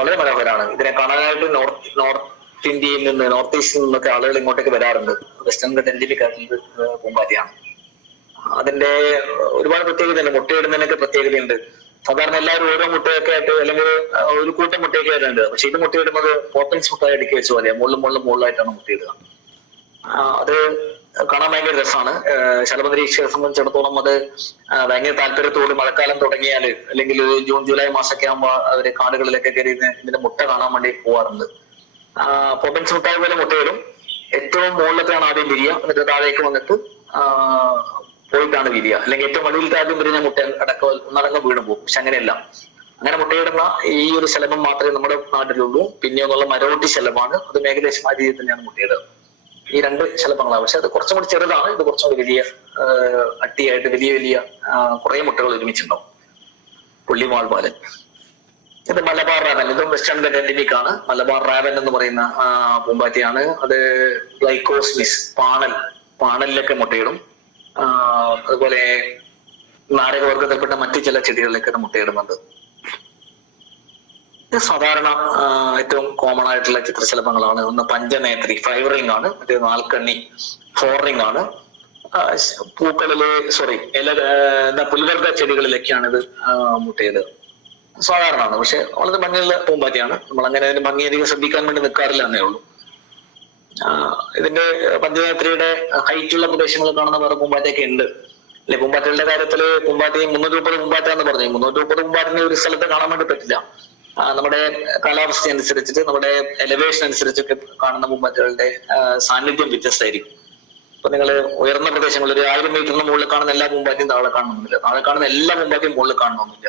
വളരെ മനോഹരമാണ്. ഇതിനെ കാണാനായിട്ട് നോർത്ത് ഇന്ത്യയിൽ നിന്ന് നോർത്ത് ഈസ്റ്റിൽ നിന്നൊക്കെ ആളുകൾ ഇങ്ങോട്ടേക്ക് വരാറുണ്ട്. വെസ്റ്റേൺ ഘട്ട് എൻഡിമിക് ആയിട്ടുള്ള പൂമ്പാറ്റയാണ്. അതിന്റെ ഒരുപാട് പ്രത്യേകതയുണ്ട്. മുട്ടയിടുന്നതിനൊക്കെ പ്രത്യേകതയുണ്ട്. സാധാരണ എല്ലാവരും ഓരോ മുട്ടയൊക്കെ ആയിട്ട് അല്ലെങ്കിൽ ഒരു കൂട്ടം മുട്ടയൊക്കെ ആയിട്ടുണ്ട്. പക്ഷെ ഇത് മുട്ടയിടുന്നത് പോപ്പിൻസ് മുട്ട അടുക്കി വെച്ച പോലെ മുകളിലായിട്ടാണ് മുട്ടയിടുക. അത് കാണാൻ ഭയങ്കര രസമാണ്. ശലഭ നിരീക്ഷകരെ സംബന്ധിച്ചിടത്തോളം അത് ഭയങ്കര താല്പര്യത്തോട് മഴക്കാലം തുടങ്ങിയാൽ അല്ലെങ്കിൽ ജൂൺ-ജൂലൈ മാസമൊക്കെ ആകുമ്പോൾ അവര് കാടുകളിലൊക്കെ കയറി ഇതിന്റെ മുട്ട കാണാൻ വേണ്ടി പോവാറുണ്ട്. പോപ്പിൻസ് മുട്ടായ പോലെ മുട്ടയിടും. ഏറ്റവും മുകളിലത്തെയാണ് ആദ്യം വിരിയ, എന്നിട്ട് താഴേക്ക് വന്നിട്ട് പോയിട്ടാണ് വിരിയ. അല്ലെങ്കിൽ ഏറ്റവും അടിയിലത്തെ ആദ്യം വിരിഞ്ഞ മുട്ട ഒന്നടങ്കം വീണ് പോകും. പക്ഷെ അങ്ങനെയല്ല. അങ്ങനെ മുട്ടയിടുന്ന ഈ ഒരു ശലഭം മാത്രമേ നമ്മുടെ നാട്ടിലുള്ളൂ. പിന്നെ ഒന്നുള്ള മരോട്ടി ശലഭമാണ്. അതും ഏകദേശം ആ രീതിയിൽ തന്നെയാണ് മുട്ടയിടുക. ഈ 2 ശലഭങ്ങളാണ്. പക്ഷെ അത് കുറച്ചും കൂടി ചെറുതാണ്. ഇത് കുറച്ചും കൂടി വലിയ അട്ടിയായിട്ട് വലിയ കുറെ മുട്ടകൾ ഒരുമിച്ചുണ്ടാവും. പുള്ളിവാൽപാലൻ. ഇത് മലബാർ റാവൻ. ഇതും വെസ്റ്റേൺ ഘട്ട് എൻഡിമിക് ആണ്. മലബാർ റാവൻ എന്ന് പറയുന്ന പൂമ്പാറ്റയാണ്. അത് ഗ്ലൈക്കോസ്മിസ് പാണലിലൊക്കെ മുട്ടയിടും. അതുപോലെ നാരകവർഗത്തിൽപ്പെട്ട മറ്റു ചില ചെടികളിലേക്ക് മുട്ടയിടുന്നുണ്ട്. ഇത് സാധാരണ ഏറ്റവും കോമൺ ആയിട്ടുള്ള ചിത്രശലഭങ്ങളാണ്. ഒന്ന് പഞ്ചനേത്രി 5 റിംഗ് ആണ്. മറ്റേ 4 കണ്ണി 4 റിംഗ് ആണ്. പൂക്കളില് എന്താ പുൽവർഗ ചെടികളിലൊക്കെയാണ് ഇത് മുട്ടയിടുക. സാധാരണമാണ്, പക്ഷെ വളരെ ഭംഗിയുള്ള പൂമ്പാറ്റയാണ്. നമ്മൾ അങ്ങനെ അതിന് ഭംഗി അധികം ശ്രദ്ധിക്കാൻ വേണ്ടി നിൽക്കാറില്ല എന്നേ ഉള്ളൂ. ഇതിന്റെ പഞ്ചനേത്രിയുടെ ഹൈറ്റുള്ള പ്രദേശങ്ങളിൽ കാണുന്ന വേറെ പൂമ്പാറ്റയൊക്കെ ഉണ്ട് അല്ലെ. പൂമ്പാറ്റകളുടെ കാര്യത്തില് പൂമ്പാറ്റയും 330 പൂമ്പാറ്റ എന്ന് പറഞ്ഞു. 330 പൂമ്പാറ്റിനെ ഒരു സ്ഥലത്ത് കാണാൻ വേണ്ടി പറ്റില്ല. നമ്മുടെ കാലാവസ്ഥ അനുസരിച്ചിട്ട്, നമ്മുടെ എലവേഷൻ അനുസരിച്ചൊക്കെ കാണുന്ന പൂമ്പാറ്റകളുടെ സാന്നിധ്യം വ്യത്യസ്തമായിരിക്കും. ഇപ്പൊ നിങ്ങൾ ഉയർന്ന പ്രദേശങ്ങളിൽ ഒരു 1000 മീറ്ററിന് മുകളിൽ കാണുന്ന എല്ലാ പൂമ്പാറ്റയും താഴെ കാണണമെന്നില്ല, താഴെ കാണുന്ന എല്ലാ പൂമ്പാറ്റയും മുകളിൽ കാണണമെന്നില്ല.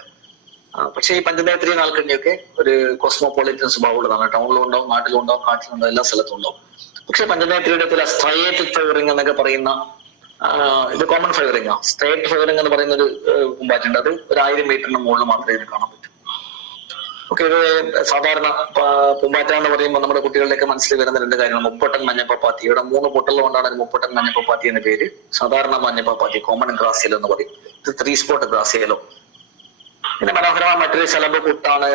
പക്ഷേ ഈ പഞ്ചനേത്രി നാൽക്കണ്ണിയൊക്കെ ഒരു കോസ്മോപൊളിറ്റൻ സ്വഭാവമുള്ളതാണ്. ടൗണിലും ഉണ്ടാവും, നാട്ടിലും ഉണ്ടാവും, കാട്ടിലുണ്ടാവും, എല്ലാ സ്ഥലത്തും ഉണ്ടാവും. പക്ഷെ പഞ്ചനേത്രിയുടെ ചില സ്ട്രേറ്റ് ഫെയറിംഗ് എന്നൊക്കെ പറയുന്ന ഇത് കോമൺ ഫെയറിംഗ് സ്ട്രേറ്റ് ഫെയറിംഗ് എന്ന് പറയുന്ന ഒരു പൂമ്പാറ്റുണ്ട്. അത് ഒരു 1000 മീറ്ററിന് മുകളിൽ മാത്രമേ ഇത് കാണാൻ പറ്റൂ. ഓക്കെ, ഇത് സാധാരണ പൂമ്പാറ്റ എന്ന് പറയുമ്പോൾ നമ്മുടെ കുട്ടികളുടെയൊക്കെ മനസ്സിൽ വരുന്ന 2 കാര്യങ്ങൾ. മുപ്പട്ടൻ മഞ്ഞപ്പപ്പാത്തി. ഇവിടെ 3 പൊട്ടുള്ള കൊണ്ടാണ് മുപ്പട്ടൻ മഞ്ഞപ്പപ്പാത്തി എന്ന പേര്. സാധാരണ മഞ്ഞപ്പപ്പാത്തി, കോമൺ ഗ്രാസിയലോ എന്ന് പറയും. ഇത് 3 സ്പോട്ട് ഗ്രാസിയലോ. പിന്നെ മനോഹരമായ മറ്റൊരു ശലഭ കൂട്ടാണ്.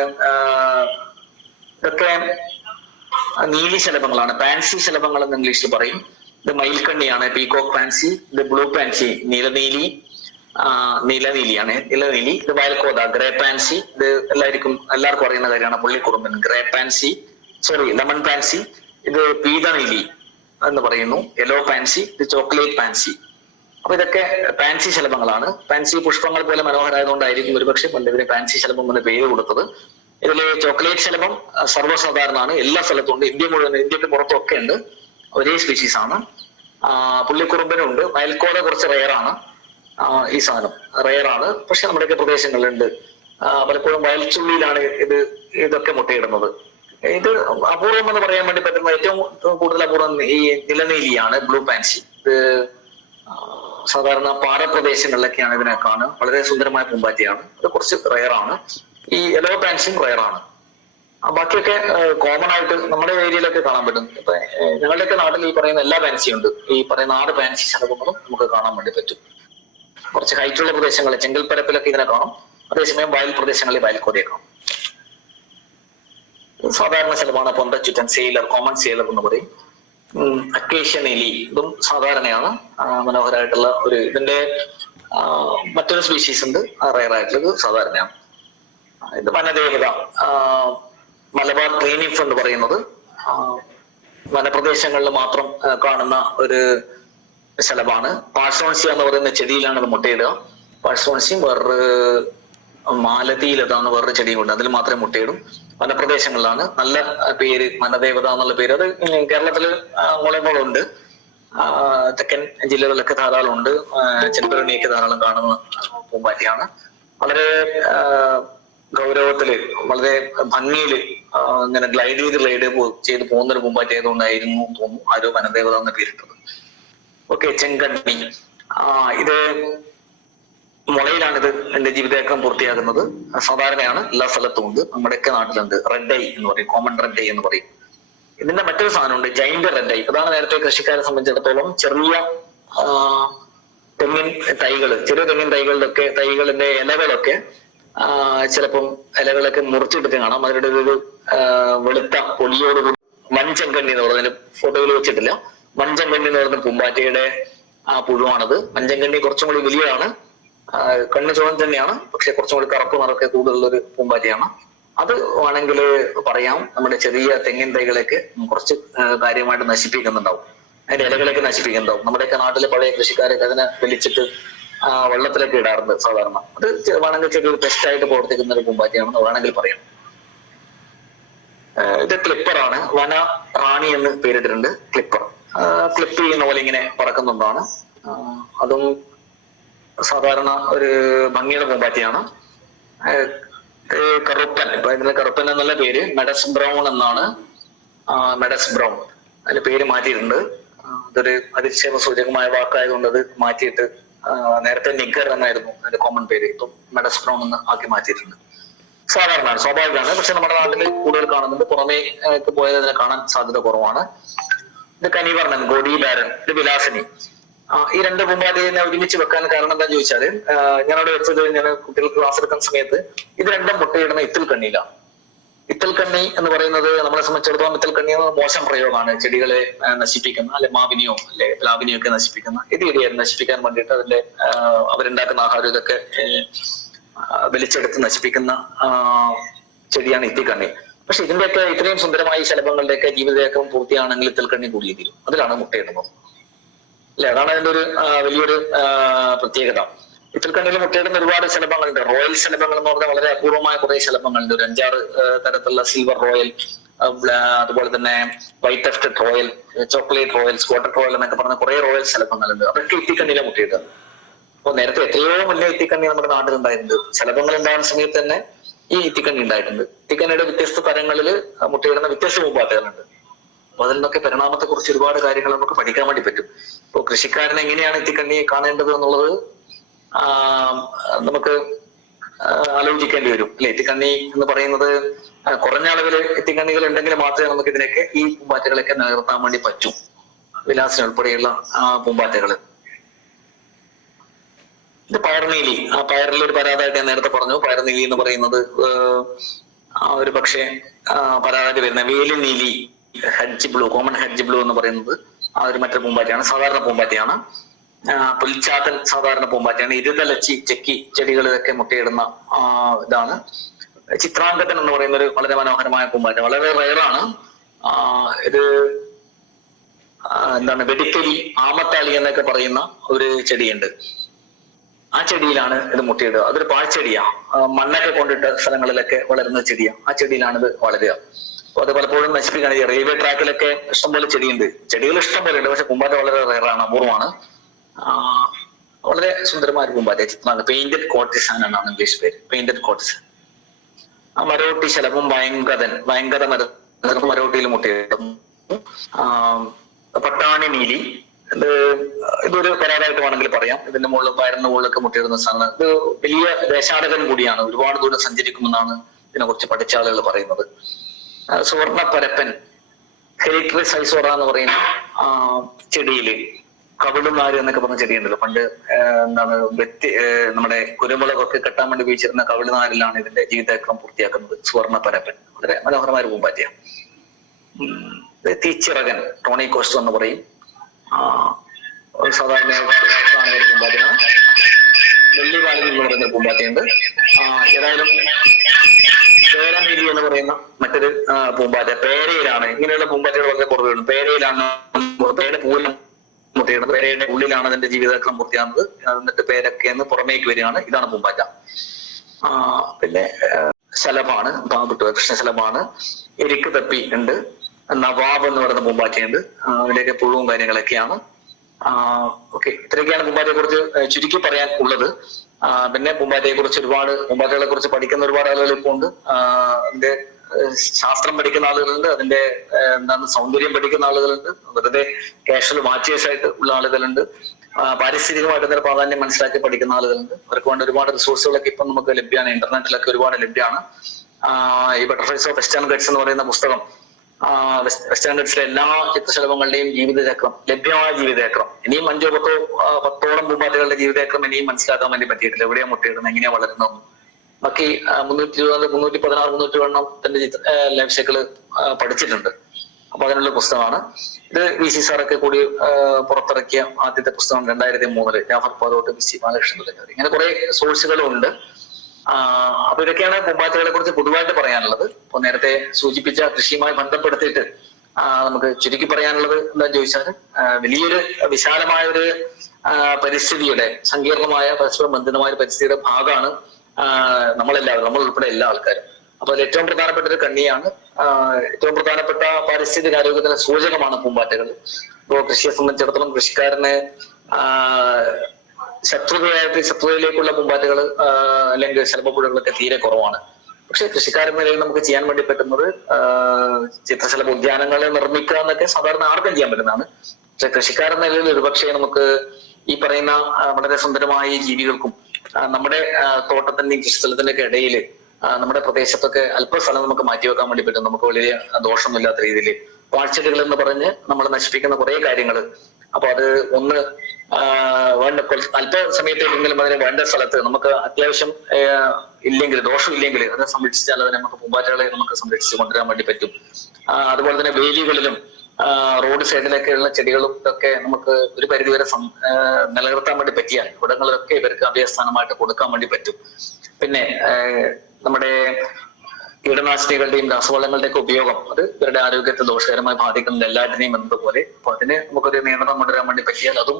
ഇതൊക്കെ നീലി ശലഭങ്ങളാണ്, പാൻസി ശലഭങ്ങൾ എന്ന് ഇംഗ്ലീഷിൽ പറയും. ഇത് മയിൽക്കണ്ണിയാണ്, പീകോക്ക് പാൻസി. ഇത് ബ്ലൂ പാൻസി, നീലനീലിയാണ്. നീലനീലി. ഇത് വയൽക്കോത, ഗ്രേ പാൻസി. ഇത് എല്ലാവർക്കും അറിയുന്ന കാര്യമാണ്. പുള്ളിക്കുറുമ്പൻ, ഗ്രേ പാൻസി, ലെമൺ പാൻസി. ഇത് പീതനീലി എന്ന് പറയുന്നു. Yellow pansy. ഇത് ചോക്ലേറ്റ് പാൻസി. അപ്പൊ ഇതൊക്കെ പാൻസി ശലഭങ്ങളാണ്. പാൻസി പുഷ്പങ്ങൾ പോലെ മനോഹരമായതുകൊണ്ടായിരിക്കും ഒരുപക്ഷെ പണ്ട് ഇവര് പാൻസി ശലഭം എന്ന പേര് കൊടുത്തത്. ഇതില് ചോക്ലേറ്റ് ശലഭം സർവ്വസാധാരണമാണ്, എല്ലാ സ്ഥലത്തും ഉണ്ട്. ഇന്ത്യ മുഴുവൻ, ഇന്ത്യക്ക് പുറത്തൊക്കെ ഉണ്ട്, ഒരേ സ്പീഷീസ് ആണ്. പുള്ളിക്കുറുമ്പനുണ്ട്. മയിൽക്കോല കുറച്ച് റെയറാണ്. ഈ സാധനം റെയറാണ്, പക്ഷെ നമ്മുടെയൊക്കെ പ്രദേശങ്ങളിലുണ്ട്. പലപ്പോഴും വയൽച്ചുള്ളിയിലാണ് ഇതൊക്കെ മുട്ടയിടുന്നത്. ഇത് അപൂർവം എന്ന് പറയാൻ വേണ്ടി പറ്റുന്ന ഏറ്റവും കൂടുതൽ അപൂർവം ഈ നിലനീലിയാണ്, ബ്ലൂ പാൻസി. ഇത് സാധാരണ പാറപ്രദേശങ്ങളിലൊക്കെയാണ് ഇതിനെ കാണുക. വളരെ സുന്ദരമായ പൂമ്പാറ്റയാണ്. ഇത് കുറച്ച് റെയറാണ്. ഈ യെല്ലോ പാൻസിയും റെയറാണ്. ബാക്കിയൊക്കെ കോമൺ ആയിട്ട് നമ്മുടെ ഏരിയയിലൊക്കെ കാണാൻ പറ്റും. ഇപ്പൊ ഞങ്ങളുടെയൊക്കെ നാട്ടിൽ ഈ പറയുന്ന എല്ലാ പാൻസിയും ഉണ്ട്. ഈ പറയുന്ന 6 പാൻസി ശലഭങ്ങളും നമുക്ക് കാണാൻ വേണ്ടി പറ്റും. കുറച്ച് ഹൈറ്റുള്ള പ്രദേശങ്ങളിൽ, ചെങ്കൽപ്പരപ്പിലൊക്കെ ഇതിനെ കാണും. അതേസമയം വയൽ പ്രദേശങ്ങളിൽ വയൽക്കോതയെ കാണും. സാധാരണ ശലഭമാണ് പൊന്തച്ചുറ്റൻ, സെയിലർ, കോമൺ സെയിലർ എന്ന് പറയും. അക്കേഷ്യ നീലി, ഇതും സാധാരണയാണ്. മനോഹരമായിട്ടുള്ള ഒരു ഇതിന്റെ മറ്റൊരു സ്പീഷീസ് ഉണ്ട്, റെയർ ആയിട്ടുള്ളത്, സാധാരണയാണ്. ഇത് വനദേവത, മലബാർ ട്രീനിഫ് എന്ന് പറയുന്നത് വനപ്രദേശങ്ങളിൽ മാത്രം കാണുന്ന ഒരു ശലഭമാണ്. പാഴ്സോൺസിയ എന്ന് പറയുന്ന ചെടിയിലാണ് ഇത് മുട്ടയിടുക. പാഴ്സോൺസിയും വേറൊരു മാലതിയിലത എന്ന് വേറൊരു ചെടിയും ഉണ്ട്, അതിൽ മാത്രമേ മുട്ടയിടും. വനപ്രദേശങ്ങളിലാണ്. നല്ല പേര് വനദേവത എന്നുള്ള പേര്. അത് കേരളത്തില് അങ്ങോളങ്ങളുണ്ട്, തെക്കൻ ജില്ലകളിലൊക്കെ ധാരാളം ഉണ്ട്. ചെമ്പരണിയൊക്കെ ധാരാളം കാണുന്ന പൂമ്പാറ്റയാണ്. വളരെ ഗൗരവത്തില്, വളരെ ഭംഗിയില് ഇങ്ങനെ ഗ്ലൈഡ് ചെയ്ത് പോകുന്ന ഒരു പൂമ്പാറ്റ ആയതുകൊണ്ടായിരുന്നു തോന്നുന്നു ആരോ വനദേവത എന്ന പേരിട്ടത്. ഓക്കെ, ചെങ്കണ്ണി. ഇത് മുളയിലാണിത് എന്റെ ജീവിതചക്രം പൂർത്തിയാകുന്നത്. സാധാരണയാണ്, എല്ലാ സ്ഥലത്തും ഉണ്ട്, നമ്മുടെയൊക്കെ നാട്ടിലുണ്ട്. റെഡ് ഐ എന്ന് പറയും, കോമൺ റെഡ് ഐ എന്ന് പറയും. ഇതിന്റെ മറ്റൊരു സാധനമുണ്ട്, ജൈന്റ് റെഡ് ഐ. അതാണ് നേരത്തെ കൃഷിക്കാരെ സംബന്ധിച്ചിടത്തോളം ചെറിയ തെങ്ങിൻ തൈകള്, ചെറിയ തെങ്ങിൻ തൈകളിന്റെ ഇലകളൊക്കെ ചിലപ്പം ഇലകളൊക്കെ മുറിച്ചെടുത്ത് കാണാം. അവരുടെ ഒരു വെളുത്ത പൊടിയോടുകൂടി മഞ്ചങ്കണ്ണി എന്ന് പറയുന്നതിന് ഫോട്ടോയിൽ വെച്ചിട്ടില്ല. മഞ്ചങ്കണ്ണി എന്ന് പറയുന്ന പൂമ്പാറ്റയുടെ പുഴുവാണത്. മഞ്ചങ്കണ്ണി കുറച്ചും കൂടി വലിയതാണ്, കണ്ണ് ചുവൻ തന്നെയാണ്, പക്ഷെ കുറച്ചും കൂടി കറുപ്പ് നിറക്കെ കൂടുതലുള്ളൊരു പൂമ്പാറ്റയാണ്. അത് വേണമെങ്കിൽ പറയാം, നമ്മുടെ ചെറിയ തെങ്ങിൻ തൈകളൊക്കെ കുറച്ച് കാര്യമായിട്ട് നശിപ്പിക്കുന്നുണ്ടാവും, അതിന്റെ ഇലകളൊക്കെ നശിപ്പിക്കുന്നുണ്ടാവും. നമ്മുടെയൊക്കെ നാട്ടിലെ പഴയ കൃഷിക്കാരൊക്കെ അതിനെ വലിച്ചിട്ട് വെള്ളത്തിലൊക്കെ ഇടാറുണ്ട് സാധാരണ. അത് വേണമെങ്കിൽ ചെറിയൊരു പെസ്റ്റായിട്ട് പ്രവർത്തിക്കുന്ന ഒരു പൂമ്പാറ്റയാണെന്ന് വേണമെങ്കിൽ പറയാം. ഇത് ക്ലിപ്പറാണ്, വന റാണി എന്ന് പേരിട്ടിട്ടുണ്ട്. ക്ലിപ്പർ ക്ലിപ്പ് ചെയ്യുന്ന പോലെ ഇങ്ങനെ പറക്കുന്നതാണ്. അതും സാധാരണ ഒരു ഭംഗിയുടെ പൂമ്പാറ്റയാണ്. കറുപ്പൻ, ഇപ്പൊ ഇതിന്റെ കറുപ്പൻ എന്നുള്ള പേര് മെഡസ് ബ്രൗൺ എന്നാണ്. മെഡസ് ബ്രൗൺ അതിന്റെ പേര് മാറ്റിയിട്ടുണ്ട്. അതൊരു അധിക്ഷേപ സൂചകമായ വാക്കായതുകൊണ്ട് അത് മാറ്റിയിട്ട് നേരത്തെ നിഗർ എന്നായിരുന്നു അതിന്റെ കോമൺ പേര്, ഇപ്പം മെഡസ് ബ്രൗൺ എന്ന് ആക്കി മാറ്റിയിട്ടുണ്ട്. സാധാരണമാണ്, സ്വാഭാവികമാണ്, പക്ഷെ നമ്മുടെ നാട്ടിൽ കൂടുതൽ കാണുന്നുണ്ട്. പുറമേ പോയത് അതിനെ കാണാൻ സാധ്യത കുറവാണ്. ഇത് കനിവർണ്ണൻ, ഗോഡി ബാരൻ, ഇത് വിലാസിനി. ഈ 2 പൂമ്പാറ്റയെ ഒരുമിച്ച് വെക്കാൻ കാരണം എന്താന്ന് ചോദിച്ചാല്, ഞാനവിടെ വെച്ചത് ഞാൻ കുട്ടികൾക്ക് ക്ലാസ് എടുക്കുന്ന സമയത്ത് ഇത് 2 മുട്ടയിടുന്ന ഇത്തിൽ കണ്ണിയിലാണ്. ഇത്തൽക്കണ്ണി എന്ന് പറയുന്നത് നമ്മളെ സംബന്ധിച്ചിടത്തോളം ഇത്തൽക്കണ്ണി എന്നത് മോശം പ്രയോഗമാണ്. ചെടികളെ നശിപ്പിക്കുന്ന, അല്ലെ മാവിനെയോ അല്ലെ പ്ലാവിനെയോ ഒക്കെ നശിപ്പിക്കുന്ന, ഇത് നശിപ്പിക്കാൻ വേണ്ടിയിട്ട് അതിന്റെ അവരുണ്ടാക്കുന്ന ആഹാരം ഇതൊക്കെ വലിച്ചെടുത്ത് നശിപ്പിക്കുന്ന ചെടിയാണ് ഇത്തിക്കണ്ണി. പക്ഷെ ഇതിന്റെയൊക്കെ ഇത്രയും സുന്ദരമായ ശലഭങ്ങളുടെയൊക്കെ ജീവിതചക്രം പൂർത്തിയാണെങ്കിൽ ഇത്തൽക്കണ്ണി കൂടിയേ തീരും. അതിലാണ് മുട്ടയിടുന്നത് അല്ലെ. അതാണ് അതിന്റെ ഒരു വലിയൊരു പ്രത്യേകത. ഇത്തൽക്കണ്ണിയിൽ മുട്ടയിടുന്ന ഒരുപാട് ശലഭങ്ങളുണ്ട്. റോയൽ ശലഭങ്ങൾ എന്ന് പറഞ്ഞാൽ വളരെ അപൂർവമായ കുറെ ശലഭങ്ങളുണ്ട്. ഒരു 5-6 തരത്തിലുള്ള സിൽവർ റോയൽ, അതുപോലെ തന്നെ white tufted royal, chocolate royal, spotted royal എന്നൊക്കെ പറഞ്ഞ കുറെ റോയൽ ശലഭങ്ങളുണ്ട്. അതൊക്കെ ഇത്തിക്കണ്ണിയിലെ മുട്ടയിടുന്നത്. അപ്പൊ നേരത്തെ എത്രയോ വലിയ ഇത്തിക്കണ്ണി നമ്മുടെ നാട്ടിലുണ്ടായിട്ടുണ്ട്. ശലഭങ്ങൾ ഉണ്ടാകുന്ന സമയത്ത് തന്നെ ഈ ഇത്തിക്കണ്ണി ഉണ്ടായിട്ടുണ്ട്. ഇത്തിക്കണ്ണിയുടെ വ്യത്യസ്ത തരങ്ങളിൽ മുട്ടയിടുന്ന വ്യത്യസ്ത പൂമ്പാറ്റകളുണ്ട്. അപ്പൊ അതിൽ നിന്നൊക്കെ പരിണാമത്തെ കുറിച്ച് ഒരുപാട് കാര്യങ്ങൾ നമുക്ക് പഠിക്കാൻ വേണ്ടി പറ്റും. ഇപ്പൊ കൃഷിക്കാരൻ എങ്ങനെയാണ് ഇത്തിക്കണ്ണിയെ കാണേണ്ടത് എന്നുള്ളത് നമുക്ക് ആലോചിക്കേണ്ടി വരും അല്ലെ. ഇത്തിക്കണ്ണി എന്ന് പറയുന്നത് കുറഞ്ഞ അളവില് ഇത്തിക്കണ്ണികൾ ഉണ്ടെങ്കിൽ മാത്രമേ നമുക്ക് ഇതിനൊക്കെ ഈ പൂമ്പാറ്റകളൊക്കെ നിലനിർത്താൻ വേണ്ടി പറ്റൂ. വിലാസിന് ഉൾപ്പെടെയുള്ള പൂമ്പാറ്റകള്. ഇത് പയർനീലി. ആ പയറിൽ ഒരു പരാതായിട്ട് ഞാൻ നേരത്തെ പറഞ്ഞു. പയർനീലി എന്ന് പറയുന്നത് ഒരു പക്ഷേ പരാതായിട്ട് വരുന്ന വേലുനീലി, hedge blue, common hedge blue എന്ന് പറയുന്നത് ഒരു മറ്റൊരു പൂമ്പാറ്റയാണ്. സാധാരണ പൂമ്പാറ്റയാണ്. പുൽച്ചാത്തൻ സാധാരണ പൂമ്പാറ്റയാണ്. ഇരുതലച്ചി, ചെക്കി ചെടികളിലൊക്കെ മുട്ടയിടുന്ന ഇതാണ്. ചിത്രാംഗതൻ എന്ന് പറയുന്ന ഒരു വളരെ മനോഹരമായ പൂമ്പാറ്റ, വളരെ റയറാണ്. ഇത് എന്താണ്, വെടിക്കലി, ആമത്താളി എന്നൊക്കെ പറയുന്ന ഒരു ചെടിയുണ്ട്. ആ ചെടിയിലാണ് ഇത് മുട്ടയിടുക. അതൊരു പാഴ്ചെടിയാ. മണ്ണൊക്കെ കൊണ്ടിട്ട് സ്ഥലങ്ങളിലൊക്കെ വളരുന്ന ചെടിയാ. ആ ചെടിയിലാണ് ഇത് വളരുക. അപ്പൊ അത് പലപ്പോഴും നശിപ്പിക്കുകയാണ്. റെയിൽവേ ട്രാക്കിലൊക്കെ ഇഷ്ടംപോലെ ചെടിയുണ്ട്. ചെടികൾ ഇഷ്ടംപോലെ ഉണ്ട്. പക്ഷെ പൂമ്പാറ്റ വളരെ റയറാണ്, അപൂർവമാണ്. വളരെ സുന്ദരമായ ഒരു പൂമ്പാറ്റ ചിത്രമാണ്. പെയിന്റഡ് കോർട്ടിസാൻ എന്നാണ് ഇംഗ്ലീഷ് പേര്. പെയിന്റഡ് കോർട്ടിസാൻ. ആ മരോട്ടി ശലഭം ഭയങ്കര മരോട്ടിയിൽ മുട്ടയിടും. പട്ടാണി നീലി, ഇതൊരു പരാതായിട്ട് വേണമെങ്കിൽ പറയാം. ഇതിന്റെ മുകളിൽ പയറിന്റെ മുകളിലൊക്കെ മുട്ടയിടുന്ന സാധനം. ഇത് വലിയ ദേശാടകൻ കൂടിയാണ്. ഒരുപാട് ദൂരം സഞ്ചരിക്കുമെന്നാണ് ഇതിനെ കുറിച്ച് പഠിച്ച ആളുകൾ പറയുന്നത്. സുവർണ പരപ്പൻ, ഹെലിട്രിസ് ഐസോറ എന്ന് പറയുന്ന ചെടിയില് കവിളുനാര് എന്നൊക്കെ പറഞ്ഞ ചെടിയുണ്ടല്ലോ. പണ്ട് എന്താണ് നമ്മുടെ കുരുമുളകൊക്കെ കെട്ടാൻ വേണ്ടി ഉപയോഗിച്ചിരുന്ന കവിളുനാരിലാണ് ഇതിന്റെ ജീവിതചക്രം പൂർത്തിയാക്കുന്നത്. സുവർണ പരപ്പൻ വളരെ മനോഹരമായ ഒരു പൂമ്പാറ്റയാണ്. തീച്ചിറകൻ, ടോണി കോസ്റ്റർ എന്ന് പറയും. സാധാരണ പൂമ്പാറ്റയാണ്. വെള്ളിവാലി എന്ന് പറയുന്ന പൂമ്പാറ്റയുണ്ട്. ഏതായാലും പേരമീലി എന്ന് പറയുന്ന മറ്റൊരു പൂമ്പാറ്റ. പേരയിലാണ്. ഇങ്ങനെയുള്ള പൂമ്പാറ്റകൾ വളരെ കുറവാണ്. പേരയിലാണ് പേരയുടെ പൂവിലും മുട്ടയിടുന്നത്. പേരയുടെ ഉള്ളിലാണ് അതിന്റെ ജീവിതചക്രം പൂർത്തിയാകുന്നത്. എന്നിട്ട് പേരൊക്കെ പുറമേക്ക് വരികയാണ്. ഇതാണ് പൂമ്പാറ്റ. പിന്നെ ശലഭാണ്, കൃഷ്ണശലഭാണ്. എരിക്ക് തപ്പി ഉണ്ട്. നവാബ് എന്ന് പറയുന്ന പൂമ്പാറ്റയുണ്ട്. അതിന്റെയൊക്കെ പുഴുവും കാര്യങ്ങളൊക്കെയാണ്. ഓക്കെ, ഇത്രയൊക്കെയാണ് പൂമ്പാറ്റയെ കുറിച്ച് ചുരുക്കി പറയാൻ ഉള്ളത്. പിന്നെ പൂമ്പാറ്റയെ കുറിച്ച് പൂമ്പാറ്റകളെ കുറിച്ച് പഠിക്കുന്ന ഒരുപാട് ആളുകൾ ഇപ്പോൾ ഉണ്ട്. അതിന്റെ ശാസ്ത്രം പഠിക്കുന്ന ആളുകളുണ്ട്. അതിന്റെ സൗന്ദര്യം പഠിക്കുന്ന ആളുകളുണ്ട്. വെറുതെ കാഷ്വൽ വാച്ചേഴ്സ് ആയിട്ട് ഉള്ള ആളുകളുണ്ട്. പാരിസ്ഥിതികമായിട്ട് അതിന്റെ പ്രാധാന്യം മനസ്സിലാക്കി പഠിക്കുന്ന ആളുകളുണ്ട്. അവർക്ക് വേണ്ട ഒരുപാട് റിസോഴ്സുകളൊക്കെ ഇപ്പം നമുക്ക് ലഭ്യമാണ്. ഇന്റർനെറ്റിലൊക്കെ ഒരുപാട് ലഭ്യമാണ്. ഈ ബട്ടർഫ്ലൈസ് ഓഫ് വെസ്റ്റേൺ ഗട്ട്സ് എന്ന് പറയുന്ന പുസ്തകം വെസ്റ്റേൺ ഗട്ട്സിലെ എല്ലാ ചിത്രശലഭങ്ങളുടെയും ജീവിതചക്രം, ലഭ്യമായ ജീവിതചക്രം, ഇനിയും 5-10 പൂമ്പാറ്റകളുടെ ജീവിതചക്രം ഇനിയും മനസ്സിലാക്കാൻ വേണ്ടി പറ്റിയിട്ടില്ല. എവിടെയാണ് മുട്ടയിടുന്നത്, എങ്ങനെയാ വളരുന്നതെന്നും. ബാക്കി 320, 316, 320 ലൈഫ് സൈക്കിള് പഠിച്ചിട്ടുണ്ട്. അപ്പൊ അതിനുള്ള പുസ്തകമാണ് ഇത്. VC സാറൊക്കെ കൂടി പുറത്തിറക്കിയ ആദ്യത്തെ പുസ്തകം 2003 ജാഫർ പാറോട്ട്, VC ബാലകൃഷ്ണൻ തുടങ്ങിയവർ. ഇങ്ങനെ കുറെ സോഴ്സുകളും ഉണ്ട്. അപ്പൊ ഇതൊക്കെയാണ് പൂമ്പാറ്റകളെ കുറിച്ച് പൊതുവായിട്ട് പറയാനുള്ളത്. ഇപ്പൊ നേരത്തെ സൂചിപ്പിച്ച കൃഷിയുമായി ബന്ധപ്പെടുത്തിയിട്ട് നമുക്ക് ചുരുക്കി പറയാനുള്ളത് എന്താന്ന് ചോദിച്ചാൽ, വലിയൊരു വിശാലമായ ഒരു പരിസ്ഥിതിയുടെ, സങ്കീർണമായ പരസ്പരം ബന്ധിതമായ ഒരു പരിസ്ഥിതിയുടെ ഭാഗമാണ് നമ്മളെല്ലാവരും, നമ്മൾ ഉൾപ്പെടെ എല്ലാ ആൾക്കാരും. അപ്പൊ അതിൽ ഏറ്റവും പ്രധാനപ്പെട്ട ഒരു കണ്ണിയാണ്. ഏറ്റവും പ്രധാനപ്പെട്ട പാരിസ്ഥിതിക ആരോഗ്യത്തിന്റെ സൂചകമാണ് പൂമ്പാറ്റകൾ. ഇപ്പോ കൃഷിയെ സംബന്ധിച്ചിടത്തോളം കൃഷിക്കാരന് ശത്രുതയിലേക്കുള്ള പൂമ്പാറ്റകൾ അല്ലെങ്കിൽ ശലഭപ്പുഴകളൊക്കെ തീരെ കുറവാണ്. പക്ഷെ കൃഷിക്കാരൻ നിലയിൽ നമുക്ക് ചെയ്യാൻ വേണ്ടി പറ്റുന്നത് ചിത്രശലഭ ഉദ്യാനങ്ങളെ നിർമ്മിക്കുക എന്നൊക്കെ സാധാരണ ആർക്കും ചെയ്യാൻ പറ്റുന്നതാണ്. പക്ഷെ കൃഷിക്കാരൻ നിലയിൽ ഒരുപക്ഷെ നമുക്ക് ഈ പറയുന്ന വളരെ സുന്ദരമായ ജീവികൾക്കും നമ്മുടെ തോട്ടത്തിന്റെയും കൃഷിസ്ഥലത്തിന്റെ ഒക്കെ ഇടയിൽ നമ്മുടെ പ്രദേശത്തൊക്കെ അല്പസ്ഥലം നമുക്ക് മാറ്റിവെക്കാൻ വേണ്ടി പറ്റും. നമുക്ക് വലിയ ദോഷമില്ലാത്ത രീതിയിൽ പാഴ്ചെടികൾ എന്ന് പറഞ്ഞ് നമ്മൾ നശിപ്പിക്കുന്ന കുറെ കാര്യങ്ങൾ അപ്പൊ അത് ഒന്ന് വേണ്ട അല്പസമയത്തേക്കെങ്കിലും അതിന് വേണ്ട സ്ഥലത്ത് നമുക്ക് അത്യാവശ്യം ഇല്ലെങ്കിൽ ദോഷം ഇല്ലെങ്കിൽ അതിനെ സംരക്ഷിച്ചാൽ അതിനെ നമുക്ക് പൂമ്പാറ്റകളെ നമുക്ക് സംരക്ഷിച്ച് കൊണ്ടുവരാൻ വേണ്ടി പറ്റും. അതുപോലെ തന്നെ വേലികളിലും റോഡ് സൈഡിലൊക്കെയുള്ള ചെടികളും ഒക്കെ നമുക്ക് ഒരു പരിധിവരെ നിലനിർത്താൻ വേണ്ടി പറ്റിയാൽ ഇവിടങ്ങളിലൊക്കെ ഇവർക്ക് അഭയസ്ഥാനമായിട്ട് കൊടുക്കാൻ വേണ്ടി പറ്റും. പിന്നെ നമ്മുടെ കീടനാശിനികളുടെയും രാസവളങ്ങളുടെയും ഒക്കെ ഉപയോഗം അത് ഇവരുടെ ആരോഗ്യത്തെ ദോഷകരമായി ബാധിക്കുന്നത് എല്ലാറ്റിനെയും എന്നതുപോലെ. അപ്പൊ അതിന് നമുക്കൊരു നിയന്ത്രണം കൊണ്ടുവരാൻ വേണ്ടി പറ്റിയാൽ അതും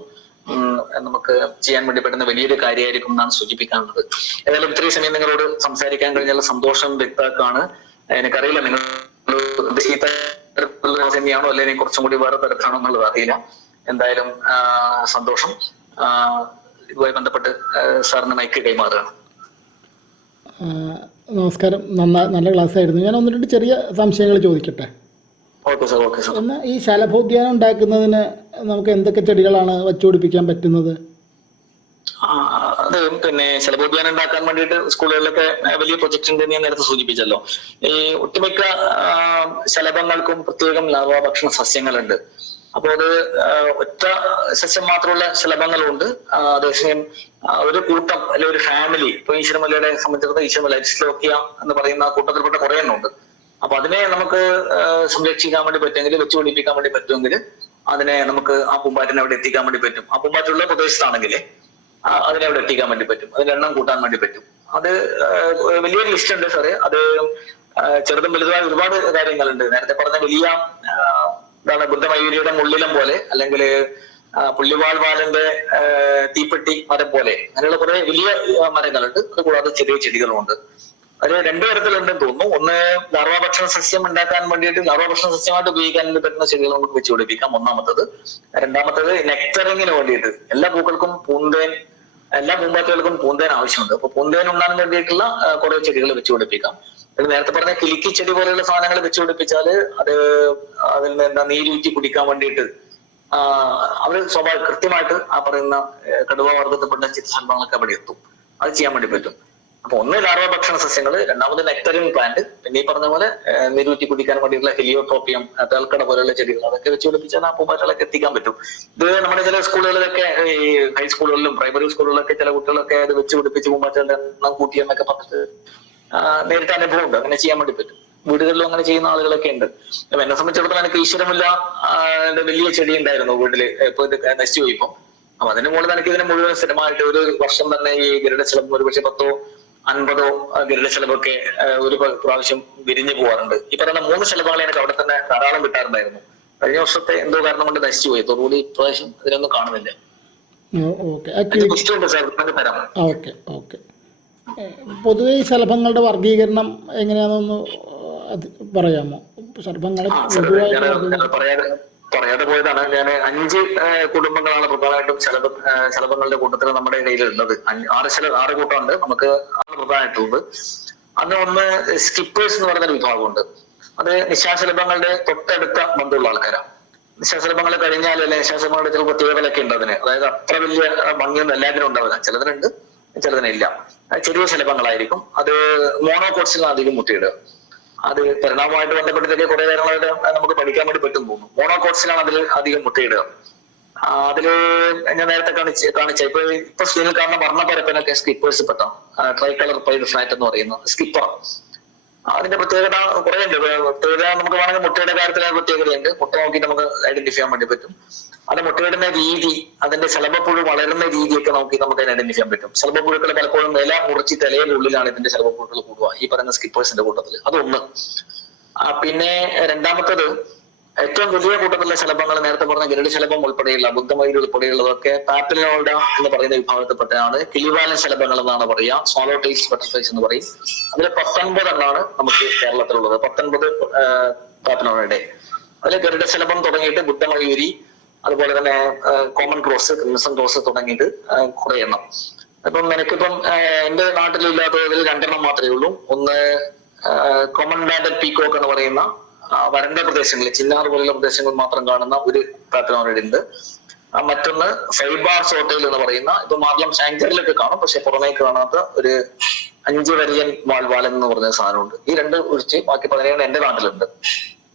നമുക്ക് ചെയ്യാൻ വേണ്ടി പറ്റുന്ന വലിയൊരു കാര്യമായിരിക്കും എന്നാണ് സൂചിപ്പിക്കാനുള്ളത്. ഏതായാലും ഇത്രയും സമയം നിങ്ങളോട് സംസാരിക്കാൻ കഴിഞ്ഞാൽ സന്തോഷം വ്യക്തമാക്കാണ്. എനിക്കറിയില്ല നിങ്ങൾ ഈ തരത്തിലുള്ള തന്നെയാണോ അല്ലെങ്കിൽ കുറച്ചും കൂടി വേറെ തരത്തിലാണോ എന്നുള്ളത് അറിയില്ല. എന്തായാലും സന്തോഷം. ഇതുമായി ബന്ധപ്പെട്ട് സാറിന് മൈക്ക് കൈമാറുകയാണ്. നമസ്കാരം. നല്ല ക്ലാസ് ആയിരുന്നു. ഞാൻ ഒന്ന് രണ്ട് ചെറിയ സംശയങ്ങൾ ചോദിക്കട്ടെ? എന്നാൽ ഈ ശലഭോദ്യാനം ഉണ്ടാക്കുന്നതിന് നമുക്ക് എന്തൊക്കെ ചെടികളാണ് വച്ചുപിടിപ്പിക്കാൻ പറ്റുന്നത്? അത് പിന്നെ ശലഭോദ്യാനം ഉണ്ടാക്കാൻ വേണ്ടിയിട്ട് സ്കൂളുകളിലൊക്കെ വലിയ പ്രൊജക്ട് ഉണ്ട് ഞാൻ നേരത്തെ സൂചിപ്പിച്ചല്ലോ. ഈ ഒട്ടുമിക്ക ശലഭങ്ങൾക്കും പ്രത്യേകം ലാർവാഭക്ഷണ സസ്യങ്ങളുണ്ട്. അപ്പോൾ അത് ഒറ്റ സസ്യം മാത്രമുള്ള ശലഭങ്ങളുണ്ട്. അതേസമയം ഒരു കൂട്ടം അല്ലെങ്കിൽ ഒരു ഫാമിലി, ഇപ്പൊ ഈശ്വരമല്ലയുടെ സംബന്ധിച്ചിടത്തോളം ഈശ്വരമല്ല എരിസ്ലോക്കിയ എന്ന് പറയുന്ന കൂട്ടത്തിൽപ്പെട്ട കുറെ എണ്ണമുണ്ട്. അപ്പൊ അതിനെ നമുക്ക് സംരക്ഷിക്കാൻ വേണ്ടി പറ്റുമെങ്കിൽ, വെച്ചുപിടിപ്പിക്കാൻ വേണ്ടി പറ്റുമെങ്കിൽ അതിനെ നമുക്ക് ആ പൂമ്പാറ്റിനെ അവിടെ എത്തിക്കാൻ വേണ്ടി പറ്റും. ആ പൂമ്പാറ്റുള്ള പ്രദേശത്താണെങ്കിൽ അതിനെ അവിടെ എത്തിക്കാൻ വേണ്ടി പറ്റും, അതിന്റെ എണ്ണം കൂട്ടാൻ വേണ്ടി പറ്റും. അത് വലിയൊരു ലിസ്റ്റ് ഉണ്ട് സാറ്. അത് ചെറുതും വലുതുമായ ഒരുപാട് കാര്യങ്ങളുണ്ട്. നേരത്തെ പറഞ്ഞ വലിയ എന്താണ് ബുദ്ധമയൂരിയുടെ മുള്ളിലം പോലെ അല്ലെങ്കിൽ പുള്ളിവാൽവാലിന്റെ തീപ്പെട്ടി മരം പോലെ അങ്ങനെയുള്ള കുറെ വലിയ മരങ്ങളുണ്ട്. അതുകൂടാതെ ചെറിയ ചെടികളുമുണ്ട്. അത് രണ്ടു തരത്തിലുണ്ടെന്ന് തോന്നുന്നു. ഒന്ന് ലാർവാഭക്ഷണ സസ്യം ഉണ്ടാക്കാൻ വേണ്ടിയിട്ട് ലാർവാഭക്ഷണ സസ്യമായിട്ട് ഉപയോഗിക്കാൻ പറ്റുന്ന ചെടികൾ നമുക്ക് വെച്ച് പിടിപ്പിക്കാം, ഒന്നാമത്തത്. രണ്ടാമത്തത് നെക്ടറിങ്ങിന് വേണ്ടിയിട്ട് എല്ലാ പൂക്കൾക്കും എല്ലാ പൂമ്പാറ്റകൾക്കും പൂന്തേൻ ആവശ്യമുണ്ട്. അപ്പൊ പൂന്തേൻ ഉണ്ടാകാൻ വേണ്ടിയിട്ടുള്ള കുറെ ചെടികൾ വെച്ച് പിടിപ്പിക്കാം. നേരത്തെ പറഞ്ഞ കിലിക്കി ചെടി പോലെയുള്ള സാധനങ്ങൾ വെച്ച് പിടിപ്പിച്ചാല് അത് അതിൽ നിന്ന് എന്താ നീരൂറ്റി കുടിക്കാൻ വേണ്ടിയിട്ട് അവര് കൃത്യമായിട്ട് ആ പറയുന്ന കടുവ വർഗത്തിൽപ്പെട്ട ചിത്രശലഭങ്ങളൊക്കെ അവിടെ എത്തും. അത് ചെയ്യാൻ വേണ്ടി പറ്റും. അപ്പൊ ഒന്ന് ലാർവാഭക്ഷണ സസ്യങ്ങൾ, രണ്ടാമത് നെക്ടറിംഗ് പ്ലാന്റ്, പിന്നെ ഈ പറഞ്ഞ പോലെ നീരൂറ്റി കുടിക്കാൻ വേണ്ടിയിട്ടുള്ള ഹെലിയോട്രോപ്പിയം, തേൽക്കട പോലെയുള്ള ചെടികൾ അതൊക്കെ വെച്ച് പിടിപ്പിച്ചാൽ ആ പൂമ്പാറ്റകളൊക്കെ എത്തിക്കാൻ പറ്റും. ഇത് നമ്മുടെ ചില സ്കൂളുകളിലൊക്കെ ഈ ഹൈസ്കൂളുകളിലും പ്രൈമറി സ്കൂളുകളിലൊക്കെ ചില കുട്ടികളൊക്കെ അത് വെച്ച് പിടിപ്പിച്ച് പൂമ്പാറ്റകളുടെ എണ്ണം കൂട്ടിയെന്നൊക്കെ പറഞ്ഞിട്ട് നേരിട്ട് അനുഭവം ഉണ്ട്. അങ്ങനെ ചെയ്യാൻ വേണ്ടി പറ്റും. വീടുകളിലും അങ്ങനെ ചെയ്യുന്ന ആളുകളൊക്കെ ഉണ്ട്. എന്നെ സംബന്ധിച്ചിടത്തോളം എനിക്ക് ഈശ്വരമില്ല വലിയ ചെടി ഉണ്ടായിരുന്നു വീട്ടില്. ഇപ്പൊ ഇത് നശിച്ചു പോയി. ഇപ്പം അപ്പൊ അതിന് മുകളിൽ എനിക്ക് ഇതിന് മുഴുവൻ സ്ഥിരമായിട്ട് ഒരു വർഷം തന്നെ ഈ ഗരുഡശലഭം ഒരു പക്ഷെ 10-50 ഗരുഡശലഭമൊക്കെ ഒരു പ്രാവശ്യം വിരിഞ്ഞു പോകാറുണ്ട്. ഈ പറയുന്ന 3 ശലഭങ്ങളെ എനിക്ക് അവിടെ തന്നെ ധാരാളം കിട്ടാറുണ്ടായിരുന്നു. കഴിഞ്ഞ വർഷത്തെ എന്തോ കാരണം കൊണ്ട് നശിച്ചു പോയി. തോറുകൂടി ഇപ്രാവശ്യം ഇതിനൊന്നും കാണുന്നില്ല. പൊതുവെ ഈ ശലഭങ്ങളുടെ വർഗീകരണം എങ്ങനെയാണെന്ന് പറയാമോ? ശലഭങ്ങളെ പറയാതെ പോയതാണ്. ഞാൻ 5 കുടുംബങ്ങളാണ് പ്രധാനമായിട്ടും ശലഭങ്ങളുടെ കൂട്ടത്തിൽ നമ്മുടെ ഇടയിൽ ഉള്ളത്. 6 കൂട്ടമുണ്ട് നമുക്ക് പ്രധാനമായിട്ടുള്ളത്. അന്ന് ഒന്ന് സ്കിപ്പേഴ്സ് എന്ന് പറയുന്ന വിഭാഗമുണ്ട്. അത് നിശാശലഭങ്ങളുടെ തൊട്ടടുത്ത ബന്ധമുള്ള ആൾക്കാരാണ്. നിശാശലഭങ്ങളെ കഴിഞ്ഞാൽ അല്ലെ നിശാശലഭങ്ങളുടെ ചില പ്രത്യേകതകളൊക്കെ ഉണ്ട് അതിന്. അതായത് അത്ര വലിയ ഭംഗിയൊന്നും എല്ലാത്തിനും ഉണ്ടാവില്ല. ചിലതിനുണ്ട്, ചിലതിനില്ല. ചെറിയ ശലഭങ്ങളായിരിക്കും. അത് മോണോകോട്സിലാണ് അധികം മുട്ടയിടുക. അത് പരിണാമമായിട്ട് ബന്ധപ്പെട്ടിട്ടൊക്കെ കുറെ കാര്യങ്ങളായിട്ട് നമുക്ക് പഠിക്കാൻ വേണ്ടി പറ്റും തോന്നുന്നു. മോണോകോട്സിലാണ് അതിൽ അധികം മുട്ടയിടുക. അതില് ഞാൻ നേരത്തെ കാണിച്ച ഇപ്പൊ സ്ക്രീനിൽ കാണുന്ന വർണ്ണപ്പരപ്പിനൊക്കെ skippers പെട്ടാം. Try colour pied flat എന്ന് പറയുന്ന സ്കിപ്പർ. അതിന്റെ പ്രത്യേകത കുറെ ഉണ്ട്. പ്രത്യേകത നമുക്ക് വേണമെങ്കിൽ മുട്ടയുടെ കാര്യത്തിൽ പ്രത്യേകതയുണ്ട്. മുട്ട നോക്കി നമുക്ക് ഐഡന്റിഫൈ ചെയ്യാൻ വേണ്ടി പറ്റും. അത് മുട്ടയിടുന്ന രീതി, അതിന്റെ ശലഭപ്പുഴു വളരുന്ന രീതിയൊക്കെ നോക്കി നമുക്ക് അതിനെ ഐഡന്റിഫൈ ചെയ്യാൻ പറ്റും. ശലഭപ്പുഴുക്കൾ പലപ്പോഴും ഇല മുറിച്ച് തലയുടെ ഉള്ളിലാണ് ഇതിന്റെ ശലഭപ്പുഴുക്കൾ കൂടുക ഈ പറയുന്ന സ്കിപ്പേഴ്സിന്റെ കൂട്ടത്തിൽ. അതൊന്ന്. പിന്നെ രണ്ടാമത്തത് ഏറ്റവും വലിയ കൂട്ടത്തിലുള്ള ശലഭങ്ങൾ നേരത്തെ പറഞ്ഞ ഗരുഡ ശലഭം ഉൾപ്പെടെയുള്ള ബുദ്ധമയൂർ ഉൾപ്പെടെയുള്ളതൊക്കെ പാപ്പിലോഡ എന്ന് പറയുന്ന വിഭാഗത്തിൽപ്പെട്ടതാണ്. കിളിവാലൻ ശലഭങ്ങൾ എന്നാണ് പറയുക. സ്വാലോ ടൈൽസ് ബട്ടർഫ്ലൈസ് എന്ന് പറയും. അതിൽ 19 എണ്ണമാണ് നമുക്ക് കേരളത്തിലുള്ളത്. 19 പാപ്പിലോഡയുടെ. അതിൽ ഗരുഡ ശലഭം തുടങ്ങിയിട്ട് ബുദ്ധമയൂരി, അതുപോലെ തന്നെ കോമൺ ക്രോസ്, ക്രിംസൺ ക്രോസ് തുടങ്ങിയിട്ട് കുറെ എണ്ണം. അപ്പം എനിക്കിപ്പം എന്റെ നാട്ടിലില്ലാത്തതിൽ 2 എണ്ണം മാത്രമേ ഉള്ളൂ. ഒന്ന് കോമൺ ബാൻഡഡ് പീക്കോക്ക് എന്ന് പറയുന്ന വരണ്ട പ്രദേശങ്ങളിൽ, ചിന്നാർ പോലുള്ള പ്രദേശങ്ങളിൽ മാത്രം കാണുന്ന ഒരു പാപ്പിലോണിഡ് ഉണ്ട്. മറ്റൊന്ന് ഫൈബാർ സോട്ടയിൽ എന്ന് പറയുന്ന, ഇപ്പൊ മാർലം സാങ്ചറിലൊക്കെ കാണും പക്ഷെ പുറമേക്ക് കാണാത്ത ഒരു 5 വരിയൻ വാൽവാലൻ എന്ന് പറഞ്ഞ സാധനമുണ്ട്. ഈ 2 ഒഴിച്ച് ബാക്കി 17 എന്റെ നാട്ടിലുണ്ട്.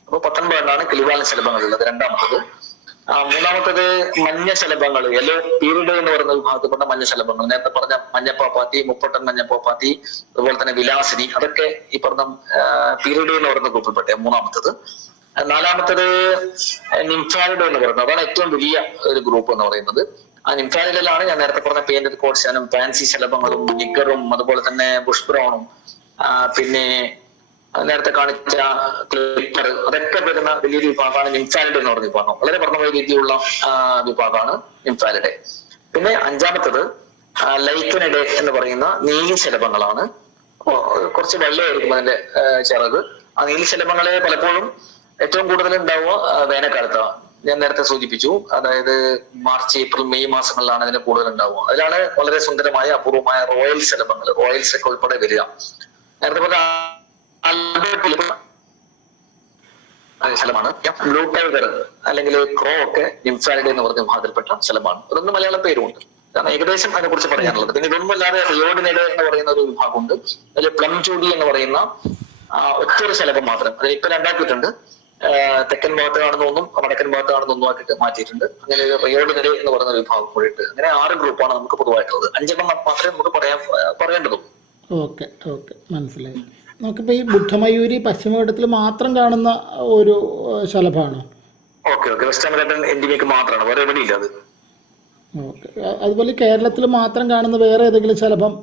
അപ്പൊ 19 എണ്ണാണ് കിളിവാലൻ ശലഭങ്ങളുള്ളത്. രണ്ടാമത്തത് മൂന്നാമത്തേത് മഞ്ഞ ശലഭങ്ങൾ, യെല്ലോ പീരിഡ് എന്ന് പറയുന്ന വിഭാഗത്തിൽപ്പെട്ട മഞ്ഞ ശലഭങ്ങൾ. നേരത്തെ പറഞ്ഞ മഞ്ഞപ്പാപ്പാത്തി, മുപ്പട്ടൻ മഞ്ഞപ്പാപ്പാത്തി, അതുപോലെ തന്നെ വിലാസിനി, അതൊക്കെ ഈ പറഞ്ഞ പീരിഡ് എന്ന് പറയുന്ന ഗ്രൂപ്പിൽപ്പെട്ട മൂന്നാമത്തത്. നാലാമത്തത് നിംഫാലിഡ് എന്ന് പറയുന്നത്, അതാണ് ഏറ്റവും വലിയ ഒരു ഗ്രൂപ്പ് എന്ന് പറയുന്നത്. ആ നിംഫാലിഡിലാണ് ഞാൻ നേരത്തെ പറഞ്ഞ പെയിന്റഡ് കോട്ട്സാനും ഫാൻസി ശലഭങ്ങളും നിക്കറും അതുപോലെ തന്നെ ബുഷ് ബ്രൗണും പിന്നെ നേരത്തെ കാണിച്ച ക്ലിപ്പർ, അതൊക്കെ വരുന്ന വലിയൊരു വിഭാഗമാണ് നിംഫാലിഡ് എന്ന് പറഞ്ഞ വിഭാഗം. വളരെ പഠന രീതിയുള്ള വിഭാഗമാണ് നിംഫാലിഡ്. പിന്നെ അഞ്ചാമത്തത് ലൈക്കനിഡെ എന്ന് പറയുന്ന നീലി ശലഭങ്ങളാണ്. കുറച്ച് വെള്ളമായിരിക്കും അതിന്റെ ചിറക്. ആ നീലി ശലഭങ്ങളെ പലപ്പോഴും ഏറ്റവും കൂടുതൽ ഉണ്ടാവുക വേനൽക്കാലത്താണ്. ഞാൻ നേരത്തെ സൂചിപ്പിച്ചു, അതായത് മാർച്ച്, ഏപ്രിൽ, മെയ് മാസങ്ങളിലാണ് ഇതിന് കൂടുതൽ ഉണ്ടാവുക. അതിലാണ് വളരെ സുന്ദരമായ അപൂർവമായ റോയൽ ശലഭങ്ങൾ, റോയൽസ് ഒക്കെ ഉൾപ്പെടെ വരിക. നേരത്തെ പറഞ്ഞ ശലമാണ്. ബ്ലൂ ടൈഗർ അല്ലെങ്കിൽ ക്രോ ഒക്കെ നിംഫാലിഡ് എന്ന് പറഞ്ഞ വിഭാഗത്തിൽപ്പെട്ട ശലമാണ്. അതൊന്നും മലയാള പേരുമുണ്ട്, കാരണം ഏകദേശം അതിനെ കുറിച്ച് പറയാനുള്ളത്. പിന്നെ ഇതൊന്നും അല്ലാതെ റിയോഡിനിഡെ എന്ന് പറയുന്ന ഒരു വിഭാഗമുണ്ട്. അതിൽ പ്ലം ചൂടി എന്ന് പറയുന്ന ഒറ്റൊരു ശലഭം മാത്രം, അത് ഇപ്പൊ രണ്ടാക്കിയിട്ടുണ്ട്. തെക്കൻ ഭാഗത്ത് കാണുന്നൊന്നും വടക്കൻ ഭാഗത്ത് കാണുന്നൊന്നും ആക്കിയിട്ട് മാറ്റിയിട്ടുണ്ട്. അങ്ങനെ റിയോഡിനിഡെ എന്ന് പറയുന്ന വിഭാഗം കൂടിയിട്ട് അങ്ങനെ 6 ഗ്രൂപ്പാണ് നമുക്ക് പൊതുവായിട്ടുള്ളത്. 5 മാത്രമേ നമുക്ക് പറയേണ്ടതുള്ളൂ. ഓക്കെ ഓക്കെ, മനസ്സിലായി. നമുക്കിപ്പോൾ ഈ ബുദ്ധമയൂരി പശ്ചിമഘട്ടത്തിൽ മാത്രം കാണുന്ന ഒരു ശലഭമാണോ? ഓക്കെ ഓക്കെ, വെസ്റ്റേൺ ഘട്ടൻ എൻഡിമിക് മാത്രമാണ്, വേറെ എവിടെ ഇല്ല അത്. ഓക്കെ, അതുപോലെ കേരളത്തിൽ മാത്രം കാണുന്ന വേറെ ഏതെങ്കിലും ശലഭം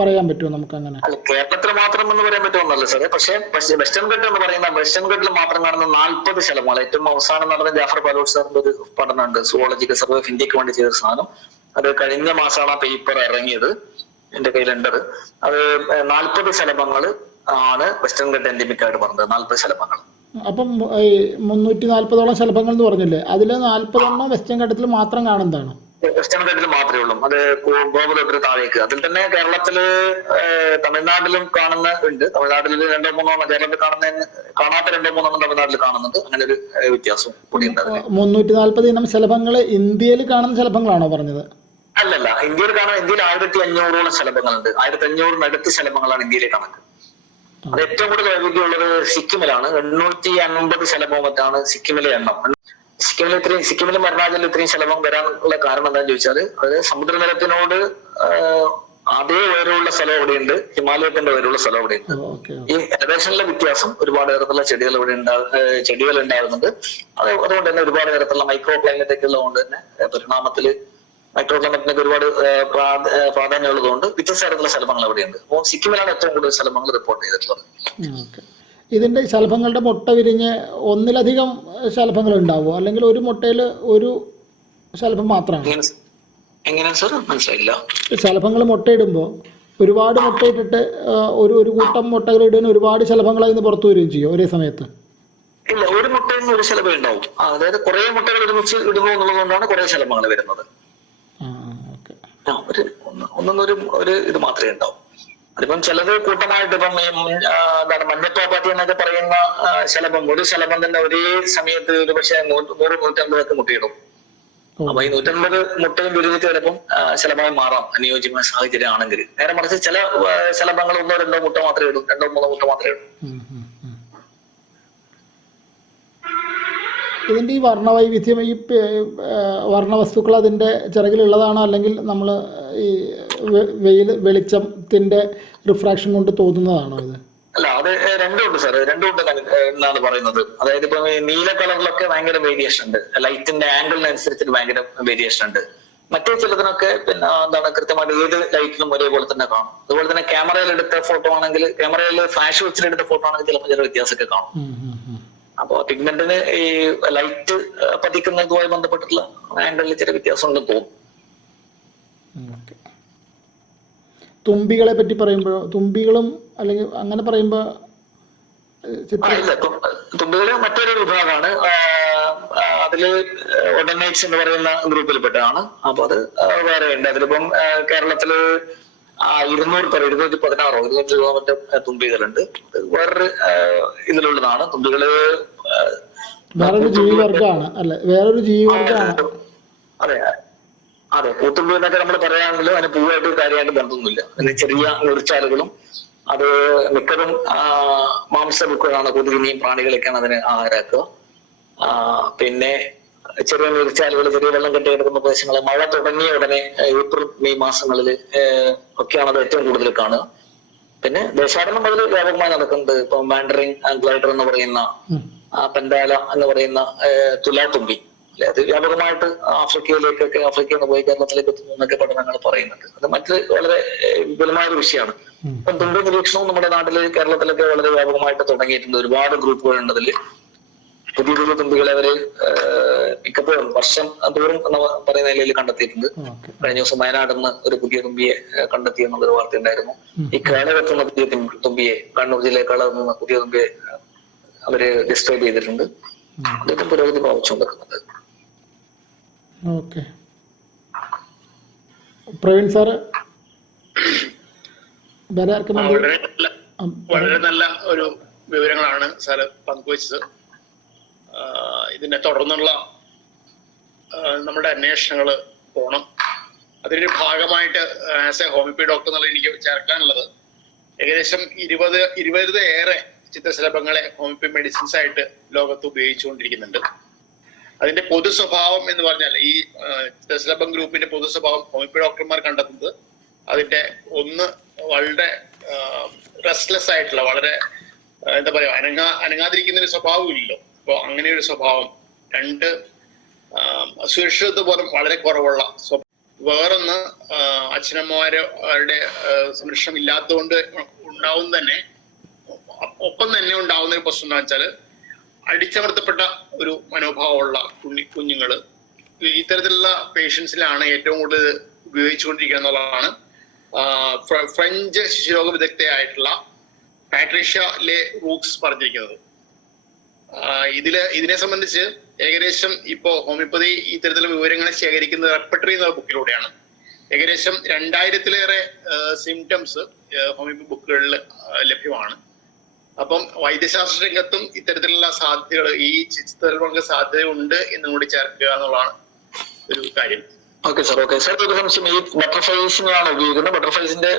പറയാൻ പറ്റുമോ നമുക്ക്? അങ്ങനെ അല്ല, കേരളത്തിൽ മാത്രം എന്ന് പറയാൻ പറ്റുമെന്നല്ല സാറേ. പക്ഷേ വെസ്റ്റേൺ ഘട്ടം എന്ന് പറയുന്ന വെസ്റ്റേൺ ഘട്ടിൽ മാത്രം കാണുന്ന 40 ശലഭങ്ങൾ. ഏറ്റവും അവസാനം നടന്ന ജാഫർ ബാലൂർ സാറിന്റെ ഒരു പഠനമുണ്ട്, സുവോളജിക്കൽ സർവേ ഓഫ് ഇന്ത്യക്ക് വേണ്ടി ചെയ്ത സാധനം. അത് കഴിഞ്ഞ മാസമാണ് ആ പേപ്പർ ഇറങ്ങിയത്, എന്റെ കയ്യിലുണ്ടത്. അത് 40 ശലഭങ്ങൾ ആണ് വെസ്റ്റേൺ ഘട്ട എൻഡിമിക് ആയിട്ട് പറഞ്ഞത്. 40 ശലഭങ്ങൾ. അപ്പം ഈ 340ഓളം ശലഭങ്ങൾ എന്ന് പറഞ്ഞില്ലേ, അതിൽ 40 വെസ്റ്റേൺ ഘട്ടത്തിൽ മാത്രം കാണുന്നതാണ്? വെസ്റ്റേൺ ഘട്ടത്തിൽ മാത്രമേ ഉള്ളൂ. അത് ഗോപുരത്തിന് താഴേക്ക്. അതിൽ തന്നെ കേരളത്തില് തമിഴ്നാട്ടിലും കാണുന്ന ഉണ്ട്. തമിഴ്നാട്ടിൽ 2-3 കേരളത്തിൽ കാണാത്ത 2-3 തമിഴ്നാട്ടിൽ കാണുന്നുണ്ട്. അങ്ങനെ ഒരു വ്യത്യാസം കൂടി ഉണ്ട്. 340 ഇനം ശലഭങ്ങൾ ഇന്ത്യയിൽ കാണുന്ന ശലഭങ്ങളാണോ പറഞ്ഞത്? അല്ലല്ല, ഇന്ത്യയിൽ 1500ഓളം ശലഭങ്ങളുണ്ട്. 1500-നടുത്ത് ശലഭങ്ങളാണ് ഇന്ത്യയിലെ കണക്ക്. അത് ഏറ്റവും കൂടുതൽ വൈവിധ്യമുള്ളത് സിക്കിമിലാണ്. 850 ശലഭം മറ്റാണ് സിക്കിമിലെ എണ്ണം. സിക്കിമിലും അരുണാചലിലും ഇത്രയും ശലഭം വരാനുള്ള കാരണം എന്താണെന്ന് ചോദിച്ചാൽ, അത് സമുദ്രനിരപ്പിനോട് അതേ ഉയരമുള്ള സ്ഥലം ഇവിടെയുണ്ട്, ഹിമാലയത്തിന്റെ ഉയരമുള്ള സ്ഥലം ഇവിടെയുണ്ട്. ഈ എലവേഷനിലെ വ്യത്യാസം ഒരുപാട് തരത്തിലുള്ള ചെടികൾ ഉണ്ടാകുന്നുണ്ട്. അതുകൊണ്ട് തന്നെ ഒരുപാട് തരത്തിലുള്ള മൈക്രോ ക്ലൈമറ്റ് ഉള്ളതുകൊണ്ട് തന്നെ പരിണാമത്തില് മൈക്രോ ക്ലൈമറ്റിനൊക്കെ ഒരുപാട് പ്രാധാന്യം ഉള്ളതുകൊണ്ട് വ്യത്യസ്ത തരത്തിലുള്ള ശലഭങ്ങൾ എവിടെയുണ്ട്. അപ്പോൾ സിക്കിമിലാണ് ഏറ്റവും കൂടുതൽ ശലഭങ്ങൾ റിപ്പോർട്ട് ചെയ്തിട്ടുള്ളത്. ഇതിന്റെ ശലഭങ്ങളുടെ മുട്ട വിരിഞ്ഞ് ഒന്നിലധികം ശലഭങ്ങൾ ഉണ്ടാവുമോ, അല്ലെങ്കിൽ ഒരു മുട്ടയിൽ ഒരു ശലഭം മാത്രമാണ്? എങ്ങനെയാണ് സാർ, മനസ്സിലായില്ല. ശലഭങ്ങൾ മുട്ടയിടുമ്പോൾ ഒരുപാട് മുട്ടയിട്ടിട്ട് ഒരു കൂട്ടം മുട്ടകൾ ഇടുന്ന ഒരുപാട് ശലഭങ്ങളായി നിന്ന് പുറത്തു വരികയും ചെയ്യും ഒരേ സമയത്ത്? ഇല്ല, ഒരു മുട്ടയിൽ നിന്ന് ഒരു ശലഭം ഉണ്ടാവും. അതായത് കുറെ മുട്ടകൾ ഒരുമിച്ച് ഇടുന്നു എന്നുള്ളത് കൊണ്ടാണ് കുറെ ശലഭങ്ങൾ വരുന്നത്. ഒരു ഇത് മാത്രമേ ഉണ്ടാവും. അതിപ്പം ചിലത് കൂട്ടമായിട്ട്, ഇപ്പം എന്താണ് മഞ്ഞപ്പാപ്പാത്തി എന്നൊക്കെ പറയുന്ന ശലഭം, ഒരു ശലഭം തന്നെ ഒരേ സമയത്ത് ഒരു പക്ഷെ 100-150 മുട്ടയിടും. അപ്പൊ ഈ 150 മുട്ടയും വിരുദ്ധത്തിൽ ചിലപ്പം ശലഭമായി മാറാം അനുയോജ്യമായ സാഹചര്യം ആണെങ്കിൽ. നേരെ മറിച്ച് ചില ശലഭങ്ങൾ 1-2 മുട്ട മാത്രമേ ഇടും, 2-3 മുട്ട മാത്രമേ ഇടും. ഇതിൻ്റെ ഈ വർണ്ണവൈവിധ്യം, ഈ വർണ്ണവസ്തുക്കൾ അതിൻ്റെ ചിറകിലുള്ളതാണോ, അല്ലെങ്കിൽ നമ്മൾ ഈ വെളിച്ചത്തിൻ്റെ റിഫ്രാക്ഷൻ കൊണ്ട് തോന്നുന്നതാണോ ഇത്? അല്ല, അത് രണ്ടുമുണ്ട് സാർ, രണ്ടുമുണ്ട് എന്നാണ് പറയുന്നത്. അതായത് ഇപ്പൊ നീല കളറിലൊക്കെ ഭയങ്കര വേരിയേഷൻ ഉണ്ട്, ലൈറ്റിന്റെ ആംഗിളിനനുസരിച്ച് ഭയങ്കര വേരിയേഷൻ ഉണ്ട്. മറ്റേ ചിലതിനൊക്കെ പിന്നെ എന്താണ് കൃത്യമായിട്ട് ഏത് ലൈറ്റിലും ഒരേപോലെ തന്നെ കാണും. അതുപോലെ തന്നെ ക്യാമറയിൽ എടുത്ത ഫോട്ടോ ആണെങ്കിൽ, ക്യാമറയിൽ ഫ്ലാഷ് വെച്ചിട്ടെടുത്ത ഫോട്ടോ ആണെങ്കിൽ ചിലപ്പോൾ ചില വ്യത്യാസമൊക്കെ കാണും. അപ്പൊ പിഗ്മെന്റിന് ഈ ലൈറ്റ് പതിക്കുന്നതുമായി ബന്ധപ്പെട്ടുള്ള ആംഗിളിൽ ചില വ്യത്യാസം ഉണ്ടെന്ന് തോന്നും. തുമ്പികളെ പറ്റി പറയുമ്പോഴോ, തുമ്പികളും അല്ലെങ്കിൽ അങ്ങനെ പറയുമ്പോ ഇല്ല, തുമ്പികള് മറ്റൊരു വിഭാഗമാണ്. അതില് ഒഡനൈറ്റ്സ് എന്ന് പറയുന്ന ഗ്രൂപ്പിൽപ്പെട്ടതാണ്. അപ്പൊ അത് വേറെ ഉണ്ട്. അതിലിപ്പം കേരളത്തില് 216 220 തുമ്പികളുണ്ട്. വേറൊരു ഇതിലുള്ളതാണ്. തുമ്പികള് വേറൊരു ജീവിവർഗമാണ് അല്ലെ? വേറൊരു ജീവിവർഗമാണ്. അതെ അതെ, പൂത്തുമ്പി എന്നൊക്കെ നമ്മൾ പറയുകയാണെങ്കിലും അതിന് പൂവായിട്ട് കാര്യമായിട്ട് ബന്ധമൊന്നുമില്ല. അതിന് ചെറിയ നുറിച്ചാലുകളും, അത് മിക്കതും മാംസഭുക്കുകളാണ്. കൊതുകിനെയും പ്രാണികളൊക്കെയാണ് അതിന് ആഹാരമാക്കുക. പിന്നെ ചെറിയ നീർച്ചാലുകൾ, ചെറിയ വെള്ളം കെട്ടി കിടക്കുന്ന പ്രദേശങ്ങൾ, മഴ തുടങ്ങിയ ഉടനെ ഏപ്രിൽ മെയ് മാസങ്ങളിൽ ഒക്കെയാണ് അത് ഏറ്റവും കൂടുതൽ കാണുക. പിന്നെ ദേശാടനം അതിൽ വ്യാപകമായി നടക്കുന്നത് ഇപ്പൊ മാൻഡറിൻ ഗ്ലൈഡർ എന്ന് പറയുന്ന പെൻഡാല എന്ന് പറയുന്ന തുലാത്തുമ്പി അല്ലെ, അത് വ്യാപകമായിട്ട് ആഫ്രിക്കയിലേക്കൊക്കെ, ആഫ്രിക്കയിൽ നിന്ന് പോയി കേരളത്തിലേക്ക് എത്തുന്നു എന്നൊക്കെ പഠനങ്ങൾ പറയുന്നുണ്ട്. അത് മറ്റ് വളരെ വിപുലമായ ഒരു വിഷയമാണ്. ഇപ്പം തുമ്പി നിരീക്ഷണവും നമ്മുടെ നാട്ടില് കേരളത്തിലൊക്കെ വളരെ വ്യാപകമായിട്ട് തുടങ്ങിയിട്ടുണ്ട്. ഒരുപാട് ഗ്രൂപ്പുകളുണ്ട് അതില്. പുതിയ പുതിയ തുമ്പികളെ അവര് മിക്കപ്പോഴും വർഷം തോറും എന്ന് പറയുന്ന നിലയിൽ കണ്ടെത്തിയിട്ടുണ്ട്. കഴിഞ്ഞ ദിവസം വയനാട് നിന്ന് ഒരു പുതിയ തുമ്പിയെ കണ്ടെത്തി എന്നുള്ളൊരു വാർത്ത ഉണ്ടായിരുന്നു. ഈ കേരളത്തിൽ പുതിയ തുമ്പിയെ, കണ്ണൂർ ജില്ലയിൽ നിന്ന് പുതിയ തുമ്പിയെ അവര് ഡിസ്ക്രൈബ് ചെയ്തിട്ടുണ്ട്. അദ്ദേഹം പുരോഗതി പ്രാപിച്ചുകൊണ്ടിരിക്കുന്നത്. ഓക്കെ, പ്രവീൺ സാറ് വളരെ നല്ല ഒരു വിവരങ്ങളാണ് സാറ് പങ്കുവച്ചത്. ഇതിനെ തുടർന്നുള്ള നമ്മുടെ അന്വേഷണങ്ങൾ പോകണം. അതിന്റെ ഭാഗമായിട്ട് ആസ് എ ഹോമിയോപ്പതി ഡോക്ടർ എന്നുള്ള എനിക്ക് ചേർക്കാനുള്ളത്, ഏകദേശം 20 ഏറെ ചിത്രശലഭങ്ങളെ ഹോമിയോപ്പതി മെഡിസിൻസ് ആയിട്ട് ലോകത്ത് ഉപയോഗിച്ചുകൊണ്ടിരിക്കുന്നുണ്ട്. അതിന്റെ പൊതു സ്വഭാവം എന്ന് പറഞ്ഞാൽ, ഈ ചിത്രശലഭം ഗ്രൂപ്പിന്റെ പൊതു സ്വഭാവം ഹോമിയോപ്പതി ഡോക്ടർമാർ കണ്ടെത്തുന്നത് അതിന്റെ ഒന്ന് വളരെ റെസ്റ്റ്ലെസ് ആയിട്ടുള്ള, വളരെ എന്താ പറയാ, അനങ്ങാതിരിക്കുന്ന ഒരു സ്വഭാവം ഇല്ലല്ലോ. അപ്പൊ അങ്ങനെ ഒരു സ്വഭാവം. 2, സുരക്ഷിതത്വ ബോധം വളരെ കുറവുള്ള സ്വഭാവം. വേറൊന്ന്, അച്ഛനമ്മമാരുടെ സംരക്ഷണം ഇല്ലാത്തതുകൊണ്ട് ഉണ്ടാവും തന്നെ, ഒപ്പം തന്നെ ഉണ്ടാവുന്ന ഒരു പ്രശ്നം എന്താ വെച്ചാല് അടിച്ചമർത്തപ്പെട്ട ഒരു മനോഭാവമുള്ള കുഞ്ഞുങ്ങള് ഇത്തരത്തിലുള്ള പേഷ്യൻസിലാണ് ഏറ്റവും കൂടുതൽ ഉപയോഗിച്ചുകൊണ്ടിരിക്കുക എന്നുള്ളതാണ് ഫ്രഞ്ച് ശിശുരോഗ വിദഗ്ധയായിട്ടുള്ള പാട്രീഷ്യ ലെ റൂക്സ് പറഞ്ഞിരിക്കുന്നത്. ഇതിനെ സംബന്ധിച്ച് ഏകദേശം ഇപ്പോ ഹോമിയോപ്പതി ഇത്തരത്തിലുള്ള വിവരങ്ങളെ ശേഖരിക്കുന്ന റെപ്പർട്ടറി എന്ന ബുക്കിലൂടെയാണ്. ഏകദേശം 2000-ലേറെ സിംറ്റംസ് ഹോമിയോപ്പതി ബുക്കുകളിൽ ലഭ്യമാണ്. അപ്പം വൈദ്യശാസ്ത്ര രംഗത്തും ഇത്തരത്തിലുള്ള സാധ്യതകൾ, ഈ ചിത്രങ്ങൾക്ക് സാധ്യത ഉണ്ട് എന്നും കൂടി ചേർക്കുക എന്നുള്ളതാണ് ഒരു കാര്യം. Okay sir, okay sir. ഒരു സംശയം, ഈ ബട്ടർഫ്ലൈസിനാണ് ഉപയോഗിക്കുന്നത്, ബട്ടർഫ്ലൈസിന്റെ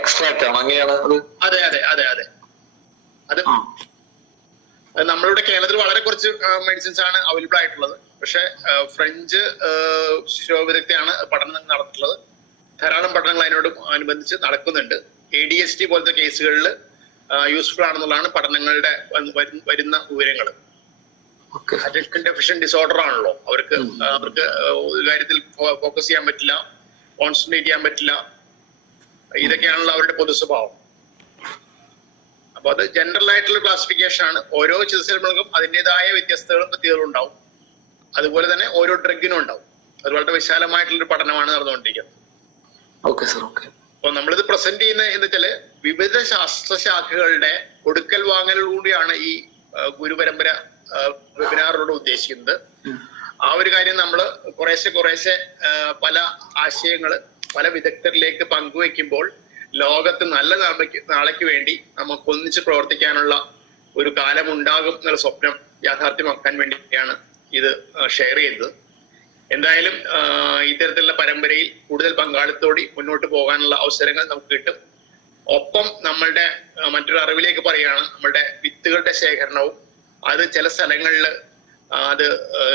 എക്സ്ട്രാക്ട് ആണ്, അങ്ങനെയാണ് അത്? അതെ അതെ അതെ അതെ അത് നമ്മളുടെ കേരളത്തിൽ വളരെ കുറച്ച് മെഡിസിൻസ് ആണ് അവൈലബിൾ ആയിട്ടുള്ളത്. പക്ഷെ ഫ്രഞ്ച് ശിശുരോഗ വിദഗ്ധയാണ് പഠനം നടത്തിയിട്ടുള്ളത്. ധാരാളം പഠനങ്ങൾ അതിനോട് അനുബന്ധിച്ച് നടക്കുന്നുണ്ട്. ADHD പോലത്തെ കേസുകളിൽ യൂസ്ഫുൾ ആണെന്നുള്ളതാണ് പഠനങ്ങളുടെ വരുന്ന വിവരങ്ങൾ. അറ്റൻഷൻ ഡെഫിഷ്യന്റ് ഡിസോർഡർ ആണല്ലോ, അവർക്ക് ഒരു കാര്യത്തിൽ ഫോക്കസ് ചെയ്യാൻ പറ്റില്ല, കോൺസെൻട്രേറ്റ് ചെയ്യാൻ പറ്റില്ല. ഇതൊക്കെയാണല്ലോ അവരുടെ പൊതു സ്വഭാവം. അപ്പൊ അത് ജനറൽ ആയിട്ടുള്ള ക്ലാസിഫിക്കേഷൻ ആണ്. ഓരോ ചികിത്സകൾക്കും അതിൻ്റെതായ വ്യത്യസ്തകളും പ്രത്യേകതകളും ഉണ്ടാവും. അതുപോലെ തന്നെ ഓരോ ഡ്രഗിനും ഉണ്ടാവും. അത് വളരെ വിശാലമായിട്ടുള്ളൊരു പഠനമാണ് നടന്നുകൊണ്ടിരിക്കുന്നത്. അപ്പൊ നമ്മളിത് പ്രസന്റ് ചെയ്യുന്ന എന്ന് വെച്ചാല് വിവിധ ശാസ്ത്രശാഖകളുടെ കൊടുക്കൽ വാങ്ങലോടുകൂടിയാണ് ഈ ഗുരുപരമ്പര വെബിനാറിനോട് ഉദ്ദേശിക്കുന്നത്. ആ ഒരു കാര്യം നമ്മൾ കുറേശ്ശെ പല ആശയങ്ങള് പല വിദഗ്ധരിലേക്ക് പങ്കുവെക്കുമ്പോൾ ലോകത്ത് നല്ല നാളേക്ക് വേണ്ടി നമുക്ക് ഒന്നിച്ച് പ്രവർത്തിക്കാനുള്ള ഒരു കാലം ഉണ്ടാകും എന്നുള്ള സ്വപ്നം യാഥാർത്ഥ്യമാക്കാൻ വേണ്ടിയാണ് ഇത് ഷെയർ ചെയ്തത്. എന്തായാലും ഇത്തരത്തിലുള്ള പരമ്പരയിൽ കൂടുതൽ പങ്കാളിത്തോടെ മുന്നോട്ട് പോകാനുള്ള അവസരങ്ങൾ നമുക്ക് കിട്ടും. ഒപ്പം നമ്മളുടെ മറ്റൊരു അറിവിലേക്ക് പറയുകയാണ്, നമ്മളുടെ വിത്തുകളുടെ ശേഖരണവും അത് ചില സ്ഥലങ്ങളിൽ അത്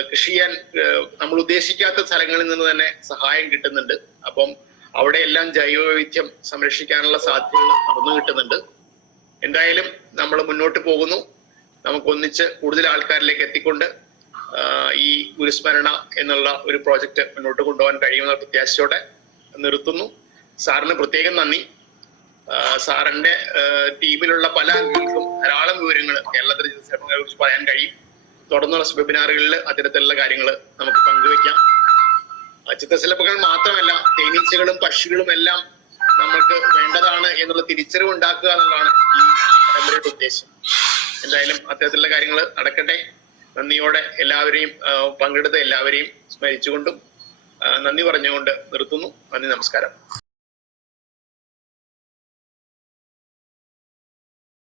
കൃഷി ചെയ്യാൻ നമ്മൾ ഉദ്ദേശിക്കാത്ത സ്ഥലങ്ങളിൽ നിന്ന് തന്നെ സഹായം കിട്ടുന്നുണ്ട്. അപ്പം അവിടെയെല്ലാം ജൈവവൈവിധ്യം സംരക്ഷിക്കാനുള്ള സാധ്യതകൾ തുറന്നു കിട്ടുന്നുണ്ട്. എന്തായാലും നമ്മൾ മുന്നോട്ട് പോകുന്നു. നമുക്ക് ഒന്നിച്ച് കൂടുതൽ ആൾക്കാരിലേക്ക് എത്തിക്കൊണ്ട് ഈ ഗുരുസ്മരണ എന്നുള്ള ഒരു പ്രോജക്റ്റ് മുന്നോട്ട് കൊണ്ടുപോകാൻ കഴിയുമെന്ന പ്രത്യാശയോടെ നിർത്തുന്നു. സാറിന് പ്രത്യേകം നന്ദി. സാറിന്റെ ടീമിലുള്ള പല അംഗങ്ങൾക്കും ധാരാളം വിവരങ്ങൾ കേരളത്തിലെ ചികിത്സകളെ കുറിച്ച് പറയാൻ കഴിയും. തുടർന്നുള്ള വെബിനാറുകളിൽ അത്തരത്തിലുള്ള കാര്യങ്ങൾ നമുക്ക് പങ്കുവയ്ക്കാം. ചിത്രശലഭങ്ങൾ മാത്രമല്ല, തേനീച്ചകളും പക്ഷികളും എല്ലാം നമ്മൾക്ക് വേണ്ടതാണ് എന്നുള്ള തിരിച്ചറിവ് ഉണ്ടാക്കുക എന്നുള്ളതാണ് ഈ പരമ്പരയുടെ ഉദ്ദേശം. എന്തായാലും അത്തരത്തിലുള്ള കാര്യങ്ങൾ നടക്കട്ടെ. നന്ദിയോടെ എല്ലാവരെയും പങ്കെടുത്ത എല്ലാവരെയും സ്മരിച്ചുകൊണ്ടും നന്ദി പറഞ്ഞുകൊണ്ട് നിർത്തുന്നു. നന്ദി, നമസ്കാരം.